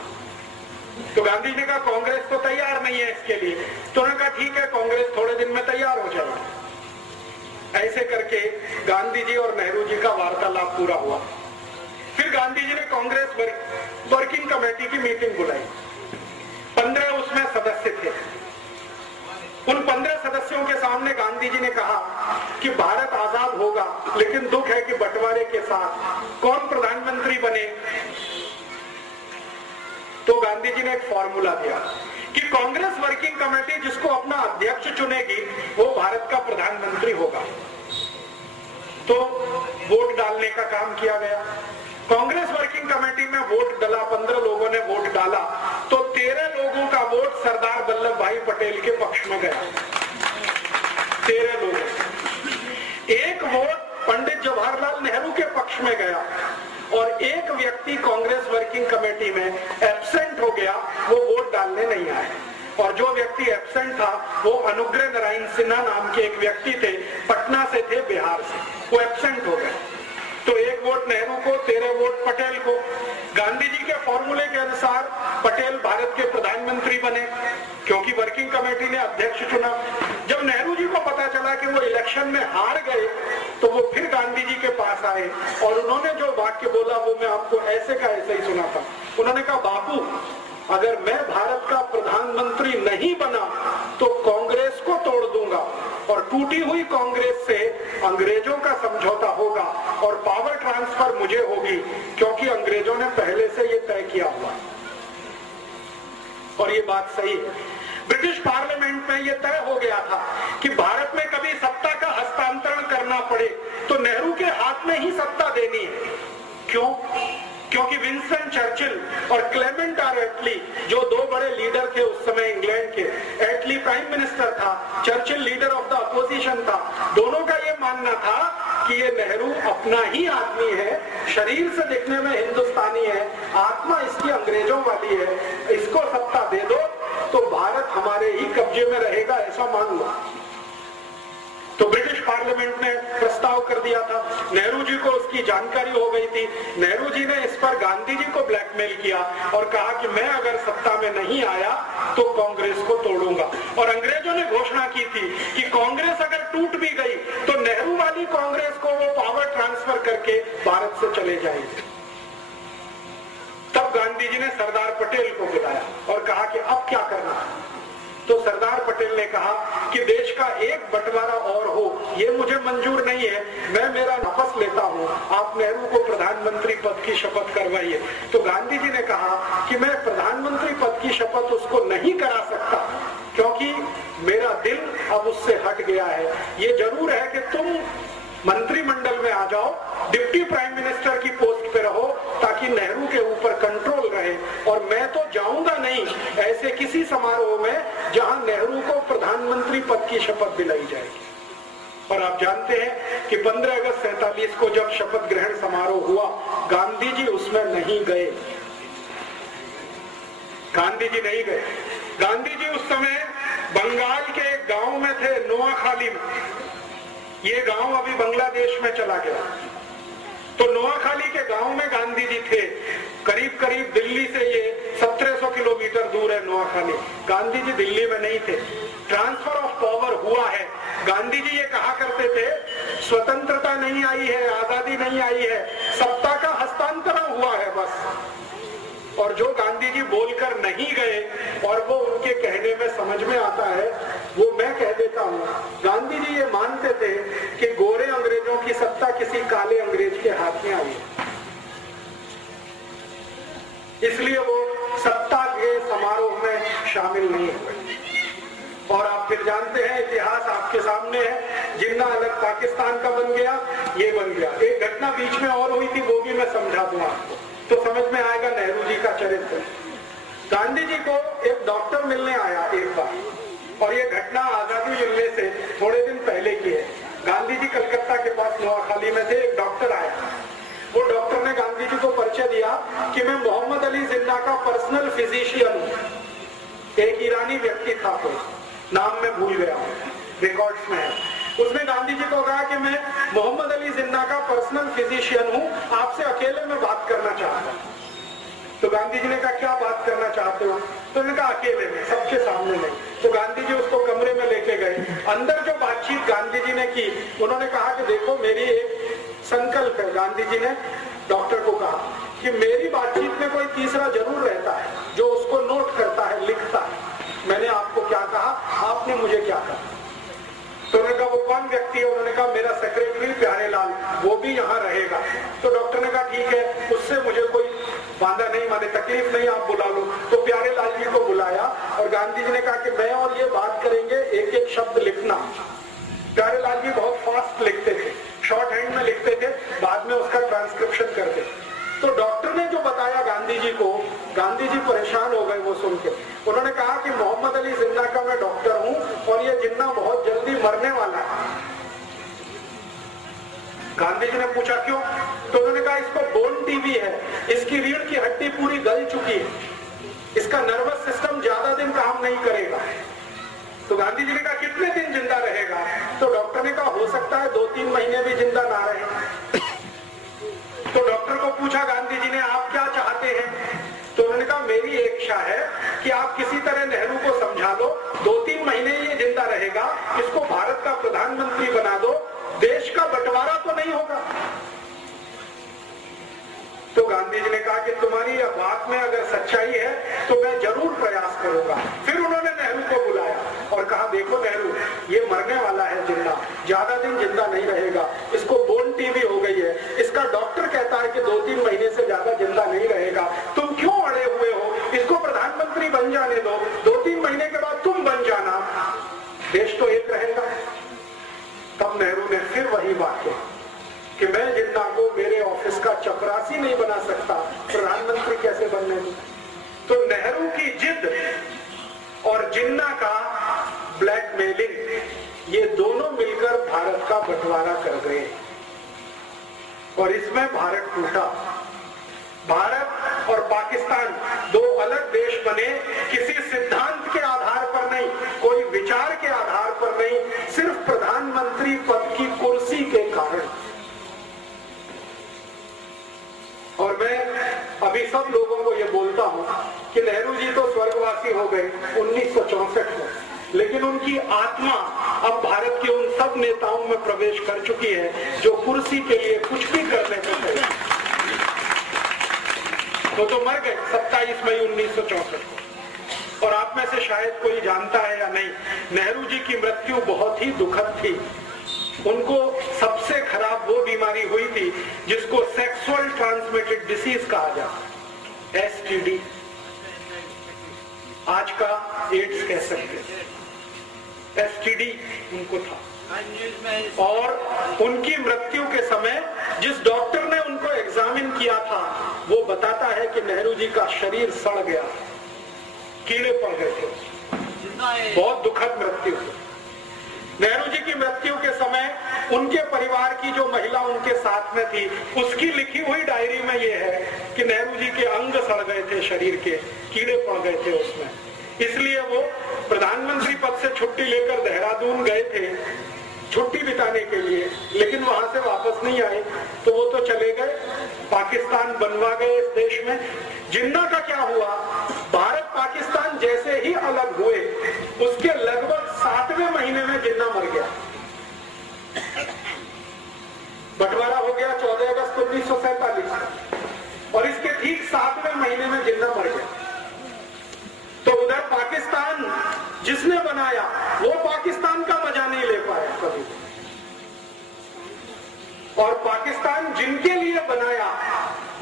तो गांधी जी ने कहा कांग्रेस तो तैयार नहीं है इसके लिए। तो उन्होंने कहा ठीक है कांग्रेस थोड़े दिन में तैयार हो जाएगी। ऐसे करके गांधी जी और नेहरू जी का वार्तालाप पूरा हुआ। फिर गांधी जी ने कांग्रेस वर्किंग कमेटी की मीटिंग बुलाई। 15 उसमें सदस्य थे। उन 15 सदस्यों के सामने गांधी जी ने कहा कि भारत आजाद होगा, लेकिन दुख है कि बंटवारे के साथ कौन प्रधानमंत्री बने। तो गांधी जी ने एक फॉर्मूला दिया कि कांग्रेस वर्किंग कमेटी जिसको अपना अध्यक्ष चुनेगी वो भारत का प्रधानमंत्री होगा। तो वोट डालने का काम किया गया। कांग्रेस वर्किंग कमेटी में वोट डाला, 15 लोगों ने वोट डाला, तो 13 लोगों का वोट सरदार वल्लभ भाई पटेल के पक्ष में गया। 13 लोग। एक वोट पंडित जवाहरलाल नेहरू के पक्ष में गया और एक व्यक्ति कांग्रेस वर्किंग कमेटी में एब्सेंट हो गया, वो वोट डालने नहीं आए। और जो व्यक्ति एब्सेंट था वो अनुग्रह नारायण सिन्हा नाम के एक व्यक्ति थे, पटना से थे, बिहार से। वो एब्सेंट हो गए। तो एक वोट नेहरू को, 13 वोट पटेल को। गांधी जी के फॉर्मूले के अनुसार पटेल भारत के प्रधानमंत्री बने क्योंकि वर्किंग कमेटी ने अध्यक्ष चुना। जब नेहरू जी को पता चला कि वो इलेक्शन में हार गए तो वो फिर गांधी जी के पास आए और उन्होंने जो वाक्य बोला वो मैं आपको ऐसे का ऐसे ही सुनाता। उन्होंने कहा बापू अगर मैं भारत का प्रधानमंत्री नहीं बना तो कांग्रेस को तोड़ दूंगा और टूटी हुई कांग्रेस से अंग्रेजों का समझौता होगा और पावर ट्रांसफर मुझे होगी क्योंकि अंग्रेजों ने पहले से ये तय किया हुआ। और ये बात सही है। ब्रिटिश पार्लियामेंट में यह तय हो गया था कि भारत में कभी सत्ता का हस्तांतरण करना पड़े तो नेहरू के हाथ में ही सत्ता देनी है। क्यों? क्योंकि विंस्टन चर्चिल और क्लेमेंट आर एटली, जो दो बड़े लीडर थे उस समय इंग्लैंड के, एटली प्राइम मिनिस्टर था, Churchill leader of the opposition था, दोनों का यह मानना था कि ये नेहरू अपना ही आदमी है, शरीर से दिखने में हिंदुस्तानी है, आत्मा इसकी अंग्रेजों वाली है, इसको सत्ता दे दो तो भारत हमारे ही कब्जे में रहेगा, ऐसा मान लो। तो ब्रिटिश पार्लियामेंट ने प्रस्ताव कर दिया था, नेहरू जी को उसकी जानकारी हो गई थी। नेहरू जी ने इस पर गांधी जी को ब्लैकमेल किया और कहा कि मैं अगर सत्ता में नहीं आया तो कांग्रेस को तोड़ूंगा। और अंग्रेजों ने घोषणा की थी कि कांग्रेस अगर टूट भी गई तो नेहरू वाली कांग्रेस को वो पावर ट्रांसफर करके भारत से चले जाएंगे। तब गांधी जी ने सरदार पटेल को बुलाया और कहा कि अब क्या करना है। तो सरदार पटेल ने कहा कि देश का एक बंटवारा और हो, ये मुझे मंजूर नहीं है, मैं मेरा वापस लेता हूं, आप नेहरू को प्रधानमंत्री पद की शपथ करवाइए। तो गांधी जी ने कहा कि मैं प्रधानमंत्री पद की शपथ उसको नहीं करा सकता क्योंकि मेरा दिल अब उससे हट गया है। ये जरूर है कि तुम मंत्रिमंडल में आ जाओ, डिप्टी प्राइम मिनिस्टर की पोस्ट पे रहो ताकि नेहरू के ऊपर कंट्रोल रहे, और मैं तो जाऊंगा नहीं ऐसे किसी समारोह में जहां नेहरू को प्रधानमंत्री पद की शपथ दिलाई जाएगी। और आप जानते हैं कि 15 अगस्त 47 को जब शपथ ग्रहण समारोह हुआ, गांधी जी उसमें नहीं गए। गांधी जी नहीं गए। गांधी जी उस समय बंगाल के एक गांव में थे, नोआखाली में। ये गांव अभी बांग्लादेश में चला गया। तो नोआखाली के गांव में गांधी जी थे। करीब करीब दिल्ली से ये 1700 किलोमीटर दूर है नोआखाली। गांधी जी दिल्ली में नहीं थे। ट्रांसफर ऑफ पावर हुआ है। गांधी जी ये कहा करते थे, स्वतंत्रता नहीं आई है, आजादी नहीं आई है, सत्ता का हस्तांतरण हुआ है बस। और जो गांधी जी बोलकर नहीं गए और वो उनके कहने में समझ में आता है, वो मैं कह देता हूं। गांधी जी ये मानते थे कि गोरे अंग्रेजों की सत्ता किसी काले अंग्रेज के हाथ में आई, इसलिए वो सत्ता के समारोह में शामिल नहीं हुए। और आप फिर जानते हैं, इतिहास आपके सामने है, जिन्ना अलग पाकिस्तान का बन गया, ये बन गया। एक घटना बीच में और हुई थी, वो भी मैं समझा दूं आपको, तो समझ में आएगा नेहरू जी का चरित्र। गांधी जी को एक डॉक्टर मिलने आया एक बार, और ये घटना आजादी मिलने से थोड़े दिन पहले की है। गांधी जी कलकत्ता के पास नोआखाली में थे, एक डॉक्टर आया। वो डॉक्टर ने गांधी जी को परिचय दिया कि मैं मोहम्मद अली जिन्ना का पर्सनल फिजिशियन हूं। एक ईरानी व्यक्ति था, कोई नाम मैं भूल गया हूं, रिकॉर्ड्स में है। उसने गांधी जी को कहा कि मैं मोहम्मद अली जिन्ना का पर्सनल फिजिशियन हूं, आपसे अकेले में बात करना चाहता हूं। तो गांधी जी ने कहा क्या बात करना चाहते हो? तो उन्होंने कहा अकेले में, सबके सामने नहीं। तो गांधी जी उसको कमरे में लेके गए। अंदर जो बातचीत गांधी जी ने की, उन्होंने कहा कि देखो मेरी एक संकल्प है। गांधी जी ने डॉक्टर को कहा कि मेरी बातचीत में कोई तीसरा जरूर रहता है जो उसको नोट करता है, लिखता है। मैंने आपको क्या कहा, आपने मुझे क्या कहा। तो उन्होंने कहा वो कौन व्यक्ति है? उन्होंने कहा मेरा सेक्रेटरी प्यारेलाल, वो भी यहाँ रहेगा। तो डॉक्टर ने कहा ठीक है, उससे मुझे कोई बांधा नहीं, माने तकलीफ नहीं, आप बुला लो। तो प्यारेलाल जी को बुलाया और गांधी जी ने कहा कि मैं और ये बात करेंगे, एक एक शब्द लिखना। प्यारेलाल जी बहुत फास्ट लिखते थे, शॉर्ट हैंड में लिखते थे, बाद में उसका ट्रांसक्रिप्शन करते। तो डॉक्टर ने जो बताया गांधी जी को, गांधी जी परेशान हो गए वो सुन के। उन्होंने कहा कि मोहम्मद अली जिन्ना का मैं डॉक्टर हूं और ये जिन्ना बहुत जल्दी मरने वाला है। गांधी जी ने पूछा क्यों? तो उन्होंने कहा इसको बोन टीबी है, इसकी रीढ़ की हड्डी पूरी गल चुकी है, इसका नर्वस सिस्टम ज्यादा दिन काम नहीं करेगा। तो गांधी जी ने कहा कितने दिन जिंदा रहेगा? तो डॉक्टर ने कहा हो सकता है 2-3 महीने भी जिंदा ना रहे। तो डॉक्टर को पूछा गांधी जी ने आप क्या चाहते हैं? तो उन्होंने कहा मेरी एक इच्छा है कि आप किसी तरह नेहरू को समझा लो, 2-3 महीने ये जिंदा रहेगा, इसको भारत का प्रधानमंत्री बना दो, देश का बंटवारा तो नहीं होगा। तो गांधी जी ने कहा कि तुम्हारी यह बात में अगर सच्चाई है तो मैं जरूर प्रयास करूंगा। फिर उन्होंने नेहरू को बुलाया और कहा देखो नेहरू, ये मरने वाला है जिन्ना, ज्यादा दिन जिंदा नहीं रहेगा, इसको बोन टीबी हो गई है, इसका डॉक्टर कहता है कि 2-3 महीने से ज्यादा जिंदा नहीं रहेगा, तुम क्यों अड़े हुए हो? इसको प्रधानमंत्री बन जाने दो, 2-3 महीने के बाद तुम फेलिंग, ये दोनों मिलकर भारत का बंटवारा कर गए और इसमें भारत टूटा। भारत और पाकिस्तान दो अलग देश बने, किसी सिद्धांत के आधार पर नहीं, कोई विचार के आधार पर नहीं, सिर्फ प्रधानमंत्री पद की कुर्सी के कारण। और मैं अभी सब लोगों को यह बोलता हूं कि नेहरू जी तो स्वर्गवासी हो गए 1964 में, लेकिन उनकी आत्मा अब भारत के उन सब नेताओं में प्रवेश कर चुकी है जो कुर्सी के लिए कुछ भी करने को तैयार। वो तो मर गए 27 मई 1964 को। और आप में से शायद कोई जानता है या नहीं, नेहरू जी की मृत्यु बहुत ही दुखद थी। उनको सबसे खराब वो बीमारी हुई थी जिसको सेक्सुअल ट्रांसमिटेड डिसीज कहा जाता, STD, आज का एड्स कह सकते हैं। STD उनको था और उनकी मृत्यु के समय जिस डॉक्टर ने उनको एग्जामिन किया था वो बताता है कि नेहरू जी का शरीर सड़ गया, कीड़े पड़ गए थे, बहुत दुखद मृत्यु। नेहरू जी की मृत्यु के समय उनके परिवार की जो महिला उनके साथ में थी उसकी लिखी हुई डायरी में ये है कि नेहरू जी के अंग सड़ गए थे, शरीर के कीड़े पड़ गए थे उसमें, इसलिए वो प्रधानमंत्री पद से छुट्टी लेकर देहरादून गए थे छुट्टी बिताने के लिए, लेकिन वहां से वापस नहीं आए तो वो तो चले गए, पाकिस्तान बनवा गए इस देश में। जिन्ना का क्या हुआ, भारत पाकिस्तान जैसे ही अलग हुए उसके लगभग 7वें महीने में जिन्ना मर गया। बंटवारा हो गया 14 अगस्त 1947 और इसके ठीक 7वें महीने में जिन्ना मर गया। तो उधर पाकिस्तान जिसने बनाया वो पाकिस्तान का मजा नहीं ले पाया कभी, और पाकिस्तान जिनके लिए बनाया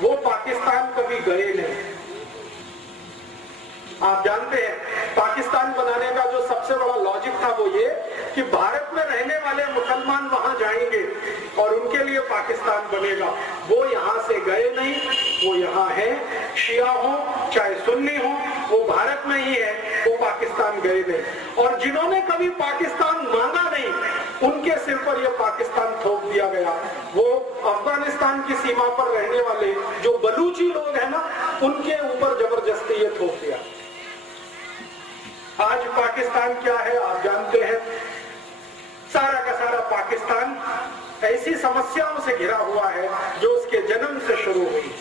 वो पाकिस्तान कभी गए नहीं। आप जानते हैं पाकिस्तान बनाने का जो सबसे बड़ा लॉजिक था वो ये कि भारत में रहने वाले मुसलमान वहां जाएंगे और उनके लिए पाकिस्तान बनेगा। वो यहां से गए नहीं, वो यहां है, शिया हो चाहे सुन्नी हो, वो भारत में ही है, वो पाकिस्तान गए नहीं। और जिन्होंने कभी पाकिस्तान मांगा नहीं उनके सिर पर यह पाकिस्तान थोप दिया गया। वो अफगानिस्तान की सीमा पर रहने वाले जो बलूची लोग हैं ना, उनके ऊपर जबरदस्ती ये थोप दिया। आज पाकिस्तान क्या है आप जानते हैं, सारा का सारा पाकिस्तान ऐसी समस्याओं से घिरा हुआ है जो उसके जन्म से शुरू हुई,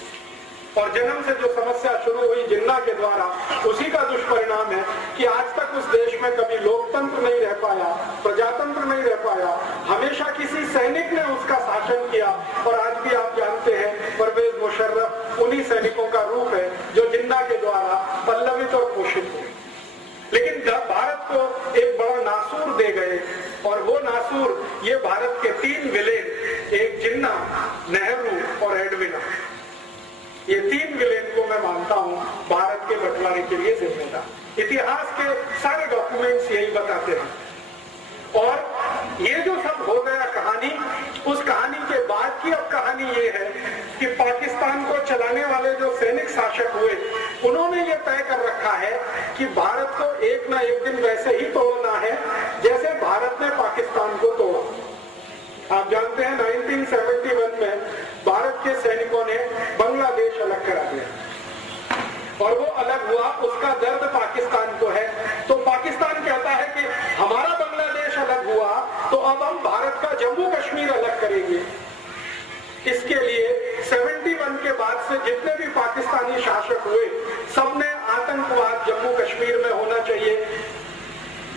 और जन्म से जो समस्या शुरू हुई जिन्ना के द्वारा, उसी का दुष्परिणाम है कि आज तक उस देश में कभी लोकतंत्र नहीं रह पाया, प्रजातंत्र नहीं रह पाया, हमेशा किसी सैनिक ने उसका शासन किया। और आज भी आप जानते हैं परवेज मुशर्रफ उन्हीं सैनिकों का रूप है जो जिन्ना के द्वारा पल्लवित और पोषित हुए। लेकिन भारत को एक बड़ा नासूर दे गए, और वो नासूर ये भारत के 3 विलेन, एक जिन्ना, नेहरू और एडविना, ये 3 विलेन को मैं मानता हूं भारत के बंटवारे के लिए जिम्मेदार। इतिहास के सारे डॉक्यूमेंट्स यही बताते हैं। और ये जो सब हो गया कहानी, उस कहानी के बाद की अब कहानी ये है कि पाकिस्तान को चलाने वाले जो सैनिक शासक हुए उन्होंने ये तय कर रखा है कि भारत को एक ना एक दिन वैसे ही तोड़ना है जैसे भारत ने पाकिस्तान को तोड़ा। आप जानते हैं 1971 में भारत के सैनिकों ने बांग्लादेश अलग करा दिया और वो अलग हुआ, उसका दर्द पाकिस्तान को है। तो पाकिस्तान कहता है कि हमारा बांग्लादेश अलग हुआ तो अब हम भारत का जम्मू कश्मीर अलग करेंगे। इसके लिए 71 के बाद से जितने भी पाकिस्तानी शासक हुए सबने आतंकवाद जम्मू कश्मीर में होना चाहिए,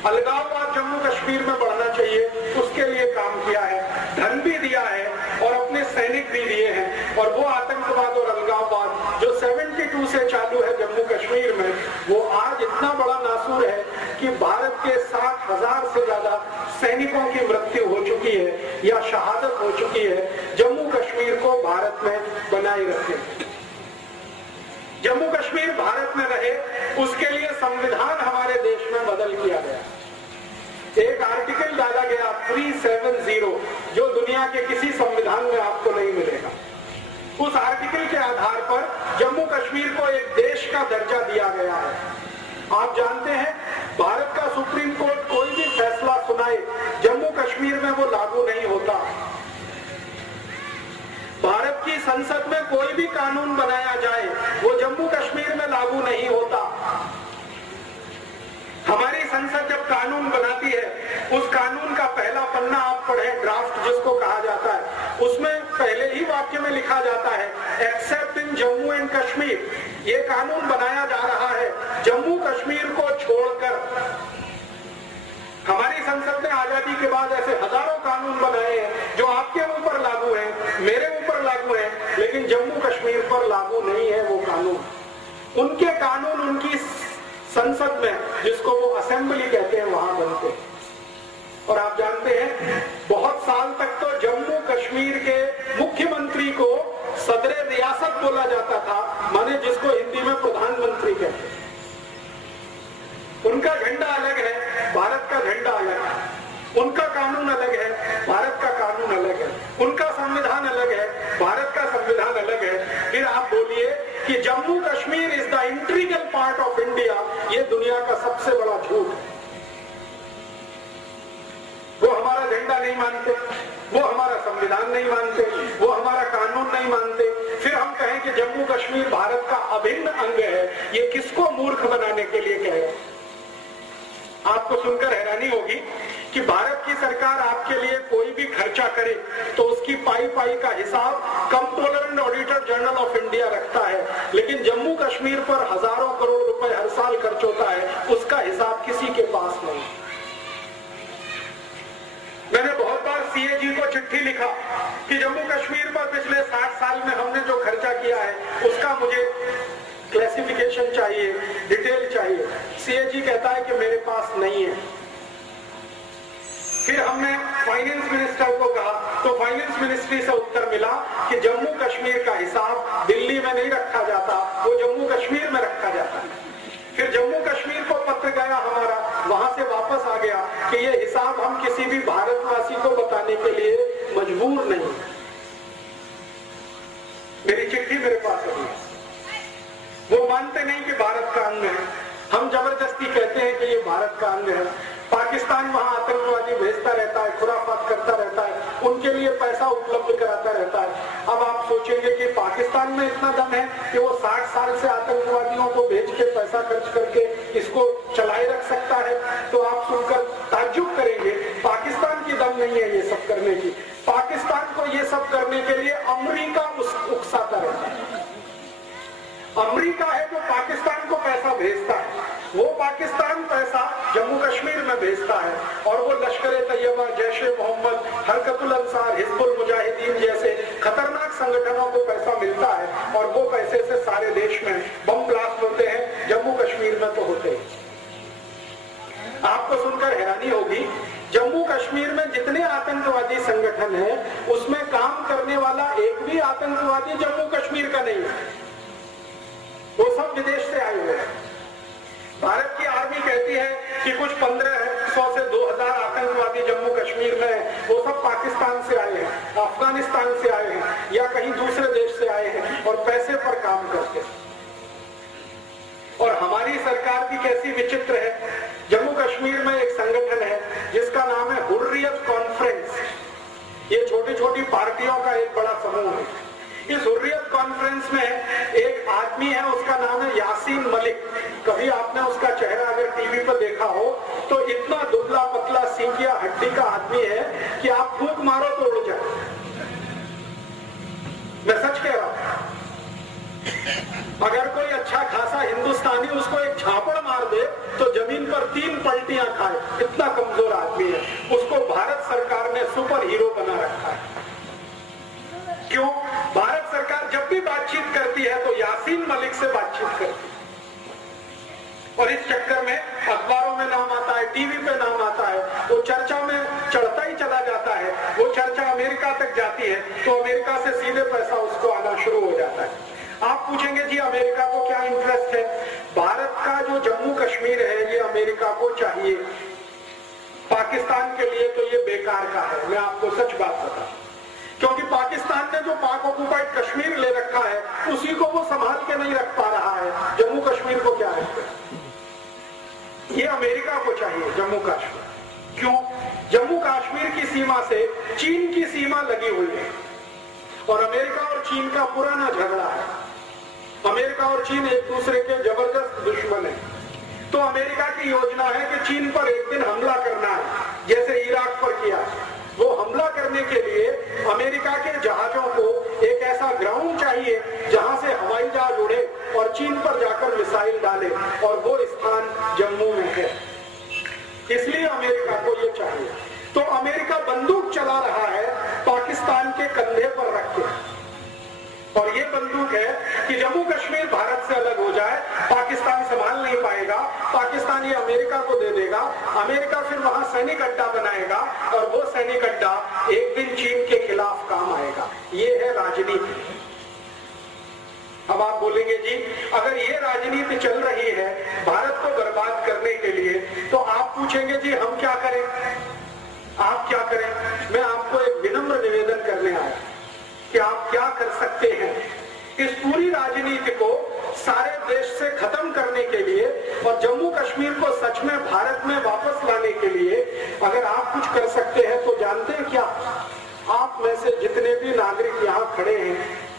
अलगाववाद जम्मू कश्मीर में बढ़ना चाहिए, उसके लिए काम किया है, धन भी दिया है और अपने सैनिक भी दिए हैं। और वो आतंकवाद और अलगाववाद जो 72 से चालू है जम्मू कश्मीर में, वो आज इतना बड़ा नासूर है कि भारत के 60,000 से ज्यादा सैनिकों की मृत्यु हो चुकी है या शहादत हो चुकी है जम्मू कश्मीर को भारत में बनाए रखे। जम्मू कश्मीर भारत में रहे उसके लिए संविधान हमारे देश में बदल किया गया। एक आर्टिकल डाला गया 370 जो दुनिया के किसी संविधान में आपको नहीं मिलेगा। उस आर्टिकल के आधार पर जम्मू कश्मीर को एक देश का दर्जा दिया गया है। आप जानते हैं भारत का सुप्रीम कोर्ट कोई भी फैसला सुनाए, जम्मू कश्मीर में वो लागू नहीं होता। भारत की संसद में कोई भी कानून बनाया जाए वो जम्मू कश्मीर में लागू नहीं होता। हमारी संसद जब कानून बनाती है, उस कानून का पहला पन्ना आप पढ़ें, ड्राफ्ट जिसको कहा जाता है, उसमें पहले ही वाक्य में लिखा जाता है accept in Jammu and Kashmir. ये कानून बनाया जा रहा है जम्मू कश्मीर को छोड़कर। हमारी संसद ने आजादी के बाद ऐसे हजारों कानून बनाए हैं जो आपके ऊपर लागू हैं, मेरे ऊपर लागू हैं, लेकिन जम्मू कश्मीर पर लागू नहीं है वो कानून। उनके कानून उनकी संसद में, जिसको वो असेंबली कहते हैं, वहां बनते हैं। और आप जानते हैं बहुत साल तक तो जम्मू कश्मीर के मुख्यमंत्री को सदरे रियासत बोला जाता था, माने जिसको हिंदी में प्रधानमंत्री कहते हैं। उनका झंडा अलग है, भारत का झंडा अलग है। उनका कानून अलग है, भारत का कानून अलग है। उनका संविधान अलग है, भारत का संविधान अलग है। फिर आप बोलिए कि Jammu Kashmir is the integral part of India, ये दुनिया का सबसे बड़ा झूठ है। वो हमारा झंडा नहीं मानते, वो हमारा संविधान नहीं मानते, वो हमारा कानून नहीं मानते, फिर हम कहें कि जम्मू कश्मीर भारत का अभिन्न अंग है। ये किसको मूर्ख बनाने के लिए कहे? आपको सुनकर हैरानी होगी कि भारत की सरकार आपके लिए कोई भी खर्चा करे तो उसकी पाई पाई का हिसाब controller and auditor general of India रखता है, लेकिन जम्मू कश्मीर पर हजारों करोड़ रुपए हर साल खर्च होता है, उसका हिसाब किसी के पास नहीं। मैंने बहुत बार सीएजी को चिट्ठी लिखा कि जम्मू कश्मीर पर पिछले 60 साल में हमने जो खर्चा किया है उसका मुझे क्लासिफिकेशन चाहिए, डिटेल चाहिए। सीएजी कहता है कि मेरे पास नहीं है। फिर हमने फाइनेंस मिनिस्टर को कहा तो फाइनेंस मिनिस्ट्री से उत्तर मिला कि जम्मू कश्मीर का हिसाब दिल्ली में नहीं रखा जाता, वो जम्मू कश्मीर में रखा जाता है। फिर जम्मू कश्मीर को पत्र गया हमारा, वहां से वापस आ गया कि ये हिसाब हम किसी भी भारतवासी को बताने के लिए मजबूर नहीं। मेरी चिट्ठी मेरे पास है। वो मानते नहीं कि भारत का अंग है, हम जबरदस्ती कहते हैं कि ये भारत का अंग है। पाकिस्तान वहां आतंकवादी भेजता रहता है, खुराफात करता रहता है, उनके लिए पैसा उपलब्ध कराता रहता है। अब आप सोचेंगे कि पाकिस्तान में इतना दम है कि वो 60 साल से आतंकवादियों को भेज के पैसा खर्च करके इसको चलाए रख सकता है, तो आप सुनकर ताज्जुब करेंगे। पाकिस्तान की दम नहीं है ये सब करने की। पाकिस्तान को ये सब करने के लिए अमेरिका उकसाता रहता है। अमेरिका है जो पाकिस्तान को पैसा भेजता है, वो पाकिस्तान पैसा जम्मू कश्मीर में भेजता है, और वो लश्कर-ए-तैयबा, जैश-ए-मोहम्मद, हरकतुल अंसार, हिजबुल मुजाहिदीन जैसे खतरनाक संगठनों को पैसा मिलता है, और वो पैसे से सारे देश में बम ब्लास्ट होते हैं, जम्मू कश्मीर में तो होते हैं। आपको सुनकर हैरानी होगी, जम्मू कश्मीर में जितने आतंकवादी संगठन हैं उसमें काम करने वाला एक भी आतंकवादी जम्मू कश्मीर का नहीं है, वो सब विदेश से आए हुए हैं। भारत की आर्मी कहती है कि कुछ 1500 से 2000 आतंकवादी जम्मू कश्मीर में है, वो सब पाकिस्तान से आए हैं, अफगानिस्तान से आए हैं या कहीं दूसरे देश से आए हैं और पैसे पर काम करते हैं। और हमारी सरकार भी कैसी विचित्र है। जम्मू कश्मीर में एक संगठन है जिसका नाम है हुर्रियत कॉन्फ्रेंस। ये छोटी छोटी पार्टियों का एक बड़ा समूह है। इस हुर्रियत कॉन्फ्रेंस में एक आदमी है, उसका नाम है यासीन मलिक। कभी आपने उसका चेहरा अगर टीवी पर देखा हो तो इतना दुबला पतला सींगिया हड्डी का आदमी है कि आप फूंक मारो तो उड़ जाए। मैं सच कह रहा हूं। अगर कोई अच्छा खासा हिंदुस्तानी उसको एक झापड़ मार दे तो जमीन पर 3 पलटियां खाए, इतना कमजोर आदमी है। उसको भारत सरकार ने सुपर हीरो बना रखा है। क्यों? भारत सरकार जब भी बातचीत करती है तो यासीन मलिक से बातचीत करती है, और इस चक्कर में अखबारों में नाम आता है, टीवी पे नाम आता है, वो चर्चा में चढ़ता ही चला जाता है। वो चर्चा अमेरिका तक जाती है तो अमेरिका से सीधे पैसा उसको आना शुरू हो जाता है। आप पूछेंगे जी अमेरिका को क्या इंटरेस्ट है? भारत का जो जम्मू कश्मीर है ये अमेरिका को चाहिए, पाकिस्तान के लिए तो ये बेकार का है। मैं आपको सच बात बताऊं, क्योंकि पाकिस्तान ने जो पाक ऑक्युपाइड कश्मीर ले रखा है उसी को वो संभाल के नहीं रख पा रहा है। जम्मू कश्मीर को क्या रखते? ये अमेरिका को चाहिए जम्मू कश्मीर। क्यों? सीमा से चीन की सीमा लगी हुई है और अमेरिका और चीन का पुराना झगड़ा है। अमेरिका और चीन एक दूसरे के जबरदस्त दुश्मन है। तो अमेरिका की योजना है कि चीन पर एक दिन हमला करना है, जैसे इराक पर किया। वो हमला करने के लिए अमेरिका के जहाजों को एक ऐसा ग्राउंड चाहिए जहां से हवाई जहाज उड़े और चीन पर जाकर मिसाइल डाले, और वो स्थान जम्मू में है। इसलिए अमेरिका को ये चाहिए। तो अमेरिका बंदूक चला रहा है पाकिस्तान के कंधे पर रख के, और ये बंदूक है कि जम्मू कश्मीर भारत से अलग हो जाए, पाकिस्तान संभाल नहीं पाएगा, पाकिस्तान ये अमेरिका को दे देगा, अमेरिका फिर वहां सैनिक अड्डा बनाएगा और वो सैनिक अड्डा एक दिन चीन के खिलाफ काम आएगा। ये है राजनीति। अब आप बोलेंगे जी अगर ये राजनीति चल रही है भारत को बर्बाद करने के लिए, तो आप पूछेंगे जी हम क्या करें, आप क्या करें। मैं आपको एक विनम्र निवेदन करने आया कि आप क्या कर सकते हैं इस पूरी राजनीति को सारे देश से खत्म करने के लिए और जम्मू कश्मीर को सच में भारत में वापस लाने के लिए। अगर आप कुछ कर सकते हैं तो जानते हैं क्या, आप में से जितने भी नागरिक यहाँ खड़े हैं,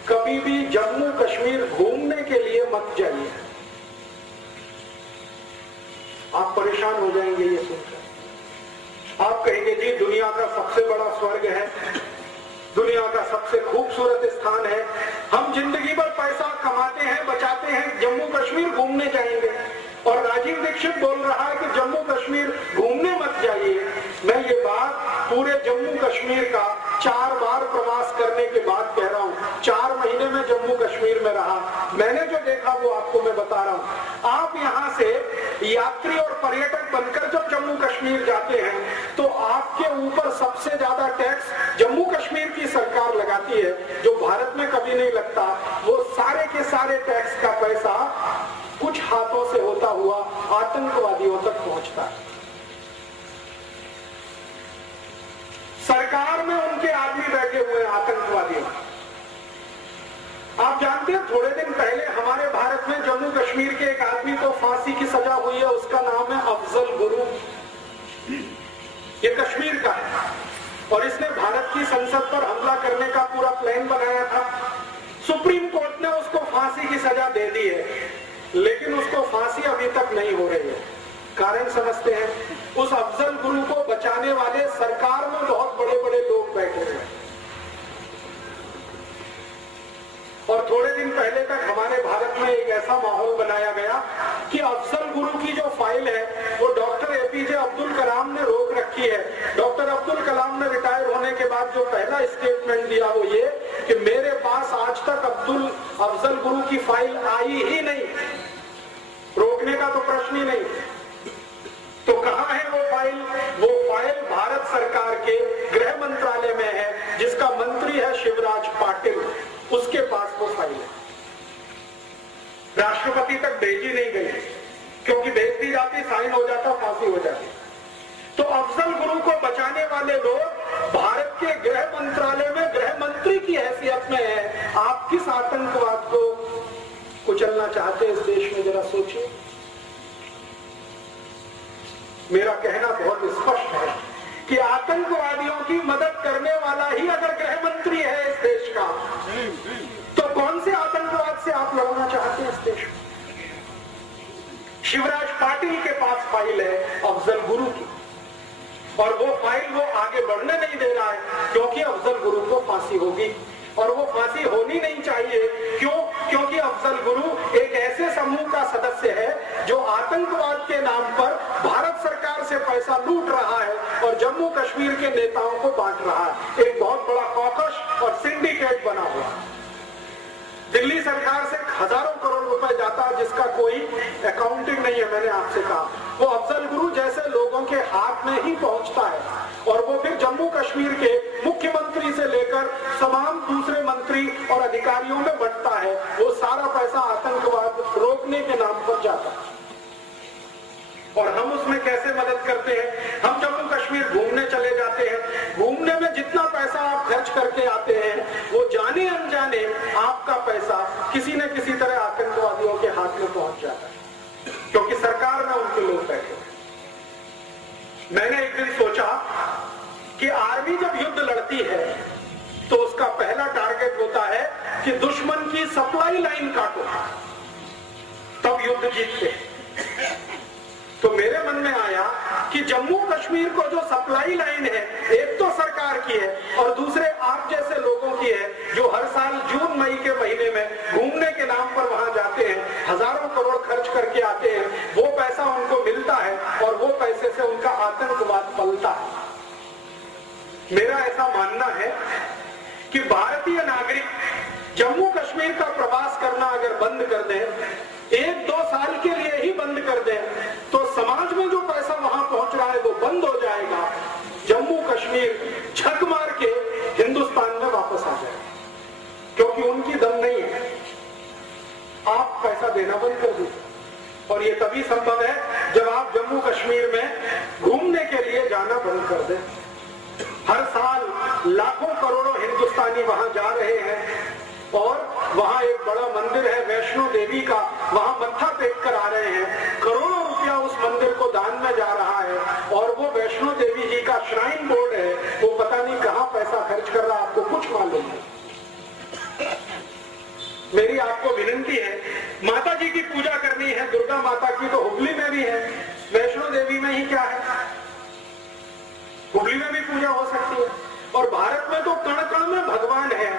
कभी भी जम्मू कश्मीर घूमने के लिए मत जाइए। आप परेशान हो जाएंगे ये सुनकर। आप कहेंगे जी दुनिया का सबसे बड़ा स्वर्ग है, दुनिया का सबसे खूबसूरत स्थान है, हम जिंदगी भर पैसा कमाते हैं, बचाते हैं, जम्मू कश्मीर घूमने जाएंगे। और राजीव दीक्षित बोल रहा है कि जम्मू कश्मीर घूमने मत जाइए। मैं ये बात पूरे जम्मू कश्मीर का 4 बार प्रवास करने के बाद कह रहा हूँ। 4 महीने में जम्मू कश्मीर में रहा, मैंने जो देखा वो आपको मैं बता रहा हूँ। आप यहाँ से यात्री और पर्यटक बनकर जब जम्मू कश्मीर जाते हैं तो आपके ऊपर सबसे ज्यादा टैक्स जम्मू कश्मीर की सरकार लगाती है, जो भारत में कभी नहीं लगता। वो सारे के सारे टैक्स का पैसा कुछ हाथों से होता हुआ आतंकवादियों तक पहुंचता है। सरकार में उनके आदमी बैठे हुए हैं आतंकवादियों। आप जानते हैं थोड़े दिन पहले हमारे भारत में जम्मू कश्मीर के एक आदमी को फांसी की सजा हुई है, उसका नाम है अफजल गुरु। ये कश्मीर का है और इसने भारत की संसद पर हमला करने का पूरा प्लान बनाया था। सुप्रीम कोर्ट ने उसको फांसी की सजा दे दी है, लेकिन उसको फांसी अभी तक नहीं हो रही है। कारण समझते हैं, उस अफजल गुरु को बचाने वाले सरकार में बहुत बड़े बड़े लोग बैठे हैं। और थोड़े दिन पहले तक हमारे भारत में एक ऐसा माहौल बनाया गया कि अफजल गुरु की जो फाइल है वो डॉक्टर एपीजे अब्दुल कलाम ने रोक रखी है। डॉक्टर अब्दुल कलाम ने रिटायर होने के बाद जो पहला स्टेटमेंट दिया वो ये कि मेरे पास आज तक अफजल गुरु की फाइल आई ही नहीं, रोकने का तो प्रश्न ही नहीं। तो कहां है वो फाइल? वो फाइल भारत सरकार के गृह मंत्रालय में है, जिसका मंत्री है शिवराज पाटिल, उसके पास वो फाइल है। राष्ट्रपति तक भेजी नहीं गई, क्योंकि भेज दी जाती साइन हो जाता, फांसी हो जाती। तो अफजल गुरु को बचाने वाले लोग भारत के गृह मंत्रालय में गृह मंत्री की हैसियत में है। आप किस आतंकवाद को कुचलना चाहते हैं इस देश में, जरा सोचिए। मेरा कहना बहुत स्पष्ट है कि आतंकवादियों की मदद करने वाला ही अगर गृह मंत्री है इस देश का, तो कौन से आतंकवाद से आप लड़ना चाहते हैं इस देश में? शिवराज पाटिल के पास फाइल है अफजल गुरु की, और वो फाइल वो आगे बढ़ने नहीं दे रहा है, क्योंकि अफजल गुरु को फांसी होगी। और वो फांसी होनी नहीं चाहिए। क्यों? क्योंकि अफजल गुरु एक ऐसे समूह का सदस्य है जो आतंकवाद के नाम पर भारत सरकार से पैसा लूट रहा है और जम्मू कश्मीर के नेताओं को बांट रहा है। एक बहुत बड़ा कॉकस और सिंडिकेट बना हुआ है। दिल्ली सरकार से हजारों करोड़ रुपए जाता है, जिसका कोई अकाउंटिंग नहीं है। मैंने आपसे कहा वो अफजल गुरु जैसे लोगों के हाथ में ही पहुंचता है, और वो फिर जम्मू कश्मीर के मुख्यमंत्री से लेकर तमाम दूसरे मंत्री और अधिकारियों में बंटता है। वो सारा पैसा आतंकवाद रोकने के नाम पर जाता है। और हम उसमें कैसे मदद करते हैं? हम जम्मू कश्मीर घूमने चले जाते हैं। घूमने में जितना पैसा आप खर्च करके आते हैं, वो जाने अनजाने आपका पैसा किसी न किसी तरह आतंकवादियों के हाथ में पहुंच जाता है, क्योंकि सरकार में उनके लोग बैठे हैं। मैंने एक दिन सोचा कि आर्मी जब युद्ध लड़ती है तो उसका पहला टारगेट होता है कि दुश्मन की सप्लाई लाइन काटो, तब युद्ध जीतते हैं। तो मेरे मन में आया कि जम्मू कश्मीर को जो सप्लाई लाइन है, एक तो सरकार की है और दूसरे आप जैसे लोगों की है, जो हर साल जून मई के महीने में घूमने के नाम पर वहां जाते हैं, हजारों करोड़ खर्च करके आते हैं, वो पैसा उनको मिलता है और वो पैसे से उनका आतंकवाद पलता है। मेरा ऐसा मानना है कि भारतीय नागरिक जम्मू कश्मीर का प्रवास करना अगर बंद कर दें, 1-2 साल के लिए ही बंद कर दें, तो समाज में जो पैसा वहां पहुंच रहा है वो बंद हो जाएगा। जम्मू कश्मीर झक मार के हिंदुस्तान में वापस आ जाए, क्योंकि उनकी दम नहीं है। आप पैसा देना बंद कर दीजिए और ये तभी संभव है जब आप जम्मू कश्मीर में घूमने के लिए जाना बंद कर दें। हर साल लाखों करोड़ों हिंदुस्तानी वहां जा रहे हैं और वहां एक बड़ा मंदिर है वैष्णो देवी का, वहां मत्था टेक कर आ रहे हैं। करोड़ों रुपया उस मंदिर को दान में जा रहा है और वो वैष्णो देवी जी का श्राइन बोर्ड है, वो पता नहीं कहां पैसा खर्च कर रहा है, आपको कुछ मालूम है। मेरी आपको विनती है, माता जी की पूजा करनी है, दुर्गा माता की तो हुबली में भी है, वैष्णो देवी में ही क्या है, हुबली में भी पूजा हो सकती है। और भारत में तो कण कण में भगवान है,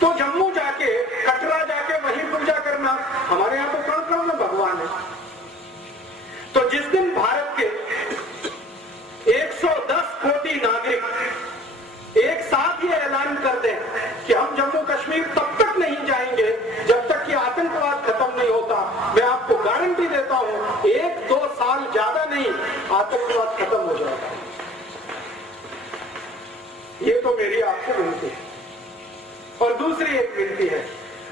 तो जम्मू जाके, कटरा जाके वहीं पूजा करना, हमारे यहाँ तो कण कण में भगवान है। तो जिस दिन भारत के 110 कोटि नागरिक एक साथ ये ऐलान कर दें कि हम जम्मू कश्मीर तब तक नहीं जाएंगे जब तक कि आतंकवाद खत्म नहीं होता, मैं आपको गारंटी देता हूं 1-2 साल ज्यादा नहीं, आतंकवाद खत्म हो जाएगा। ये तो मेरी आपसे विनती है। और दूसरी एक विनती है,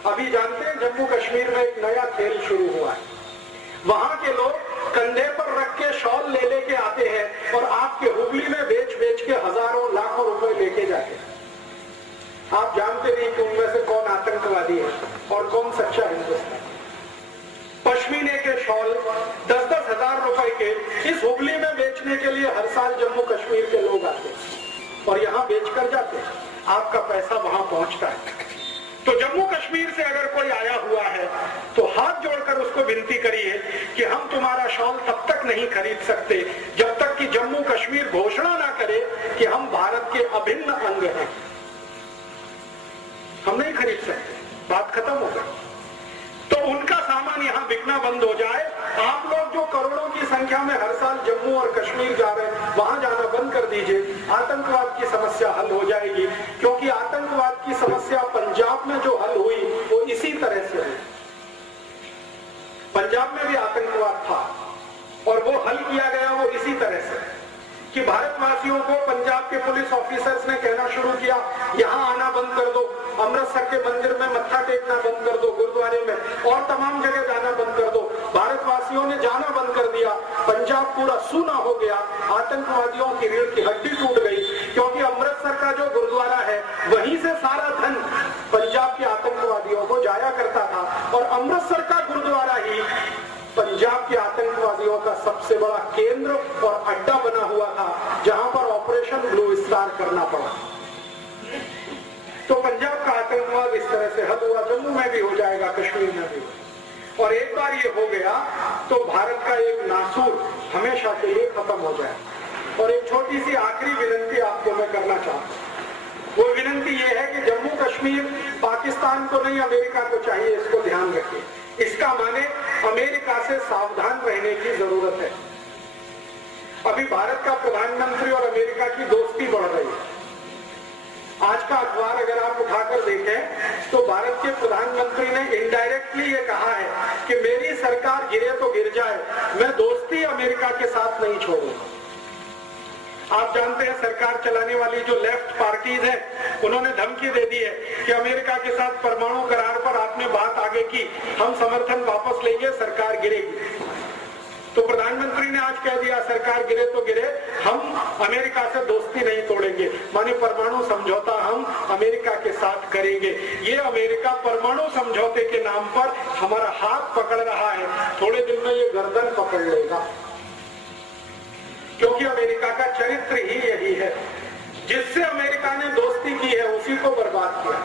अभी जानते हैं जम्मू कश्मीर में एक नया खेल शुरू हुआ है। वहां के लोग कंधे पर रख के शॉल ले लेके आते हैं और आपके हुबली में बेच बेच के हजारों लाखों रुपए लेके जाते हैं। आप जानते नहीं कि उनमें से कौन आतंकवादी है और कौन सच्चा हिंदुस्तानी। पश्मीने के शॉल 10-10 हजार रुपए के इस हुबली में बेचने के लिए हर साल जम्मू कश्मीर के लोग आते हैं और यहाँ बेचकर जाते हैं, आपका पैसा वहां पहुंचता है। तो जम्मू कश्मीर से अगर कोई आया हुआ है तो हाथ जोड़कर उसको विनती करिए कि हम तुम्हारा शॉल तब तक नहीं खरीद सकते जब तक कि जम्मू कश्मीर घोषणा ना करे कि हम भारत के अभिन्न अंग हैं। हम नहीं खरीद सकते, बात खत्म हो गई। तो उनका सामान यहाँ बिकना बंद हो जाए। आप लोग जो करोड़ों की संख्या में हर साल जम्मू और कश्मीर जा रहे हैं, वहां जाना बंद कर दीजिए, आतंकवाद की समस्या हल हो जाएगी। क्योंकि आतंकवाद की समस्या पंजाब में जो हल हुई वो इसी तरह से हुई। पंजाब में भी आतंकवाद था और वो हल किया गया वो इसी तरह से कि भारतवासियों को पंजाब के पुलिस ऑफिसर्स ने कहना शुरू किया, यहाँ आना बंद कर दो, अमृतसर के मंदिर में मत्था टेकना बंद कर दो, गुरुद्वारे में और तमाम जगह जाना बंद कर दो। भारतवासियों ने जाना बंद कर दिया, पंजाब पूरा सूना हो गया, आतंकवादियों की रीढ़ की हड्डी टूट गई। क्योंकि अमृतसर का जो गुरुद्वारा है वहीं से सारा धन पंजाब के आतंकवादियों को जाया करता था और अमृतसर का गुरुद्वारा ही पंजाब के आतंकवादियों का सबसे बड़ा केंद्र और अड्डा बना हुआ था, जहां पर ऑपरेशन ब्लू स्टार करना पड़ा। तो पंजाब का आतंकवाद इस तरह से हद हुआ, जम्मू में भी हो जाएगा, कश्मीर में भी। और एक बार ये हो गया तो भारत का एक नासूर हमेशा के लिए खत्म हो जाए। और एक छोटी सी आखिरी विनती आपको मैं करना चाहता हूँ, वो विनती ये है कि जम्मू कश्मीर पाकिस्तान को नहीं अमेरिका को चाहिए, इसको ध्यान रखिए। इसका माने अमेरिका से सावधान रहने की जरूरत है। अभी भारत का प्रधानमंत्री और अमेरिका की दोस्ती बढ़ रही है। आज का अखबार अगर आप उठाकर देखें तो भारत के प्रधानमंत्री ने इनडायरेक्टली ये कहा है कि मेरी सरकार गिरे तो गिर जाए, मैं दोस्ती अमेरिका के साथ नहीं छोड़ूंगा। आप जानते हैं सरकार चलाने वाली जो लेफ्ट पार्टीज हैं, उन्होंने धमकी दे दी है कि अमेरिका के साथ परमाणु करार पर आपने बात आगे की, हम समर्थन वापस लेंगे, सरकार गिरेगी। तो प्रधानमंत्री ने आज कह दिया सरकार गिरे तो गिरे, हम अमेरिका से दोस्ती नहीं तोड़ेंगे, माने परमाणु समझौता हम अमेरिका के साथ करेंगे। ये अमेरिका परमाणु समझौते के नाम पर हमारा हाथ पकड़ रहा है, थोड़े दिन में ये गर्दन पकड़ लेगा। क्योंकि अमेरिका का चरित्र ही यही है, जिससे अमेरिका ने दोस्ती की है उसी को बर्बाद किया।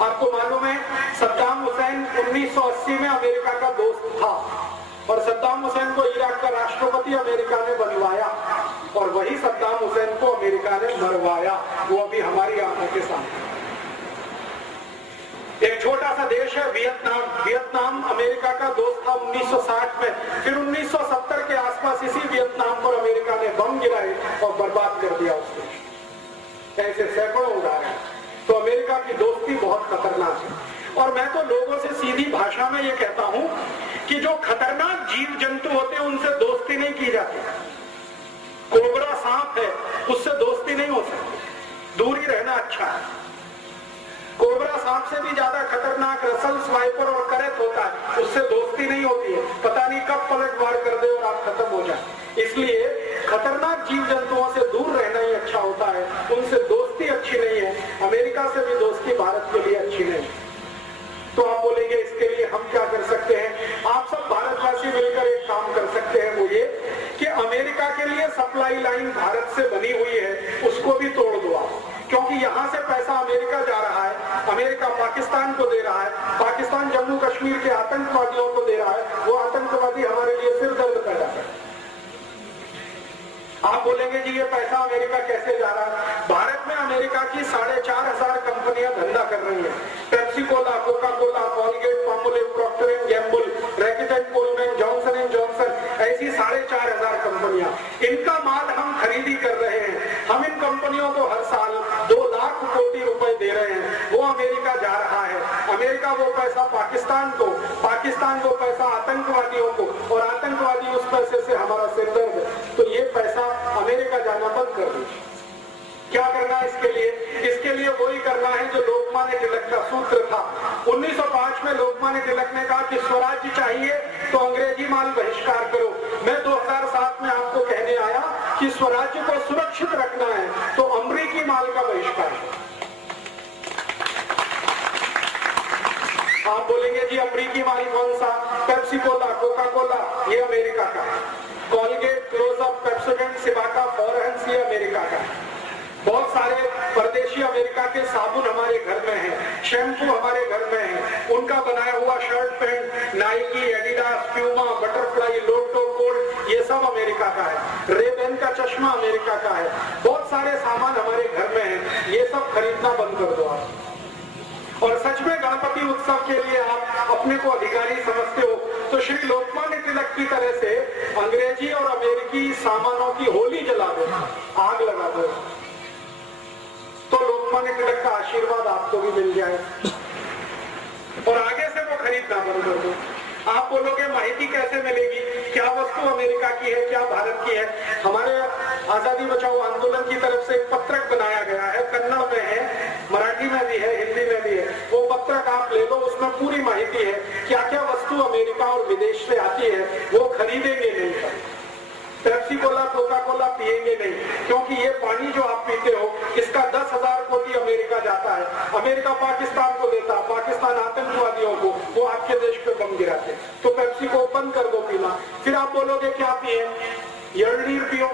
आपको मालूम है सद्दाम हुसैन 1980 में अमेरिका का दोस्त था और सद्दाम हुसैन को इराक का राष्ट्रपति अमेरिका ने बनवाया और वही सद्दाम हुसैन को अमेरिका ने मरवाया। वो अभी हमारी आंखों के सामने। एक छोटा सा देश है वियतनाम। वियतनाम अमेरिका का दोस्त था 1960 में, फिर 1970 के आसपास इसी वियतनाम पर अमेरिका ने बम गिराए और बर्बाद कर दिया उस देश। ऐसे सैकड़ों उदाहरण। तो अमेरिका की दोस्ती बहुत खतरनाक है। और मैं तो लोगों से सीधी भाषा में ये कहता हूं कि जो खतरनाक जीव जंतु होते हैं उनसे दोस्ती नहीं की जाती। कोबरा सांप है, उससे दोस्ती नहीं हो सकती, दूरी रहना अच्छा है। कोबरा सांप से भी ज्यादा खतरनाक रसल स्वाइपर और करैत होता है, उससे दोस्ती नहीं होती है, पता नहीं कब पलटवार कर दे और आप खत्म हो जाए। इसलिए खतरनाक जीव जंतुओं से दूर रहना ही अच्छा होता है, उनसे दोस्ती अच्छी नहीं है। अमेरिका से भी दोस्ती भारत के लिए अच्छी नहीं। तो आप बोलेंगे इसके लिए हम क्या कर सकते हैं? आप सब भारतवासी मिलकर एक काम कर सकते हैं, वो ये कि अमेरिका के लिए सप्लाई लाइन भारत से बनी हुई है उसको भी तोड़ दो आप, क्योंकि यहाँ से पैसा अमेरिका जा रहा है, अमेरिका पाकिस्तान को दे रहा है, पाकिस्तान जम्मू कश्मीर के आतंकवादियों को दे रहा है, वो आतंकवादी हमारे लिए सिर दर्द पैदा कर। आप बोलेंगे जी ये पैसा अमेरिका कैसे जा रहा है? भारत में अमेरिका की 4,500 कंपनियां धंधा कर रही है। Pepsi Cola, Coca Cola, Colgate, Palmolive, Procter and Gamble, Reckitt and Colman, Johnson and Johnson, ऐसी 4,500 कंपनियां, इनका माल हम खरीदी कर रहे हैं। हम इन कंपनियों को हर साल 2 लाख कोटी रुपए दे रहे हैं, वो अमेरिका जा रहा है। अमेरिका वो पैसा पाकिस्तान को, पाकिस्तान वो पैसा आतंकवादियों को, और आतंकवादी उस पैसे से हमारा सिर दर्द। तो ये पैसा अमेरिका जाना बंद कर दीजिए। क्या करना है इसके लिए? इसके लिए वही करना है जो लोकमान्य तिलक का सूत्र था। 1905 में लोकमान्य तिलक ने कहा कि स्वराज्य चाहिए तो अंग्रेजी माल बहिष्कार करो। मैं 2007 में आपको कहने आया कि स्वराज्य को सुरक्षित रखना है तो अमरीकी माल का बहिष्कार करो। आप बोलेंगे जी अमरीकी माल कौन सा? पेप्सी कोला, कोका कोला, ये अमेरिका का। कॉलगेट, क्लोजअप, पेप्सोडेंट, सिबाका, फॉरहेंस, ये अमेरिका का। बहुत सारे परदेशी अमेरिका के साबुन हमारे घर में हैं, शैम्पू हमारे घर में है, उनका बनाया हुआ shirt pant, Nike, Adidas, Puma, Butterfly, Lotto, Cold, ये सब अमेरिका का है। रेबेन का चश्मा अमेरिका का है। बहुत सारे सामान हमारे घर में है, ये सब खरीदना बंद कर दो आप। और सच में गणपति उत्सव के लिए आप अपने को अधिकारी समझते हो तो श्री लोकमान्य तिलक की तरह से अंग्रेजी और अमेरिकी सामानों की होली जला दो, आग लगा दो, तो लोकमान्य तिलक का आशीर्वाद आपको भी मिल जाए और आगे से वो खरीदना बंद कर दो। आप बोलोगे माहिती कैसे मिलेगी? क्या वस्तु अमेरिका की है, क्या भारत की है? हमारे आजादी बचाओ आंदोलन की तरफ से एक पत्रक बनाया गया है, कन्नड़ में है, मराठी में भी है, हिंदी में भी है। वो पत्रक आप ले लो, उसमें पूरी माहिती है क्या क्या वस्तु अमेरिका और विदेश से आती है वो खरीदेंगे नहीं। पेप्सी कोला, कोका कोला पिएंगे नहीं, क्योंकि ये पानी जो आप पीते हो इसका 10,000 कोटी अमेरिका जाता है। अमेरिका पाकिस्तान को देता, पाकिस्तान आतंकवादियों को, वो आपके देश पे बम गिराते। तो पेप्सी को बंद कर दो पीना। फिर आप बोलोगे क्या पिए? यलनीर पियो,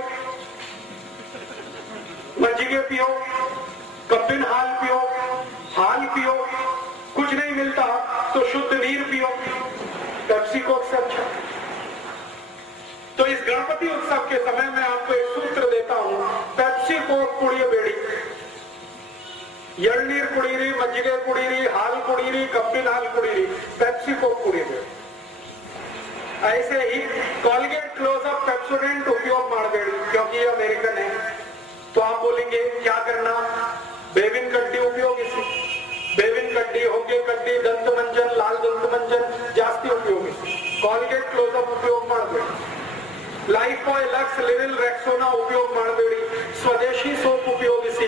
मज्जिगे पियो, कब्बिन हाल पियो, हाल पियो, कुछ नहीं मिलता तो शुद्ध नीर पियो, पेप्सी कोक से अच्छा। तो इस गणपति उत्सव के समय में आपको एक सूत्र देता हूं, पेप्सी कोक कुड़िए बेड़ी, यलनीर कुड़ीरी, मज्जिगे कुड़ीरी, हाल कुड़ीरी, कब्बिन हाल कुड़ीरी, पेप्सी कोक कुड़िए बेड़ी। ऐसे ही कॉलगेट, क्लोजअप, पेप्सोडेंट उपयोग मारबेड़ी, क्योंकि ये अमेरिकन है। तो आप बोलेंगे क्या करना? बेबिन कड्डी उपयोग, इसी बेबिन कड्डी, होगे कड्डी, दंत मंजन, लाल दंत मंजन जास्ती उपयोगी। कॉलगेट, क्लोजअप उपयोग मारबेड़ी। लाइफ बॉय, लक्स, लिविल, रेक्सोना उपयोग मारबेड़ी। स्वदेशी सोप उपयोगिसी,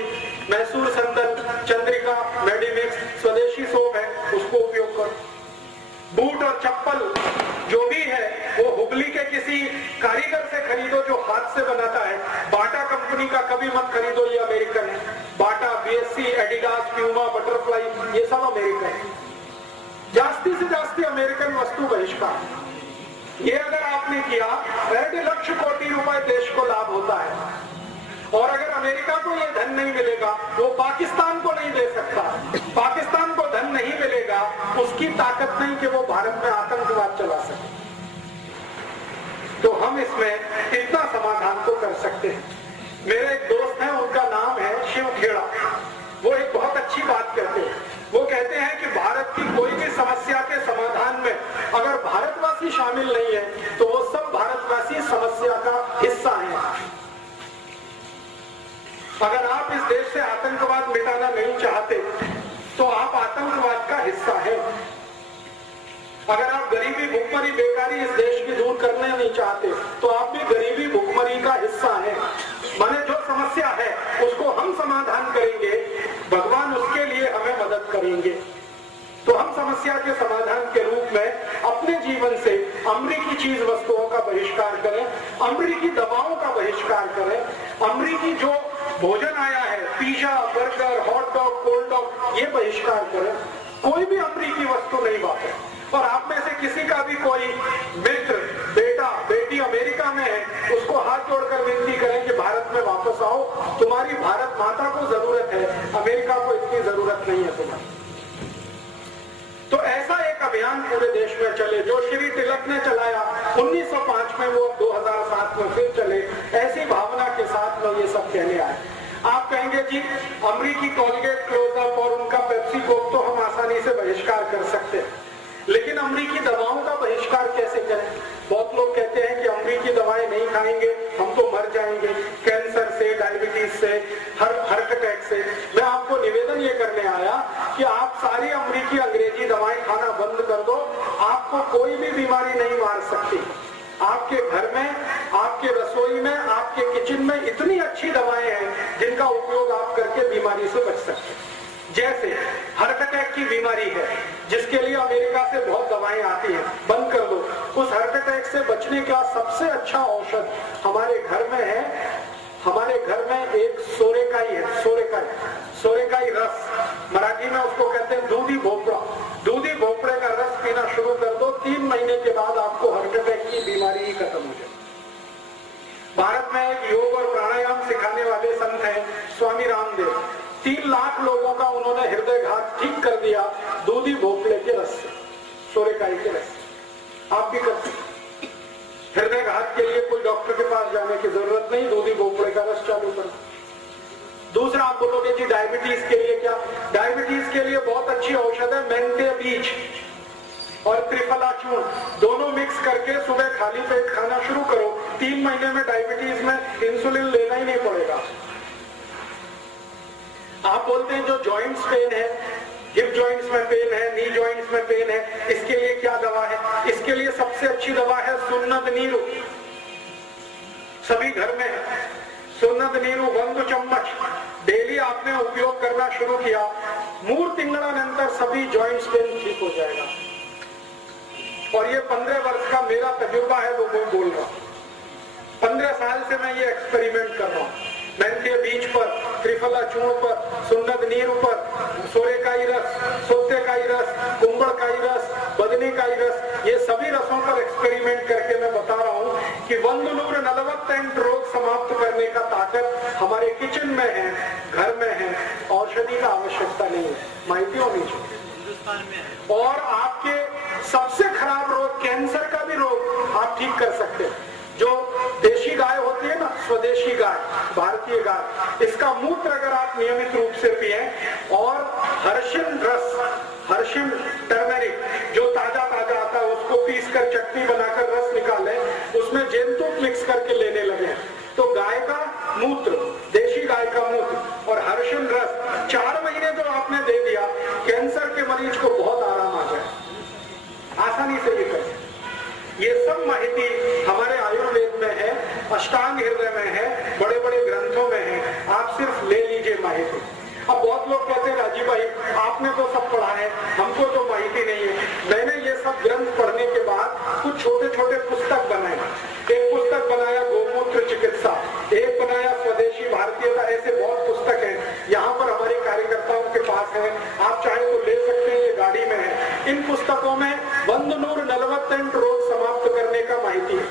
मैसूर संदन, चंद्रिका, मेडिमिक्स स्वदेशी सोप है, उसको उपयोग करो। बूट और चप्पल जो भी है वो हुबली के किसी कारीगर से खरीदो जो हाथ से बनाता है। बाटा कंपनी का कभी मत खरीदो, ये अमेरिकन है। बाटा, बीएससी, एडिडास, प्यूमा, बटरफ्लाई, ये सब अमेरिकन है। जास्ती से जास्ती अमेरिकन वस्तु बहिष्कार। ये अगर आपने किया 1.5 लाख कोटी रुपए देश को लाभ होता है। और अगर अमेरिका को ये धन नहीं मिलेगा, वो पाकिस्तान को नहीं दे सकता। पाकिस्तान को धन नहीं मिलेगा, उसकी ताकत नहीं कि वो भारत में आतंकवाद चला सके। तो हम इसमें इतना समाधान तो कर सकते हैं। मेरे एक दोस्त हैं, उनका नाम है शिव खेड़ा। वो एक बहुत अच्छी बात कहते हैं। वो कहते हैं कि भारत की कोई भी समस्या के समाधान में अगर भारतवासी शामिल नहीं है तो वो सब भारतवासी समस्या का हिस्सा हैं। अगर आप इस देश से आतंकवाद मिटाना नहीं चाहते तो आप आतंकवाद का हिस्सा हैं। अगर आप गरीबी, भुखमरी, बेकारी इस देश की दूर करने नहीं चाहते तो आप भी गरीबी, भुखमरी का हिस्सा हैं। माने जो समस्या है उसको हम समाधान करेंगे, भगवान उसके लिए हमें मदद करेंगे। तो हम समस्या के समाधान के रूप में अपने जीवन से अमरीकी चीज वस्तुओं का बहिष्कार करें, अमरीकी दवाओं का बहिष्कार करें, अमरीकी जो भोजन आया है, pizza, burger, hot dog, cold dog, ये बहिष्कार करें। कोई भी अमरीकी वस्तु नहीं वापरे। और आप में से किसी का भी कोई मित्र, बेटा, बेटी अमेरिका में है, उसको हाथ जोड़कर विनती करें कि भारत में वापस आओ। तुम्हारी भारत माता को जरूरत है, अमेरिका को इतनी जरूरत नहीं है तुम्हारी। तो ऐसा एक अभियान पूरे देश में चले जो श्री तिलक ने चलाया 1905 में, वो 2007 में फिर चले। ऐसी भावना के साथ में ये सब कहने आए। आप कहेंगे जी अमरीकी कोलगेट, क्लोजअप और उनका पेप्सी कोक तो हम आसानी से बहिष्कार कर सकते हैं, लेकिन अमरीकी दवाओं का बहिष्कार कैसे करें? बहुत लोग कहते हैं कि अमरीकी दवाएं नहीं खाएंगे हम तो मर जाएंगे, कैंसर से, डायबिटीज से, हार्ट अटैक से। मैं आपको निवेदन ये करने आया कि आप सारी अमरीकी अंग्रेजी दवाएं खाना बंद कर दो, आपको कोई भी बीमारी नहीं मार सकती। आपके घर में, आपके रसोई में, आपके किचन में इतनी अच्छी दवाएं हैं जिनका उपयोग आप करके बीमारी से बच सकते हैं। जैसे हार्ट अटैक की बीमारी है जिसके लिए अमेरिका से बहुत दवाएं आती हैं, बंद कर दो। उस हार्ट अटैक से बचने का सबसे अच्छा औषध हमारे घर में है। हमारे घर में एक सोरेकाई है, सोरेकाई रस, मराठी में उसको कहते हैं दूधी भोपड़ा। दूधी भोपड़े का रस पीना शुरू कर दो, 3 महीने के बाद आपको हार्ट अटैक की बीमारी ही खत्म हो जाए। भारत में एक योग और प्राणायाम सिखाने वाले संत हैं स्वामी रामदेव। 3 लाख लोगों का उन्होंने हृदय घात ठीक कर दिया दूधी भोपड़े के रस से, सोरेकाई के रस से। आप भी कर सकते। हृदय घात के लिए कोई डॉक्टर के पास जाने की जरूरत नहीं, दूधी भोपड़े का रस चालू करो। दूसरा आप बोलोगे जी डायबिटीज के लिए क्या? डायबिटीज के लिए बहुत अच्छी औषध है मेंथे बीज और त्रिफला चूर्ण, दोनों मिक्स करके सुबह खाली पेट खाना शुरू करो। 3 महीने में डायबिटीज में इंसुलिन लेना ही नहीं पड़ेगा। आप बोलते हैं जो जॉइंट्स पेन है, हिप जॉइंट्स में पेन है, नी जॉइंट्स में पेन है, इसके लिए क्या दवा है? इसके लिए सबसे अच्छी दवा है सुन्नत नीरू। सभी घर में है सुन्नत नीरू 1 चम्मच डेली आपने उपयोग करना शुरू किया, 3 तिंगळानंतर सभी जॉइंट्स पेन ठीक हो जाएगा। और ये 15 वर्ष का मेरा तजुर्बा है, वो मैं बोल रहा हूं। 15 साल से मैं ये एक्सपेरिमेंट कर रहा हूं। मेंथे बीज पर, त्रिफला चूर्ण पर, सुन्नत नीरू पर, सोरेकाई रस, सोतेकाई रस, कुंबड़काई रस, बदनीकाई रस, ये सभी रसों पर एक्सपेरिमेंट करके मैं बता रहा हूं कि 140 रोग समाप्त करने का ताकत हमारे किचन में है, घर में है। औषधि का आवश्यकता नहीं है, माहिती होनी चाहिए। और आपके सबसे खराब रोग, कैंसर का भी रोग आप ठीक कर सकते हैं। जो देशी गाय होती है ना, स्वदेशी गाय, भारतीय गाय, इसका मूत्र अगर आप नियमित रूप से पिए और हर्षिम रस, हर्षिम टर्मेरिक जो ताजा ताजा आता है उसको पीस कर चटनी बनाकर रस निकालें, उसमें जेनतुक मिक्स करके लेने लगे तो गाय का मूत्र, देशी गाय का मूत्र और हर्षिम रस 4 महीने जो आपने दे दिया, कैंसर के मरीज को बहुत आराम आ जाए। आसानी से ये करें। ये सब माहिती हमारे आयुर्वेद में है, अष्टांग हृदय में है, बड़े बड़े ग्रंथों में है। आप सिर्फ ले लीजिए माहिती। अब बहुत लोग कहते हैं राजीव भाई आपने तो सब पढ़ा है, हमको तो माहिती नहीं है। मैंने ये सब ग्रंथ पढ़ने के बाद कुछ छोटे छोटे पुस्तक बनाए। एक पुस्तक बनाया गोमूत्र चिकित्सा, एक बनाया स्वदेशी भारतीयता, ऐसे बहुत पुस्तक हैं। यहाँ पर हमारे कार्यकर्ताओं के पास है, आप चाहे तो ले सकते हैं, ये गाड़ी में है। इन पुस्तकों में 140 रोग समाप्त करने का माहिती है।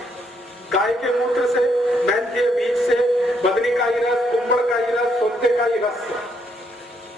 गाय के मूत्र से, मेंथे बीज से, बदनिकाई रस, कुंभड़काई रस, सोतेकाई रस।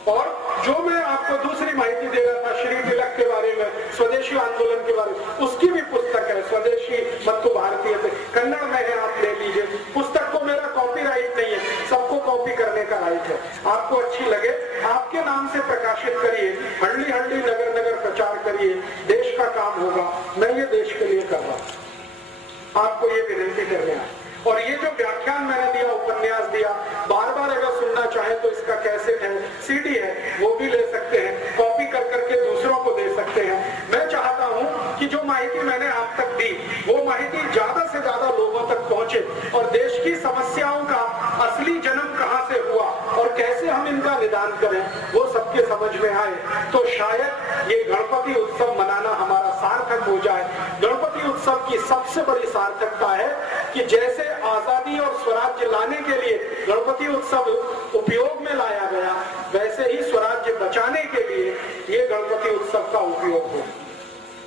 और जो मैं आपको दूसरी माहिती दे रहा था श्री तिलक के बारे में, स्वदेशी आंदोलन के बारे में, उसकी भी पुस्तक है, स्वदेशी मत्तु भारतीय, कन्नड़ में है, आप ले लीजिए। पुस्तक को मेरा कॉपीराइट नहीं है, सबको कॉपी करने का राइट है। आपको अच्छी लगे आपके नाम से प्रकाशित करिए, हल्ली हल्ली नगर नगर प्रचार करिए, देश का काम होगा। मैं ये देश के लिए कर रहा हूं, आपको ये विनती करने आया। और ये जो व्याख्यान मैंने दिया, उपन्यास दिया, बार बार अगर सुनना चाहे तो इसका कैसेट है, सीडी है, वो भी ले सकते हैं, कॉपी कर करके दूसरों को दे सकते हैं। मैं चाहता हूं कि जो माहिती मैंने आप तक दी वो माहिती ज्यादा से ज्यादा लोगों तक पहुंचे और देश की समस्याओं का असली जन्म कहां से हुआ और कैसे हम इनका निदान करें वो सबके समझ में आए। तो शायद ये गणपति उत्सव मनाना हमारा सार्थक हो जाए। गणपति उत्सव की सबसे बड़ी सार्थकता है कि जैसे आजादी और स्वराज्य लाने के लिए गणपति उत्सव उपयोग में लाया गया, वैसे ही स्वराज्य बचाने के लिए ये गणपति उत्सव का उपयोग हो।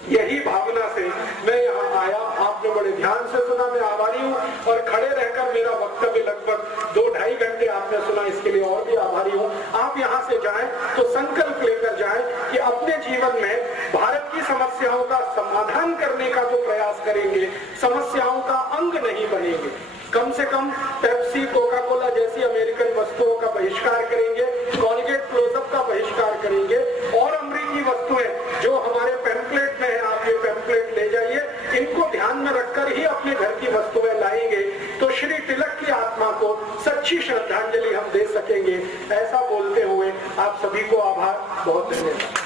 यही भावना से मैं यहाँ आया। आपने बड़े ध्यान से सुना, मैं आभारी हूँ। और खड़े रहकर मेरा वक्तव्य लगभग 2-2.5 घंटे आपने सुना, इसके लिए और भी आभारी हूँ। आप यहाँ से जाएं तो संकल्प लेकर जाएं कि अपने जीवन में भारत की समस्याओं का समाधान करने का जो प्रयास करेंगे, समस्याओं का अंग नहीं बनेंगे। कम से कम पेप्सी, कोका कोला जैसी अमेरिकन वस्तुओं का बहिष्कार करेंगे, कॉलगेट क्लोजअप का बहिष्कार करेंगे और अमेरिकी वस्तुएं जो हमारे पैम्पलेट में है, आप ये पैम्पलेट ले जाइए, इनको ध्यान में रखकर ही अपने घर की वस्तुएं लाएंगे तो श्री तिलक की आत्मा को सच्ची श्रद्धांजलि हम दे सकेंगे। ऐसा बोलते हुए आप सभी को आभार, बहुत धन्यवाद।